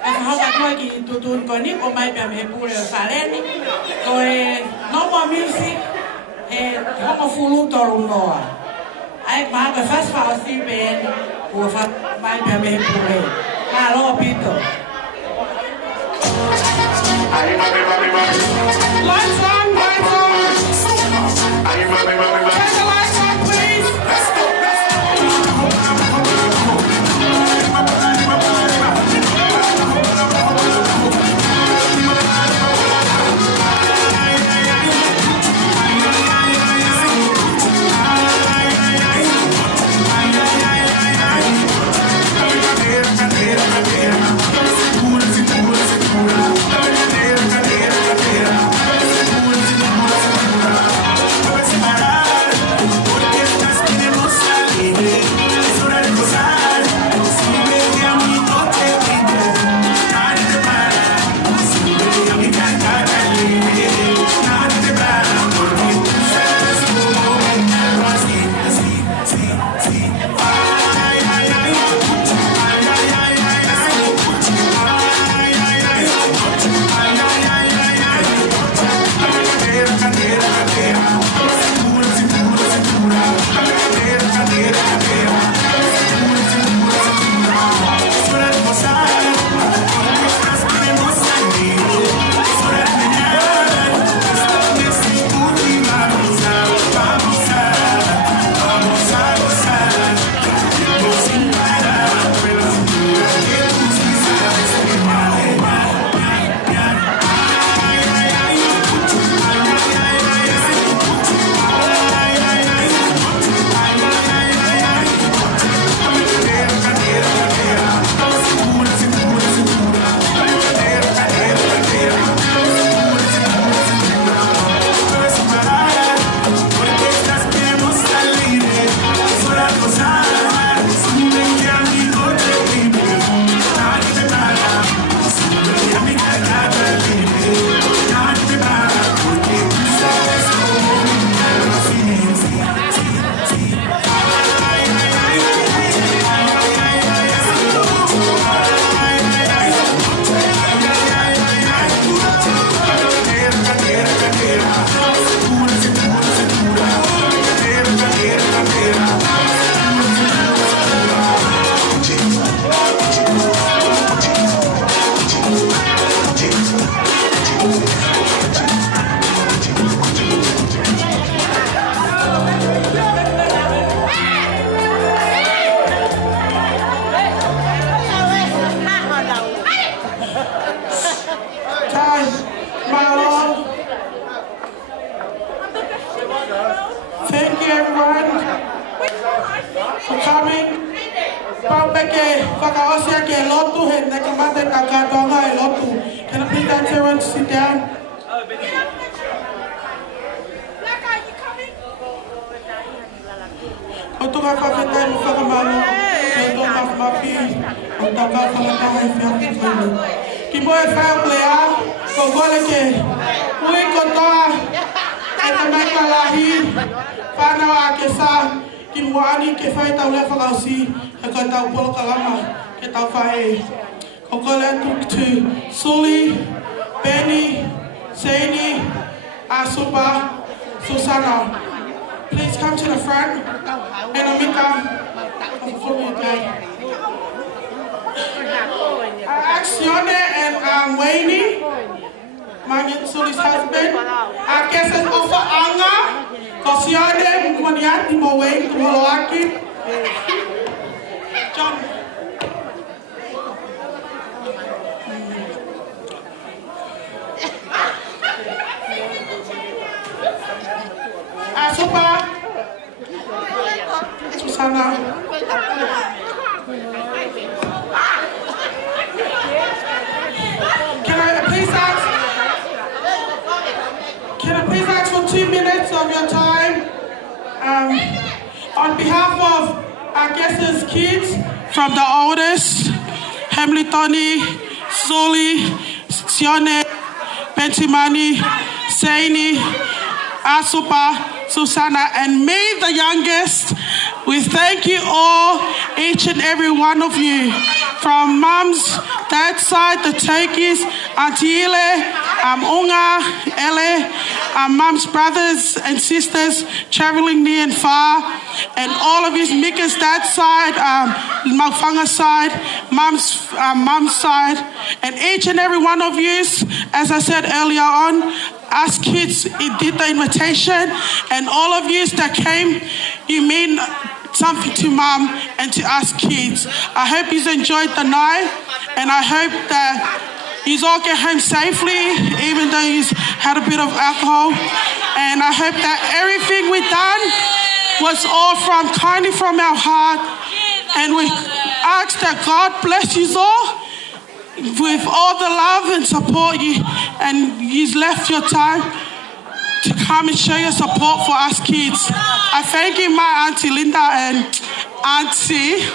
Haka koe ki tutun ko ni o mai pia me pure o saleni. Ko no more music hongo fulu toru noa. Ai ma ka festival si ben o fa mai pia me pure. Ka lo pito. Lights on, lights on. Turn the lights on, please. Let's go. Thank you everyone for coming. Pampeke whakaosia ke Latu he nekamate kakatonga e Latu. Can I please ask everyone to sit down? Otuka whakatai mo whakamalo ke toka whamapi o taka whakataha e whiaki whenu. Ki moe whauplea ko gole ke ui kotoa e te maikalahi whanau Akesa ki moani ke whai tau le whakausi e koe tau polo kalama ke tau whae. Ko gole atu to Suli, Benny, Saini, Asupa, Susana. Please come to the front. And Rmika, Aksione and Wayne, Magin Suli's husband. Akesa offer anga. Kosione Mwaniati mo Wayne Kumoloaki. John. Asupa, Susana. Can I please ask for 2 minutes of your time? On behalf of Akesa's kids, from the oldest, Hamiltoni, Suli, Sione, Bentimani, Saini, Asupa, Susana, and me, the youngest, we thank you all, each and every one of you, from Mum's dad's side, the Tokis, Auntie Ile, Unga, Ele, Mum's brothers and sisters traveling near and far, and all of his Mika's dad's side, Maufanga's side, Mum's side, and each and every one of you, as I said earlier on, us kids did the invitation, and all of you that came, you mean something to Mum and to us kids. I hope you enjoyed the night, and I hope that you all get home safely, even though you had a bit of alcohol. And I hope that everything we done was all kindly from our heart, and we ask that God bless you all with all the love and support you, and you've left your time to come and show your support for us kids. I thank you, my Auntie Linda and Auntie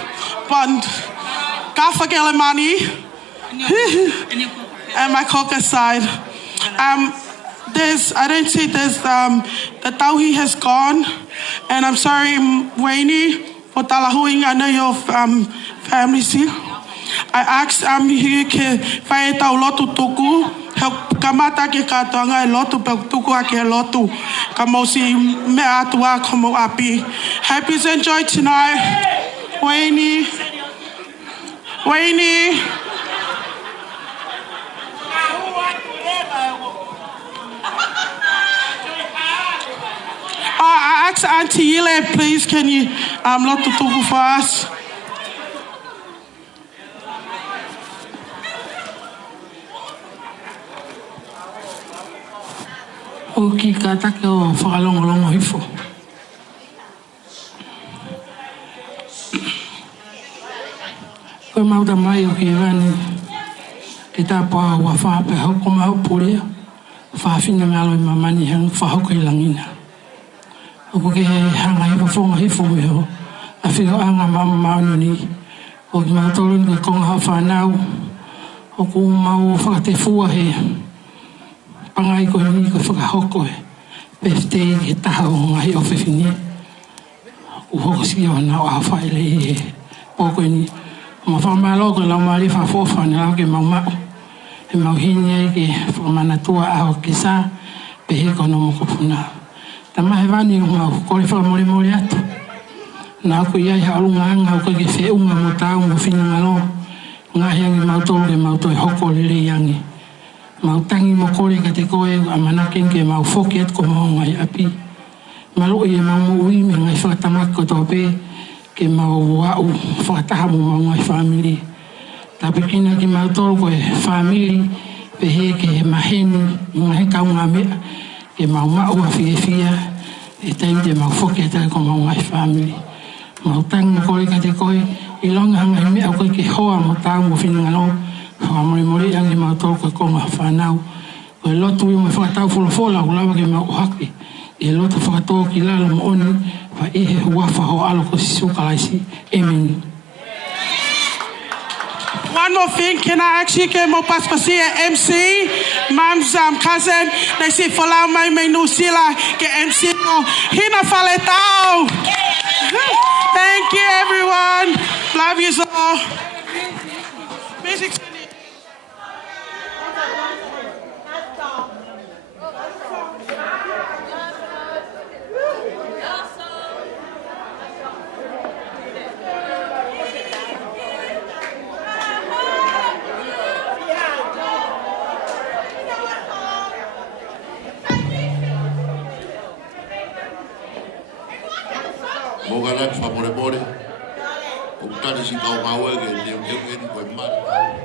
Bond, Gafagelemani, and my Coca side. I don't see the Tauhi has gone, and I'm sorry, Waini, for Talahuing, I know your family's here. I asked here ke whae tau lotu tuku, kamata ke katoanga e lotu pe tuku ake e lotu. Ka mausi me atua komo api. Hope you enjoyed tonight. Waini. I asked Auntie Ile, please, can you lotu tuku for us? O ki katake o whakalongolongo hifo. Koe mauta mai o ki wani ke tāpua wa whaape hoko maho purea, whaafina me alo I mamani hang whahoko I langina. O ko ke hanga hifo whonga hifo me ho, a whio anga mama maoni ni. O ki mautolun ke konga hao whanau, o ko mau whakate fua he. Pangai ko ni ko whakahoko e. Festive ke taha o ngai o whiwhini. Ku hoko si o nao a whaile e poko ni. Ma whamalo ko lau maari whawhofa ni lau ke maumau. He mauhini e ke whamanatua a o Akesa pe he kono moko puna. Ta mahe wani o mau kore whamori mori atu. Nā ko iai haolunga anga o ke whiunga mo tau mo whina ngalo. Ngahi angi mautolo ke mautoi hoko lere yangi. Mau tangi mo kore ka te koe a manaken ke mau whoki at ko mau ngai api. Malo e mau mo ui me ngai whakatamako tō pe ke mau wau whakataha mo mau ngai family. Tapi kina ki mau tolo koe family pe he ke maheni ngai kaunga mea ke mau mau a whia e taim te mau whoki at ko mau ngai family. Mau tangi mo kore ka te koe I longa hanga mea koe ke hoa mo tau mo whina ngalo. Whamori angi mau toko konga whanau. Koe lotu I mo whakatau wholofola o lawa ke mau hake. E lotu whakatau ki lalo mo oni wa ihe huafa ho alo ko sisu kalaisi. Amen. One more thing, can I actually get more paspasia MC? Mum's cousin, they say whalau mai me no sila ke MC no hina whaletau. Thank you everyone. Love you all. Music. Mogalat fa more. O tani si tau maua ke ni koe mara.